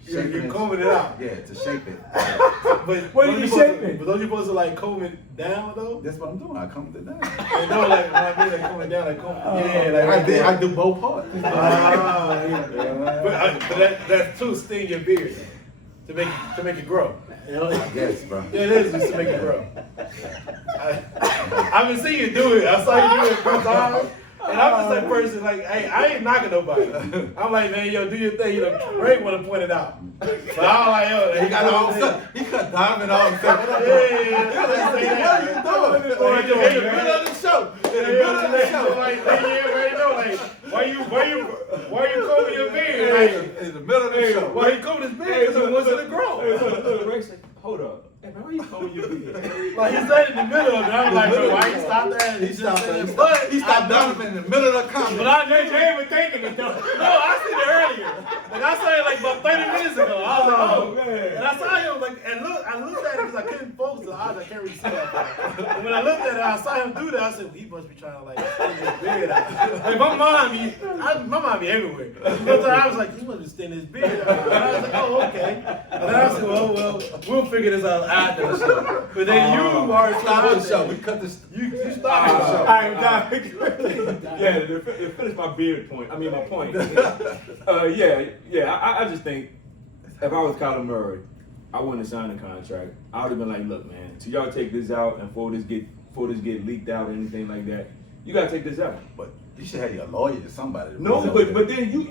So you're combing it out. Yeah, to shape it. But What don't are you supposed to- shaping? But don't you supposed to like comb it down though? That's what I'm doing. I combed it down. And no, like when I mean like coming down, like coming. Yeah, like I do both parts. Ah, yeah. But that's to sting your beard to make it grow. Yes, bro. Yeah, it is just to make it grow. I've been seeing you do it. I saw you do it a few times. And I'm just that person, like, hey, I ain't knocking nobody. I'm like, man, yo, do your thing. You know, Ray want to point it out. So I'm like, yo, He got all of a sudden, he cut Donovan all of a sudden. Yeah. What are you doing? In the middle of the show. In the middle of the show. Like, you already know, like, why you combing your beard? Like, In the middle of the show. why you combing his beard? Because it wasn't to grow. Look, Ray said, hold up. Hey, man, why you combing your beard? Like, he's right in the middle of it. I'm like, bro, why you stop that? He stopped Donovan in the middle of the comment. But I ain't even thinking it though. No, I seen it earlier. Like I saw it like about 30 minutes ago. I was like, oh man. And I saw him like, and look, I looked at it because I couldn't focus the eyes. I can't really see that. But when I looked at it, I saw him do that. I said, well, he must be trying to like extend his beard out. Like my mind be everywhere. But I was like, he must be extending his beard out. And I was like, oh okay. And then I said, well, we'll figure this out after the show. But then you are Stop the show. We cut this. You stopped the show. All right, Yeah, to finish my beard point. I mean my point. I just think if I was Kyler Murray, I wouldn't have signed a contract. I would have been like, look, man, so y'all take this out, and before this get leaked out or anything like that, you gotta take this out. But you should have your lawyer or somebody. No, but then you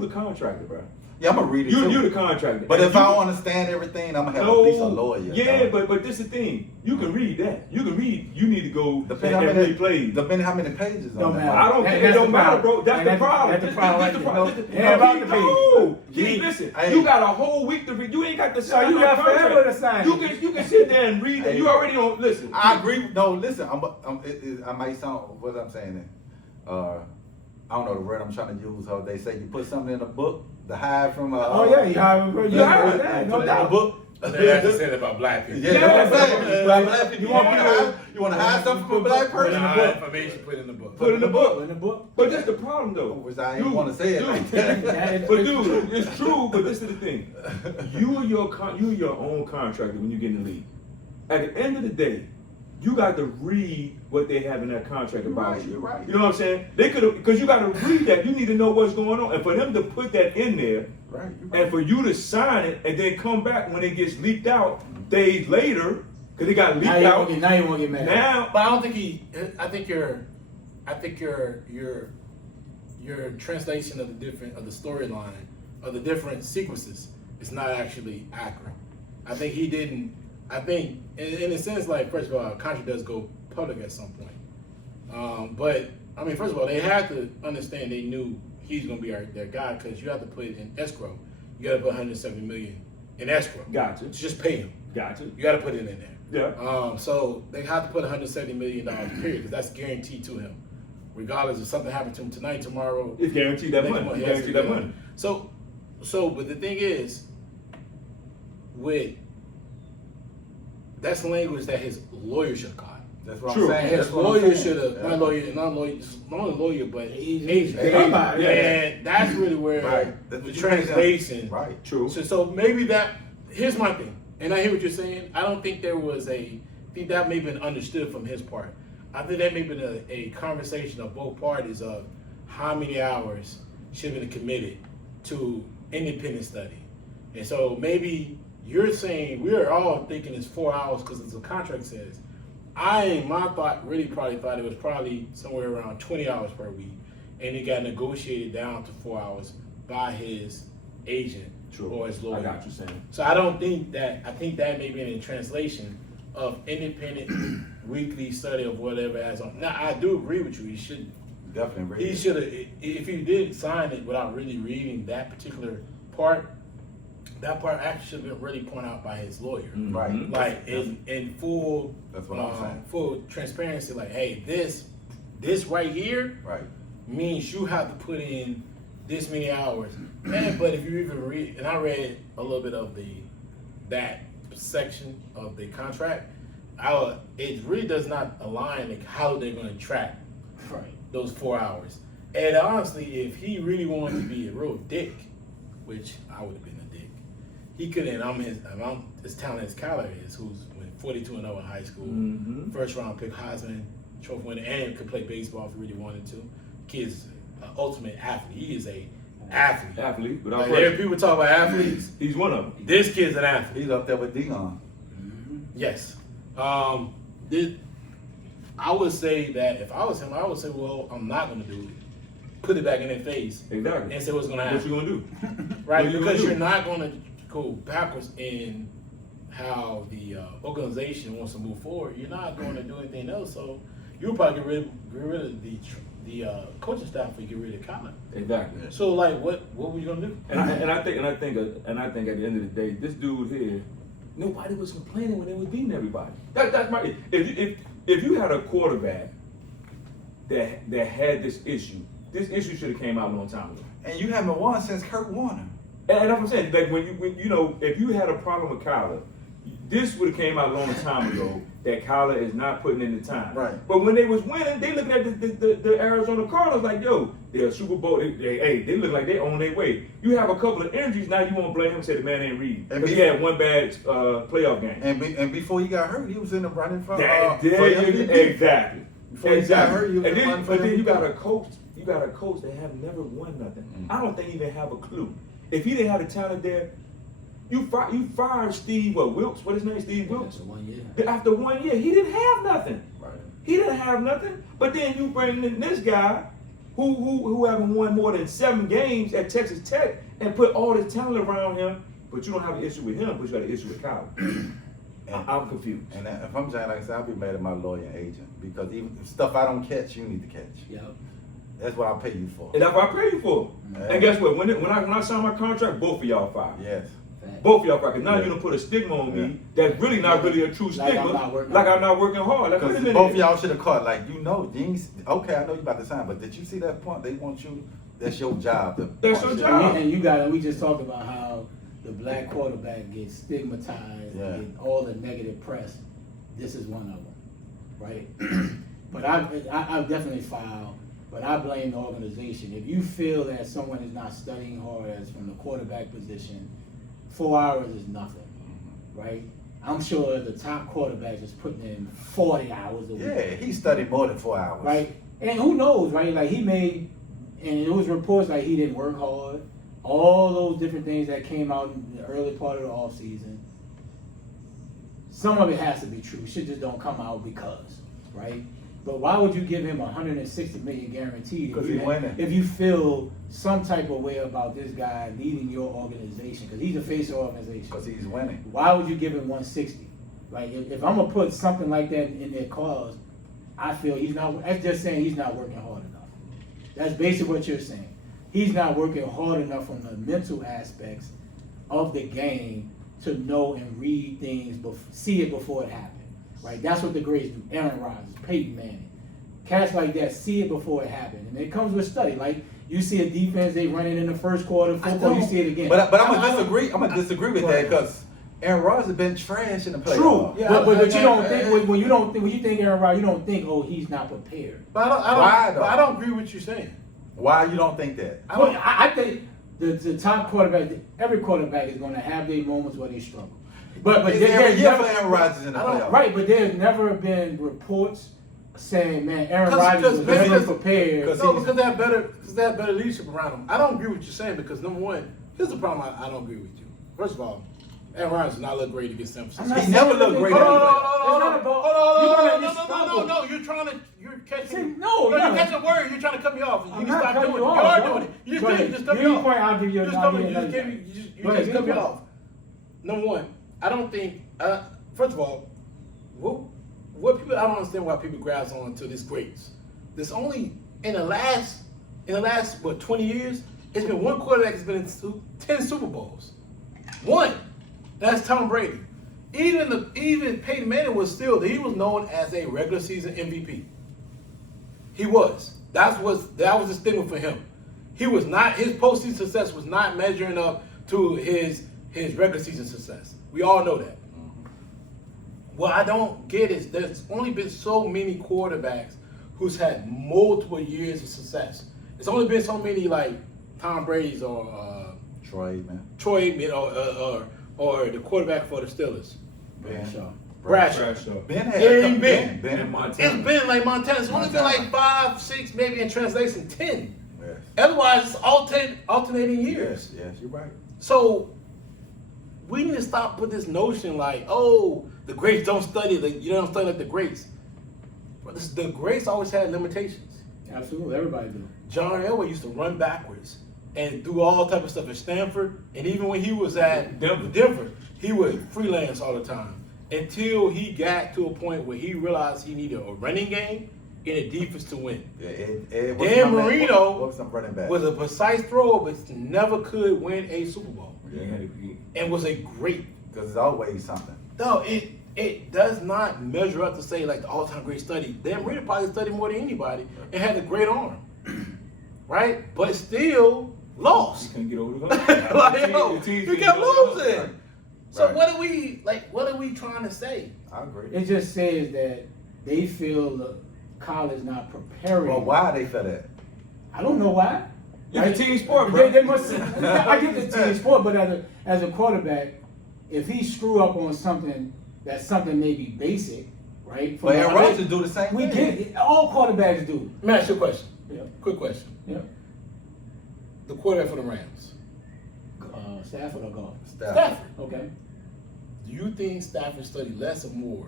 the contractor, bro. Yeah, I'm gonna read it too. You the contractor. But And if I don't understand everything, I'm gonna have at least a lawyer. Yeah, but this is the thing. You can read that. You can read. You need to go Depending and read plays. Depending how many pages Don't on that. matter. I don't think it don't matter, bro. That's the problem. That's the problem. No, listen. Hey. You got a whole week to read. You ain't got to So sign. you no got forever contract. to sign. You can sit there and read. Hey. You already don't listen. I agree. No, listen. I might sound what I'm saying. I don't know the word I'm trying to use. How they say you put something in a book, the hide from a. Oh yeah, you have it. You have it. Yeah, no The doubt. book. They actually said about black people. Yeah, that's what I'm saying. Black people. You want You want to hide something from a black Put person? information put in the book. Put in the book. In the book. But that's the problem, though. Which I ain't want to say it like Dude, that. but dude, it's true. But this is the thing: you are your own contractor when you get in the league. At the end of the day, you got to read what they have in that contract about you. You're right. You know what I'm saying? They could have, because you got to read that. You need to know what's going on, and for them to put that in there, Right. and for you to sign it, and then come back when it gets leaked out days later, because it got leaked out. Now you won't get mad. Now, But I don't think I think your translation of the storyline of the different sequences is not actually accurate. I think he didn't. I think in a sense, like first of all, contract does go public at some point. But I mean, first of all, they had to understand they knew he's going to be their guy because you have to put it in escrow. You got to put $170 million in escrow. gotcha, Just pay him. gotcha. You got to put it in there. Yeah. So they have to put $170 million period because that's guaranteed to him, regardless if something happened to him tonight, tomorrow. It's guaranteed that money. It's guaranteed that money. So, but the thing is, that's language that his lawyer should have caught. That's what True. I'm saying. His That's what I'm lawyer saying. should have, Yeah. not lawyer, not only lawyer, but agent. Agent. And that's really where Right. the That's translation. Right. True. So maybe here's my thing, and I hear what you're saying. I don't think there was I think that may have been understood from his part. I think that may have been a conversation of both parties of how many hours should have been committed to independent study. And so maybe you're saying we're all thinking it's 4 hours because it's a contract says. My thought probably thought it was probably somewhere around 20 hours per week, and it got negotiated down to 4 hours by his agent True. or his lawyer. I got you saying. So I don't think that. I think that may be in translation of independent weekly study of whatever as on. Now I do agree with you. He should. Definitely read He it. should have. If he did sign it without really reading that particular part, that part actually should have been really pointed out by his lawyer. Mhm. Right. Like in full. That's what I'm saying. Full transparency. Like, hey, this right here Right. means you have to put in this many hours. But if you even read, and I read a little bit of that section of the contract, it really does not align like how they're going to track those 4 hours. And honestly, if he really wanted to be a real dick, which I would have been a dick, he could. And I'm as talented as Kyler is, who's went 42-0 in high school, Mhm. first round pick, Heisman Trophy winner, and could play baseball if he really wanted to. Kid's an ultimate athlete. He is a athlete. Athlete, without Like, question. there people talk about athletes. He's one of them. This kid's an athlete. He's up there with Dion. Yes. I would say that if I was him, I would say, well, I'm not going to do it. Put it back in their face. Exactly. And say what's going to happen. What you gonna do? Right? What you Because gonna you're do? not going to go backwards in how the organization wants to move forward. You're not going to do anything else. So you'll probably get rid of the coaching staff if you get rid of Colin. Exactly. So like, what were you going to do? And I think at the end of the day, this dude here, nobody was complaining when they was beating everybody. That's my. If you had a quarterback that had this issue should have came out a long time ago. And you haven't won since Kurt Warner. And that's what I'm saying. Like when you know, if you had a problem with Kyler, this would have came out a long time ago that Kyler is not putting in the time. Right. But when they was winning, they looking at the Arizona Cardinals like, yo, they're a Super Bowl. They look like they on their way. You have a couple of injuries, now you won't blame him and say the man ain't reading. And Because he had one bad playoff game. And before he got hurt, he was in the running for Exactly. Before he got hurt, he was in the running for But then you MVP. got a coach that have never won nothing. I don't think he even have a clue. If he didn't have the talent there, you fired Steve Wilkes. What his name? Steve Wilkes. After 1 year. After 1 year, he didn't have nothing. Right. He didn't have nothing. But then you bring in this guy who haven't won more than 7 games at Texas Tech and put all this talent around him, but you don't have an issue with him, but you got an issue with Kyler. I'm confused. And if I'm saying, like I said, I'll be mad at my lawyer and agent because even stuff I don't catch, you need to catch. Yep. That's what I'll pay you for. And that's what I pay you for. Yeah. And guess what? When I signed my contract, both of y'all fired. Yes. Both of y'all fired. Because now Yeah. you're going to put a stigma on Yeah. me that's really not really a true Like stigma. I'm not working like hard. I'm not working hard. Like, wait a Because minute. both of y'all should have caught, like, you ain't, okay, I know you about to sign, but did you see that point? They want you, that's your job. That's your And job. we just talked about how the black quarterback gets stigmatized, Yeah. and get all the negative press. This is one of them, right? But I definitely file, but I blame the organization. If you feel that someone is not studying hard as from the quarterback position, 4 hours is nothing, right? I'm sure the top quarterback is putting in 40 hours a week. Yeah, he studied more than 4 hours. Right? And who knows, right? Like and it was reports like he didn't work hard. All those different things that came out in the early part of the offseason. Some of it has to be true. Shit just don't come out because, right? But why would you give him $160 million guaranteed Because he's winning. if you feel some type of way about this guy leading your organization? Because he's the face of the organization. Because he's winning. Why would you give him 160? Like if I'm gonna put something like that in their clause, I feel he's not. That's just saying he's not working hard enough. That's basically what you're saying. He's not working hard enough on the mental aspects of the game to know and read things, see it before it happens. Right? That's what the greats do. Aaron Rodgers, Peyton Manning, cats like that see it before it happens, and it comes with study. Like you see a defense they running in the first quarter, football, you see it again. But I'm gonna disagree. I'm gonna disagree with that because Aaron Rodgers has been trash in the playoffs. True, Yeah, but you don't I- think when you think Aaron Rodgers, you don't think, oh, he's not prepared. But Why, though? I don't agree with what you're saying. Why you don't think that? I think the top quarterback, every quarterback is going to have their moments where they struggle. But It's there's every year never, for Aaron Rodgers in the playoffs. right? But there's never been reports saying, man, Aaron 'Cause- Rodgers was because- never prepared. Because they have better leadership around them. I don't agree with what you're saying because number one, here's the problem. I don't agree with you. First of all, Aaron Rodgers did not look great against San Francisco. I'm not He never saying looked that great they- in the Hold on, playoffs. hold on, hold on. Hold You're on, gonna no, struggle. you're catching. No, you're no. catching word. You're trying to cut me off. You I'm can not stop cutting doing you it. off, You are bro. doing it. You just Go did. ahead. You just cut Give me me a off. point, I'll give you You just I'll cut give me. you You just another gave me. point. You Go ahead, just cut give me me a off. Number one, I don't think. First of all, what people I don't understand why people grasp on to this greats. There's only in the last 20 years, it's been one quarterback that's been in 10 Super Bowls. One. That's Tom Brady. Even Peyton Manning was known as a regular season MVP. He was. That was the stigma for him. He was not. His postseason success was not measuring up to his regular season success. We all know that. What I don't get is there's only been so many quarterbacks who's had multiple years of success. It's only been so many like Tom Brady's or Troy, man. Troy, or the quarterback for the Steelers. Bradshaw. Bradshaw. Ben It had ain't been. And Ben. Montana. It's been like Montana. It's only been Montana. like 5, 6, maybe in translation 10. Yes. Otherwise, it's alternating years. Yes, you're right. So we need to stop with this notion like, oh, the greats don't study. You don't study like the greats. The greats always had limitations. Absolutely, everybody do. John Elway used to run backwards and do all type of stuff at Stanford, and even when he was at Denver, he would freelance all the time until he got to a point where he realized he needed a running game and a defense to win. Yeah, Dan Marino what was some running back? was a precise thrower, but never could win a Super Bowl, Yeah, and was a great. Because it's always something. No, it does not measure up to say like the all-time great study. Dan Marino probably studied more than anybody and had a great arm, right? But still he lost. couldn't get over the Like, yo, he kept losing. Right. So Right. what are we trying to say? I agree. It just says that they feel the college not preparing. Well, why they feel that? I don't know why. It's a team sport, bro. They must. I get the team sport, but as a quarterback, if he screw up on something that's something maybe basic, right? But Aaron Rodgers do the same We thing. get it. All quarterbacks do. Let me ask you a question. Yeah. Quick question. Yeah. The quarterback for the Rams, Stafford or Goff? Stafford. Okay. Do you think Stafford studied less or more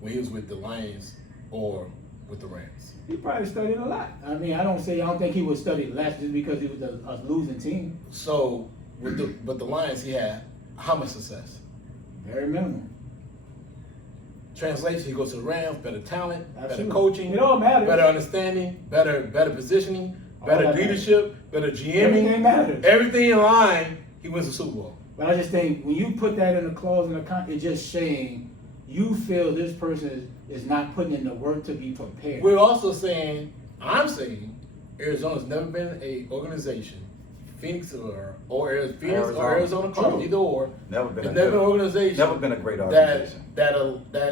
when he was with the Lions or with the Rams? He probably studied a lot. I mean, I don't think he would study less just because he was a losing team. So with the Lions, he had how much success? Very minimal. Translation: he goes to the Rams, better talent, Absolutely. better coaching, It all matters. better understanding, better positioning, All better that leadership, better GMing. Everything matters. Everything in line. He wins the Super Bowl. But I just think when you put that in a clause in the contract, it's just saying you feel this person is not putting in the work to be prepared. We're also saying, I'm saying, Arizona's never been a organization, Phoenix or Arizona Cardinals, either or. Never been It's a never good- an organization. never been a great organization. That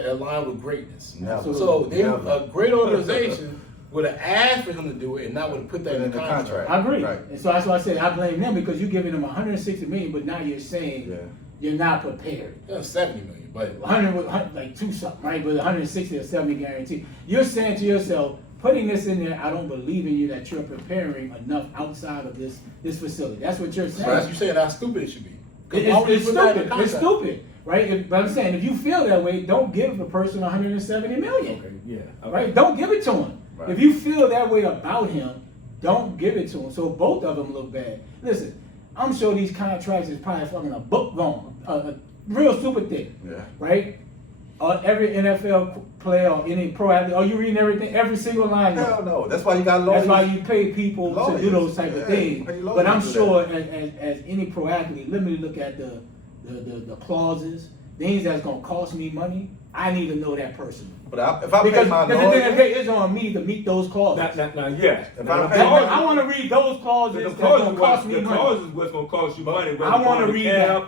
align with greatness. Never. So they Never. a great organization would have asked for him to do it and not would have put that in the contract. I agree. Right. And so that's why I said I blame them because you're giving them 160 million, but now you're saying Yeah. you're not prepared. Yeah, 70 million, but 100 like two something, right? But 160 or 70 guarantee. You're saying to yourself, putting this in there, I don't believe in you that you're preparing enough outside of this facility. That's what you're saying. so that's you saying how stupid it should be. 'Cause why would you It's put that in the stupid. It's contract? stupid, right? But I'm saying if you feel that way, don't give the person 170 million. Okay, yeah. Okay. Right? Don't give it to him. Right. If you feel that way about him, don't give it to him. So both of them look bad. Listen, I'm sure these contracts is probably fucking a book long, a real super thick, Yeah. right? Every NFL player or any pro athlete, are you reading everything, every single line? Hell no. That's why you got lawyers. That's why you pay people to do Lawyers. those type of Yeah, things. pay lawyers But I'm to do sure as any pro athlete, let me look at the clauses, things that's gonna cost me money. I need to know that person. But if I pay Because my at the end of the lawyer, day, it's on me to meet those clauses. Now, yes. If Now, I the pay my- clause- I want to read those clauses the that's clause gonna is cost me the money. clause is what's gonna cost you money. I wanna read that.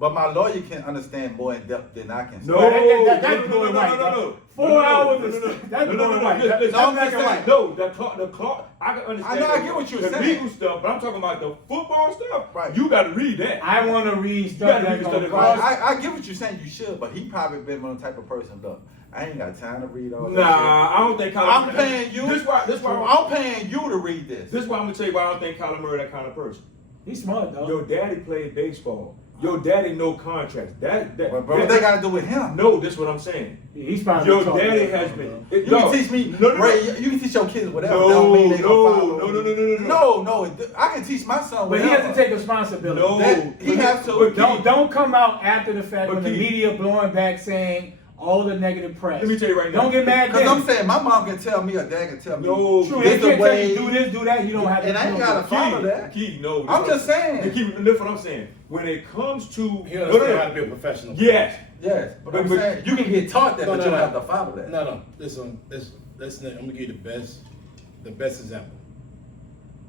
but my lawyer can understand more in depth than I can. No, That's no, blue and white, no. 4 hours No, is no, no. that's blue and white. Listen, No, I'm That's black just and saying. white. No, the clock. I can understand. I know, I get what you're the saying. legal stuff, but I'm talking about the football stuff. Right. You got to read that. I want to read gotta stuff read that's stuff gonna that cost. Right, I get what you're saying. You should, but he probably been one type of person. Look, I ain't got time to read all that. Nah, I don't think shit. Kyler. I'm paying you. This why I'm paying you to read this. I'm gonna tell you why I don't think Kyler Murray that kind of person. He's smart though. Your daddy played baseball. Your daddy know contracts. That But what they got to do with him? No, this is what I'm saying. He's probably Your talking daddy about has it, been. though. You can teach me, Ray. You can teach your kids whatever. No, Don't mean they gonna no, follow. no. No, I can teach my son But whatever. he has to take responsibility. No. He has to. But Don't come out after the fact But when the Keith- media blowing back saying all the negative press. Let me tell you right now. Don't get mad. Because then. I'm saying my mom can tell me, or dad can tell me. No, True, this they can't the tell you way. do this, do that. You don't have to. And I ain't do gotta it. follow that. Key, no. I'm just saying. Keep, listen what I'm saying. When it comes to He understands how to be a professional. yes, Yes, but I'm But- saying you can get taught that, No, but no, you don't no. have to follow that. No. Listen. I'm gonna give you the best example.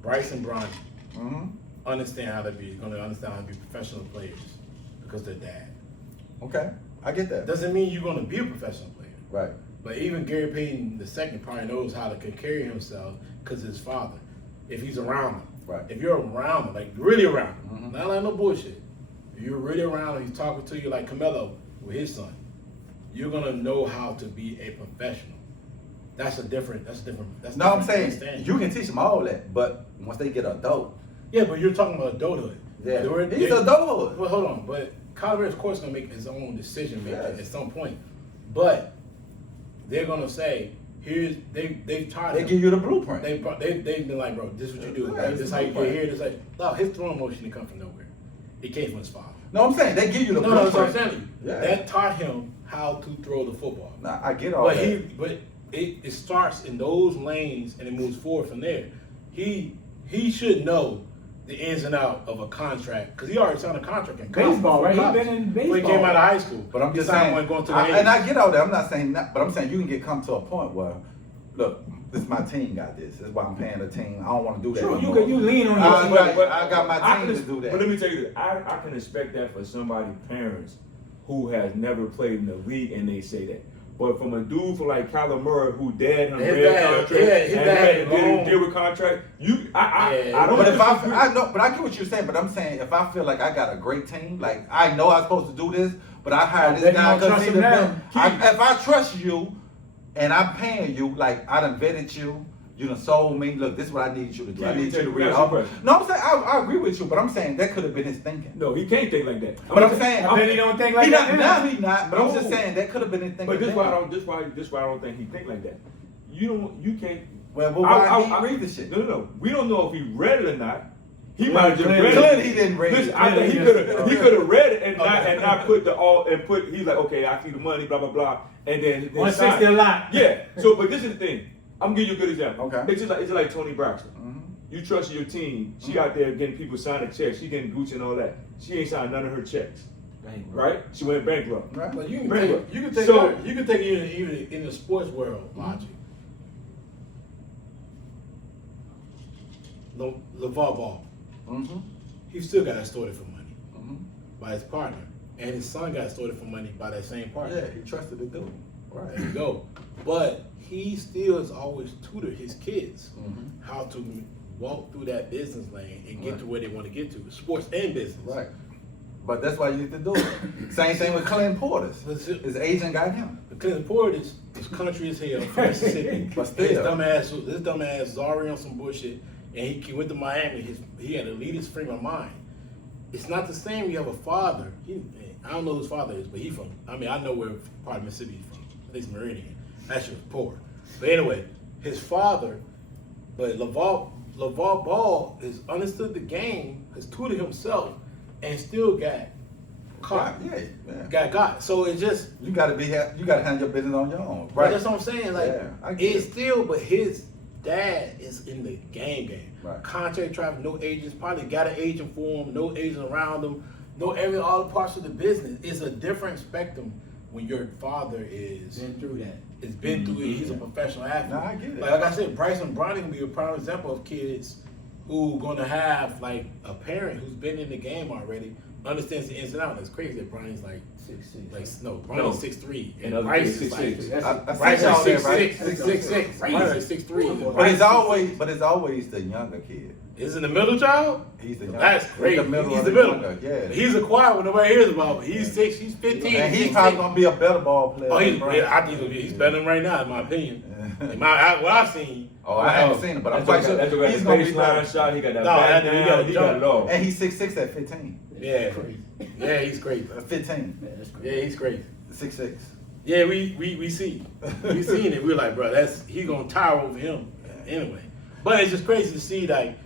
Bryce and Bronny Mm-hmm. understand how to be professional players because they're dad. Okay, I get that. Doesn't mean you're gonna be a professional player. Right. But even Gary Payton II probably knows how to carry himself because his father, if he's around him. Right. If you're around him, like really around him, Mhm. not like no bullshit. If you're really around him, he's talking to you like Camelo with his son. You're gonna know how to be a professional. That's different. No, I'm different saying understanding. you can teach them all that, but once they get adult, Yeah, but you're talking about adulthood. yeah, They're- he's they- adulthood. Well, hold on. But Kyler Murray, of course, gonna make his own decision making Yes. at some point. But they're gonna say they've taught They him. give you the blueprint. They've been like, bro, this is what you do. Yeah, Like, it's this the how you get blueprint. here. This like, no, his throwing motion didn't come from nowhere. It came from his father. No, I'm saying they give you the No, that's what I'm blueprint. telling you. Yeah. That taught him how to throw the football. Nah, I get all that. But it starts in those lanes and it moves forward from there. He should know the ins and out of a contract because he already signed a contract in college. Baseball, right? He College. been in When he baseball. came out of high school. But I'm just Decided saying, when going to the and I age. get all that. I'm not saying that, but I'm saying you can come to a point where, look, this my team got this. That's why I'm paying the team. I don't want to do that. True, no you more. can- you lean on I your got, team. I got my I team can- to do that. But let me tell you this, I can expect that for somebody's parents who has never played in the league and they say that. But from a dude for like Kyler Murray who dad him His red dad, contract yeah, his and dad had long. to deal with contract, I don't But if disagree. I know, but I get what you're saying. But I'm saying if I feel like I got a great team, like I know I'm supposed to do this, but I hired Then this you guy don't because trust he's him the now. best. If I trust you, and I'm paying you, like I done vetted you. You done sold me. Look, this is what I need you to do. I Keith, need you to let me read ask you a up. question. No, I'm saying I agree with you, but I'm saying that could have been his thinking. No, he can't think like that. But I'm saying I bet he don't think like he that not, now. now he not. But I'm just No. saying that could have been his thinking. But this then. why I don't think he think like that. You can't. Well, why I- he I- read the shit? No. We don't know if he read it or not. He Well, might have just clearly- read it. Clearly he didn't read Listen, it. I think he Clearly could he have read it and not put the all and put. He's like, okay, I see the money, blah blah blah, and then 160 a lot. Yeah. So, but this is the thing. I'm gonna give you a good example. Okay. It's just like Tony Braxton. Mhm. You trust your team. She out there getting people signing checks. She getting Gucci and all that. She ain't signed none of her checks, right? She went bankrupt. Right. But you can Bankrupt. take So- it even in the sports world logic. LeVar Ball, Mhm. he still got extorted for money Mhm. by his partner, and his son got extorted for money by that same partner. Yeah, he trusted the dude. There you go. But he still has always tutored his kids Mhm. how to walk through that business lane and get Right. to where they want to get to, sports and business. Right. But that's why you need to do it. Same thing with Clinton Portis. That's it. His agent got him. Because Portis is country as hell from Mississippi. But still. This dumbass is already on some bullshit, and he went to Miami. He had the elitist frame of mind. It's not the same when you have a father. I don't know who his father is, but I know where part of Mississippi he's from. At least Meridian. That shit was poor. But anyway, his father, but LeVar Ball has understood the game, has tutored himself, and still got caught. Yeah. Got. So it's just. You gotta handle your business on your own. Right. Right. That's what I'm saying. Like, Yeah, I get it's it. still, but his dad is in the game. Right. Contract traffic, no agents, probably got an agent for him, no agents around him, no all the parts of the business. It's a different spectrum when your father is Been through that. been through it. He's a professional athlete. No, I get it. Like I said, Bryson Bronny can be a prime example of kids who gonna have like a parent who's been in the game already, understands the ins and outs. It's crazy that Bronny's like 6'6". Bronny's 6'3", And and other Bryce kids is like 6'6". That's I see y'all there, Bryce right? 6'6", Bryce is 6'3". But it's always the younger kid. Is in the middle child? He's the younger. That's crazy. He's the middle. He's of the middle. younger, Yeah. He's a quiet one nobody hears about. But he's 6. He's 15. and he's 6'6". probably gonna be a better ball player. Oh, than Bryant. I think he's better than him right now, in my opinion. Yeah. What I've seen. Oh, I haven't seen him, but I'm That's quite what sure got he's the gonna be baseline better. shot. He got that No, back he down. got He a got it all. And he's 6'6" at 15. Yeah, Crazy. yeah, he's crazy. 15. Yeah, that's crazy. Yeah, he's crazy. 6'6". Yeah, we see it. We're like, bro, he's gonna tower over him anyway. But it's just crazy to see. Like,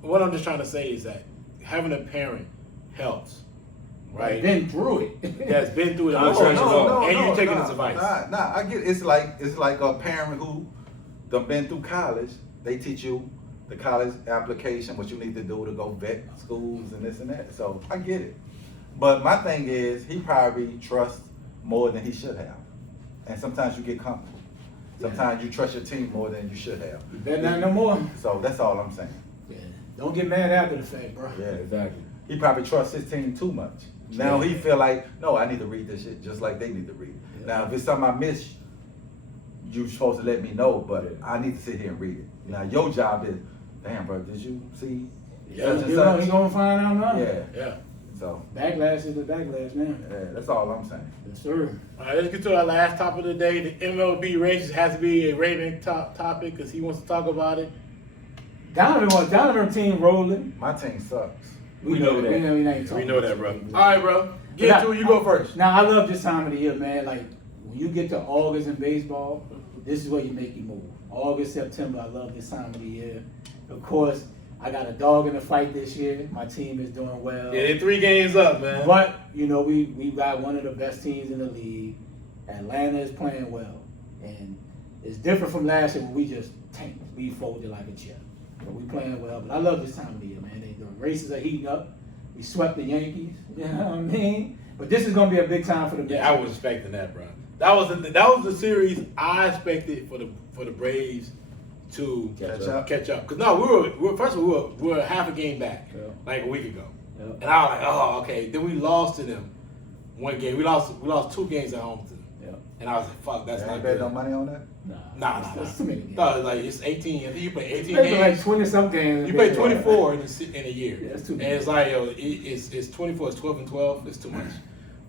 what I'm just trying to say is that having a parent helps, right? Been through it. That's been through it. No, And you taking his advice. Nah, I get it. It's like a parent who done been through college. They teach you the college application, what you need to do to go vet schools and this and that. So I get it. But my thing is, he probably trusts more than he should have. And sometimes you get comfortable. Sometimes you trust your team more than you should have. You better not no more. So that's all I'm saying. Yeah. Don't get mad after the fact, bro. Yeah. Exactly. He probably trusts his team too much. Now he feel like, no, I need to read this shit just like they need to read it. Yeah. Now if it's something I miss, you're supposed to let me know, but I need to sit here and read it. Now your job is, damn bro, did you see Yeah, such and He such? gonna find out now. Yeah. Yeah. So Backlash is the backlash now. yeah, that's all I'm saying. Yes, sir. All right, let's get to our last topic of the day. The MLB races has to be a Raven topic because he wants to talk about it. Donovan team rolling. My team sucks. We know that. We ain't We talking know about that, bro. it. All right, bro. Get to it. You go first. Now I love this time of the year, man. Like when you get to August in baseball, this is where you make your move. August, September, I love this time of the year. Of course, I got a dog in the fight this year. My team is doing well. Yeah, they're 3 games up, man. But, you know, we got one of the best teams in the league. Atlanta is playing well. And it's different from last year when we just tanked. We folded like a chair. But we playing well. But I love this time of the year, man. The races are heating up. We swept the Yankees. You know what I mean? But this is going to be a big time for the Braves. Yeah, I was expecting that, bro. That was the series I expected for the Braves to catch up. Cause no, we were half a game back, like a week ago, and I was like, oh, okay. Then we lost to them 1 game. We lost 2 games at home to them, and I was like, fuck, that's not bet good. no money on that? Nah. That's too many games. No, like it's 18. I think you play 18 You play games. like 20-some games. You play 24 in a year. Yeah, that's too and many. it's like, yo, it's 24, it's 12 and 12. It's too much.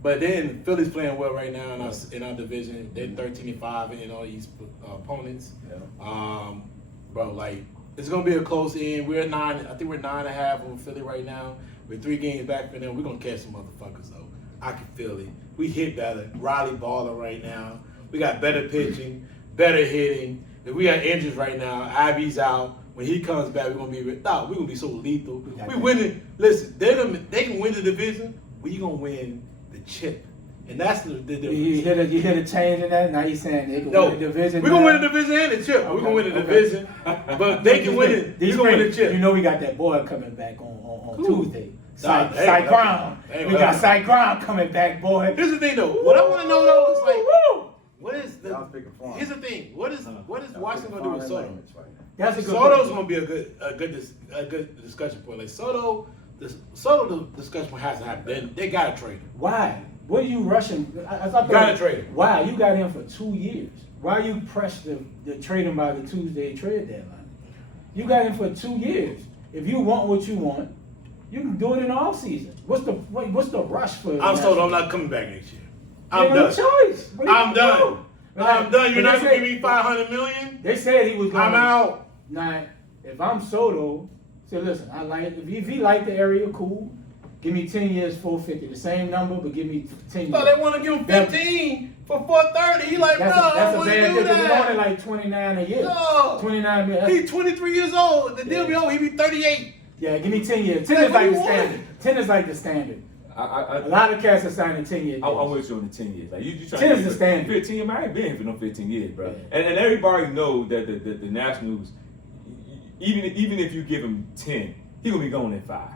But then Philly's playing well right now in our division. They're 13-5 in all these opponents. Bro, like it's gonna be a close end. We're 9. I think we're 9.5 on Philly right now. We're 3 games back from them. We're gonna catch some motherfuckers though. I can feel it. We hit better. Riley balling right now. We got better pitching, better hitting. If we got injuries right now, Ivy's out. When he comes back, we're gonna be so lethal. We winning. Listen, they can win the division. We gonna win the chip, and that's the difference. You hit a change in that. Now you're saying they can win the division. We're gonna win the division and the chip. We're gonna win the division, but they can win it. We're gonna win the chip. You know we got that boy coming back on Tuesday. Nah, Cy Brown. We got Cy Brown coming back, boy. Here's the thing, though. What I want to know though is like, what is the? Y'all speaking foreign. Here's the thing. What is Washington gonna do with Soto? That's a good Soto's question. gonna be a good discussion point. Like Soto, the discussion point has to happen. They gotta trade him. Why? What are you rushing? I thought Gotta trade him. Why? You got him for 2 years. Why you pressed the trade him by the Tuesday trade deadline? You got him for 2 years. If you want what you want, you can do it in the off season. What's the rush for? I'm Soto. I'm not coming back next year. You I'm have no done. choice. What are you I'm gonna done. do? I'm done. You're But not they gonna give said- me $500 million. They said he was going. I'm out. Now, if I'm Soto, say, listen, I like if he like the area, cool. Give me 10 years, 450, the same number, but give me 10 years. So they want to give him 15 for 430. He like, That's no, a I bad don't deal. want to do He's that. only like 29 a year. No. 29 million. He's 23 years old. The deal be over. He be 38. Yeah, give me 10 years. 10 That's is like what the you standard. want. 10 is like the standard. A I lot of cats are signing 10 years. I'm with you on the 10 years. Like you trying 10 to is the get standard. 15. I ain't been here for no 15 years, bro. Yeah. And everybody know that the Nationals, even if you give him 10, he gonna be going in 5.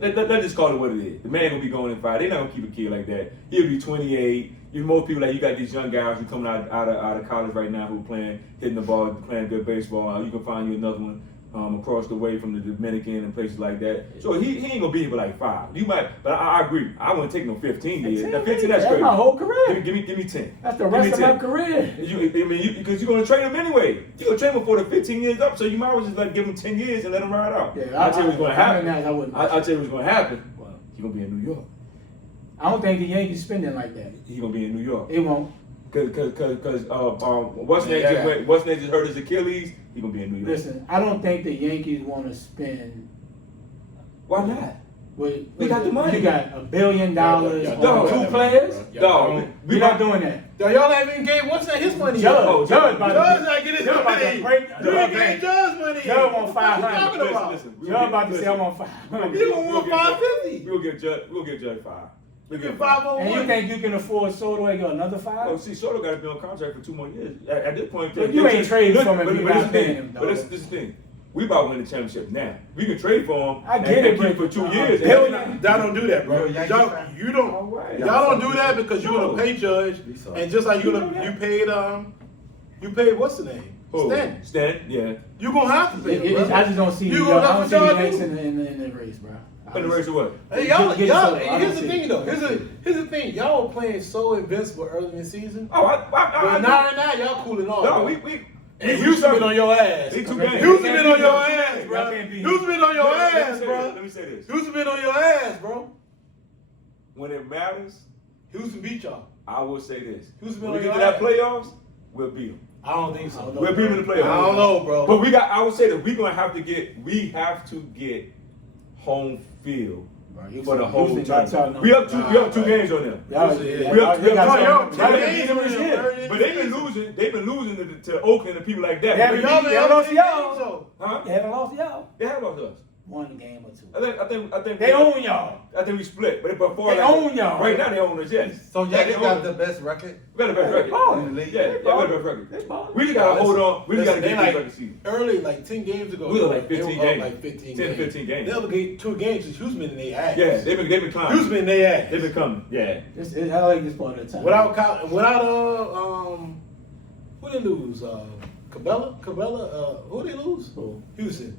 Let's just call it what it is. The man gonna be going in 5. They not gonna keep a kid like that. He'll be 28. You most people like you got these young guys who coming out of college right now who hitting the ball, playing good baseball. You can find you another one across the way from the Dominican and places like that. So he ain't gonna be here for like 5. You might, but I agree. I wouldn't take no 15 years. That 15, that's great. my whole career. Give me 10. That's the Give me rest of 10. my career. Because you're gonna trade him anyway. You're gonna trade him for the 15 years up. So you might as well just like give him 10 years and let him ride out. Yeah, I'll tell you what's gonna happen. I wouldn't. I'll tell you what's gonna happen. He's gonna be in New York. I don't think the Yankees spending like that. He's gonna be in New York. It won't. Cause what's name just hurt his Achilles. He's gonna be in New York. Listen, I don't think the Yankees want to spend. Why not? We got the money. You got $1 billion Y'all on don't 2 players. Dog, We're not doing that. Y'all haven't even gave what's that his money? Judge about Judge to not get his Judge about to money. break. You ain't getting Judge money. Judge want What you 500. talking about? Listen, Judge about to say I want 500. You gonna want 550? We'll give Judge 5. You get 501. And you think you can afford Soto and go another 5? Oh, see, Soto got to be on contract for 2 more years. At this point, But you ain't trading from him, But you this not is the thing. paying him, But dog. this is the thing. We about to win the championship now. We can trade for him. I get and it, keep but him for 2 years. billion- Y'all don't do that, bro. You're a Yankee Y'all, fan? you don't. All right. Y'all don't do that because you're No. gonna pay Judge, We saw and just like you paid what's the name? Stanton. Stan, yeah. You gonna have to pay him, bro. I just don't see You the gonna I have don't to see the charge Yanks him? in the race, bro. In the race of what? Hey, y'all, Get y'all. Soto. I Here's don't the see thing, it. though. Here's the thing. Y'all were playing so invincible early in the season, Oh, but now y'all cooling off. No, bro. we And Houston been on your ass. We 2 Okay. games. Houston been on your ass, Y'all bro. can't beat Houston been on your ass, bro. Let me say this. Houston been on your ass, bro. When it matters, Houston beat y'all. I will say this. Houston When been we on get to your that ass. playoffs, we'll beat them. I don't think so. No, We'll beat them in the playoffs. I don't know, bro. But I would say that we have to get home field for the whole Houston got y'all time. We up two games on them. Y'all, Yeah. We up they got two y'all- games. y'all They got beat them this Houston year. early in But the they've been season. losing. They've been losing to Oakland and people like that. Yeah, But but they y'all beat- haven't lost to y'all. Huh? They haven't lost to y'all. They have lost to us. One game or two. I think They own y'all. I think we split, but before They own y'all. Right now they own us, yes. So Yeah, Yankees they got own the us. best record. We got the best They record. balling. in the league. Yeah, we got the best record. They balling. We just gotta hold on. We just gotta Listen, get they this like- record season. Early, like 10 games ago. We were like they 15 were up games. Like 15 10, games. 15 games. The other two games is Houston in their ass. Yeah, they've been climbing. Houston in their ass. They've been coming. Yeah. I like this part of the time. Without who they lose? Cabela? Who they lose? Who? Houston.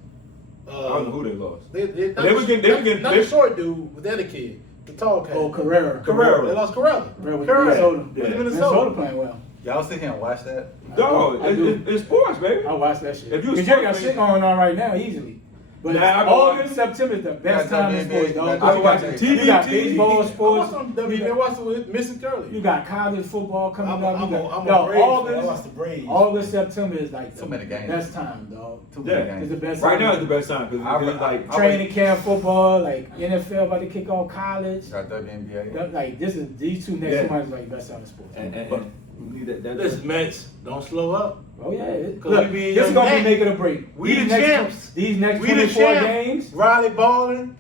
I don't know who they lost. They was getting- not the short dude, but the other kid, the tall cat. Oh, Carrera. Carrera. They lost Carrera. Carrera with Carrera. Minnesota. Yeah. With Minnesota playing well. Y'all sit here and watch that. Dog, I do. it's sports, baby. I watch that shit. If you a Because you got sports shit fan- going on right now easily. But Nah, I go August, watch- September is the best got time in WNBA, sports, dog. got I You watch got- TV, You got TV. baseball, I watched sports. some WNBA. I watched it with Missing Curly. You got college football coming I'm up. a You got, Braves dog, fan. I watched August, the Braves. August, September is like Too many games. best time, dog. Too Yeah. many It's games. the best Right time. now is the best time because I- like I- Training camp football, like NFL about to kick off college. Got WNBA. Like these two next Yeah. months like best time in sports. and we need that. Listen, Mets, don't slow up. Oh yeah, Cause look, we be this is young gonna be men. make it or break. We These the next champs. These next We the 24 champ. games. Riley balling.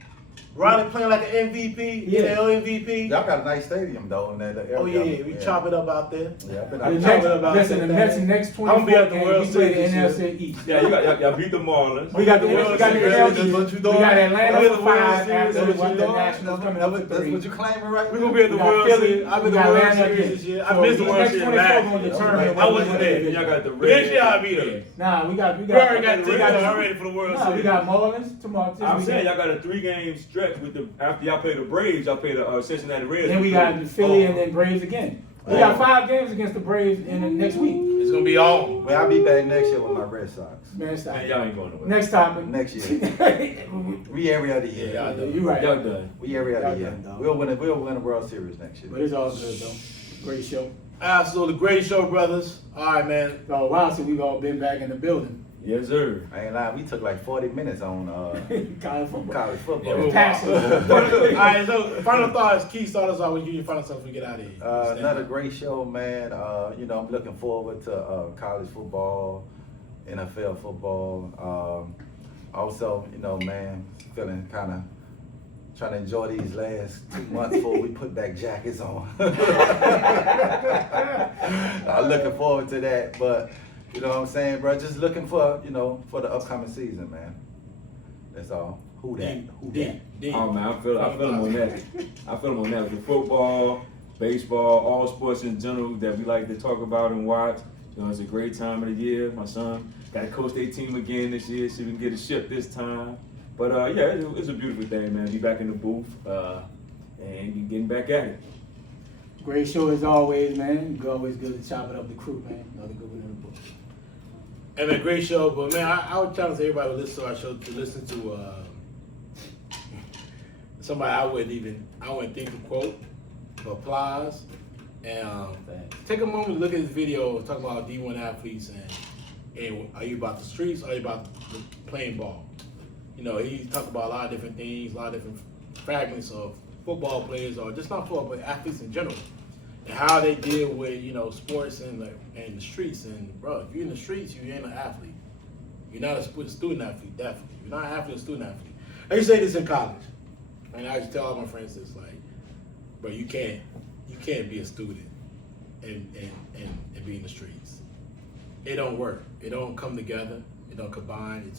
Riley playing like an MVP. Yeah. NL MVP. Y'all got a nice stadium though in that area. Oh yeah, we chop it up out there. Yeah, I've been The out I'm next, talking there. about listen, that the next thing. next I'm 24 gonna be at the games, World we play the Series this NFC East. Yeah, y'all beat the Marlins. We got the World we got the Series, LG. that's what you We doing. got We're Atlanta the for World 5 Series, after that's the what you doing. Nationals coming up for That's 3. what you claiming right We're now? gonna be at the We got World Philly, Series. I've been we to the got World Atlanta Series again. this year. So I missed the these World next Series 24 last gonna year. determine I wasn't there. And y'all got the But this year I'll red. be there. Nah, we got We already got tickets already for the World Nah, we Series. got Marlins tomorrow. this I'm saying weekend. y'all got a 3-game stretch with the after y'all play the Braves, y'all play the Cincinnati Reds. Then we got Philly and then Braves again. We got 5 games against the Braves in the next week. It's gonna be on. Well, I'll be back next year with my Red Sox. Man, stop. Man, y'all ain't going nowhere. Next topic. Next year. We every other year. Yeah, y'all done. You right. Y'all done. We every other Y'all year. done, dog. We'll win a World Series next year. But it's all good though. Great show. Absolutely great show, brothers. All right, man. So wow, so we've all been back in the building. Yes, sir. I ain't lying. We took like 40 minutes on College football. college football. Yeah, we're Passing. All right, so final thoughts. Keith, start us off with you. Your final thoughts. We get out of here. Another great show, man. I'm looking forward to college football, NFL football. Also, man, feeling kind of trying to enjoy these last 2 months before we put back jackets on. I'm looking forward to that, but you know what I'm saying, bro? Just looking for, for the upcoming season, man. That's all. Who that? Who that? Oh man, I feel them on that. I feel them on that with the football, baseball, all sports in general that we like to talk about and watch. It's a great time of the year. My son got to coach their team again this year, so we can get a ship this time. But yeah, it's a beautiful thing, man. Be back in the booth and getting back at it. Great show as always, man. It's always good to chop it up the crew, man. Another good one in the book. Hey, man, great show. But man, I would challenge everybody to listen to our show to listen to somebody I wouldn't think to quote, but Plies. And take a moment to look at this video, talk about D1 athletes and are you about the streets, or are you about playing ball? He talked about a lot of different things, a lot of different fragments of football players, or just not football, but athletes in general, and how they deal with sports and the streets. And bro, if you're in the streets, you ain't an athlete. You're not a student athlete, definitely. You're not an athlete, a student athlete. I used to say this in college, and I used to tell all my friends this, like, bro, you can't be a student and be in the streets. It don't work. It don't come together. It don't combine.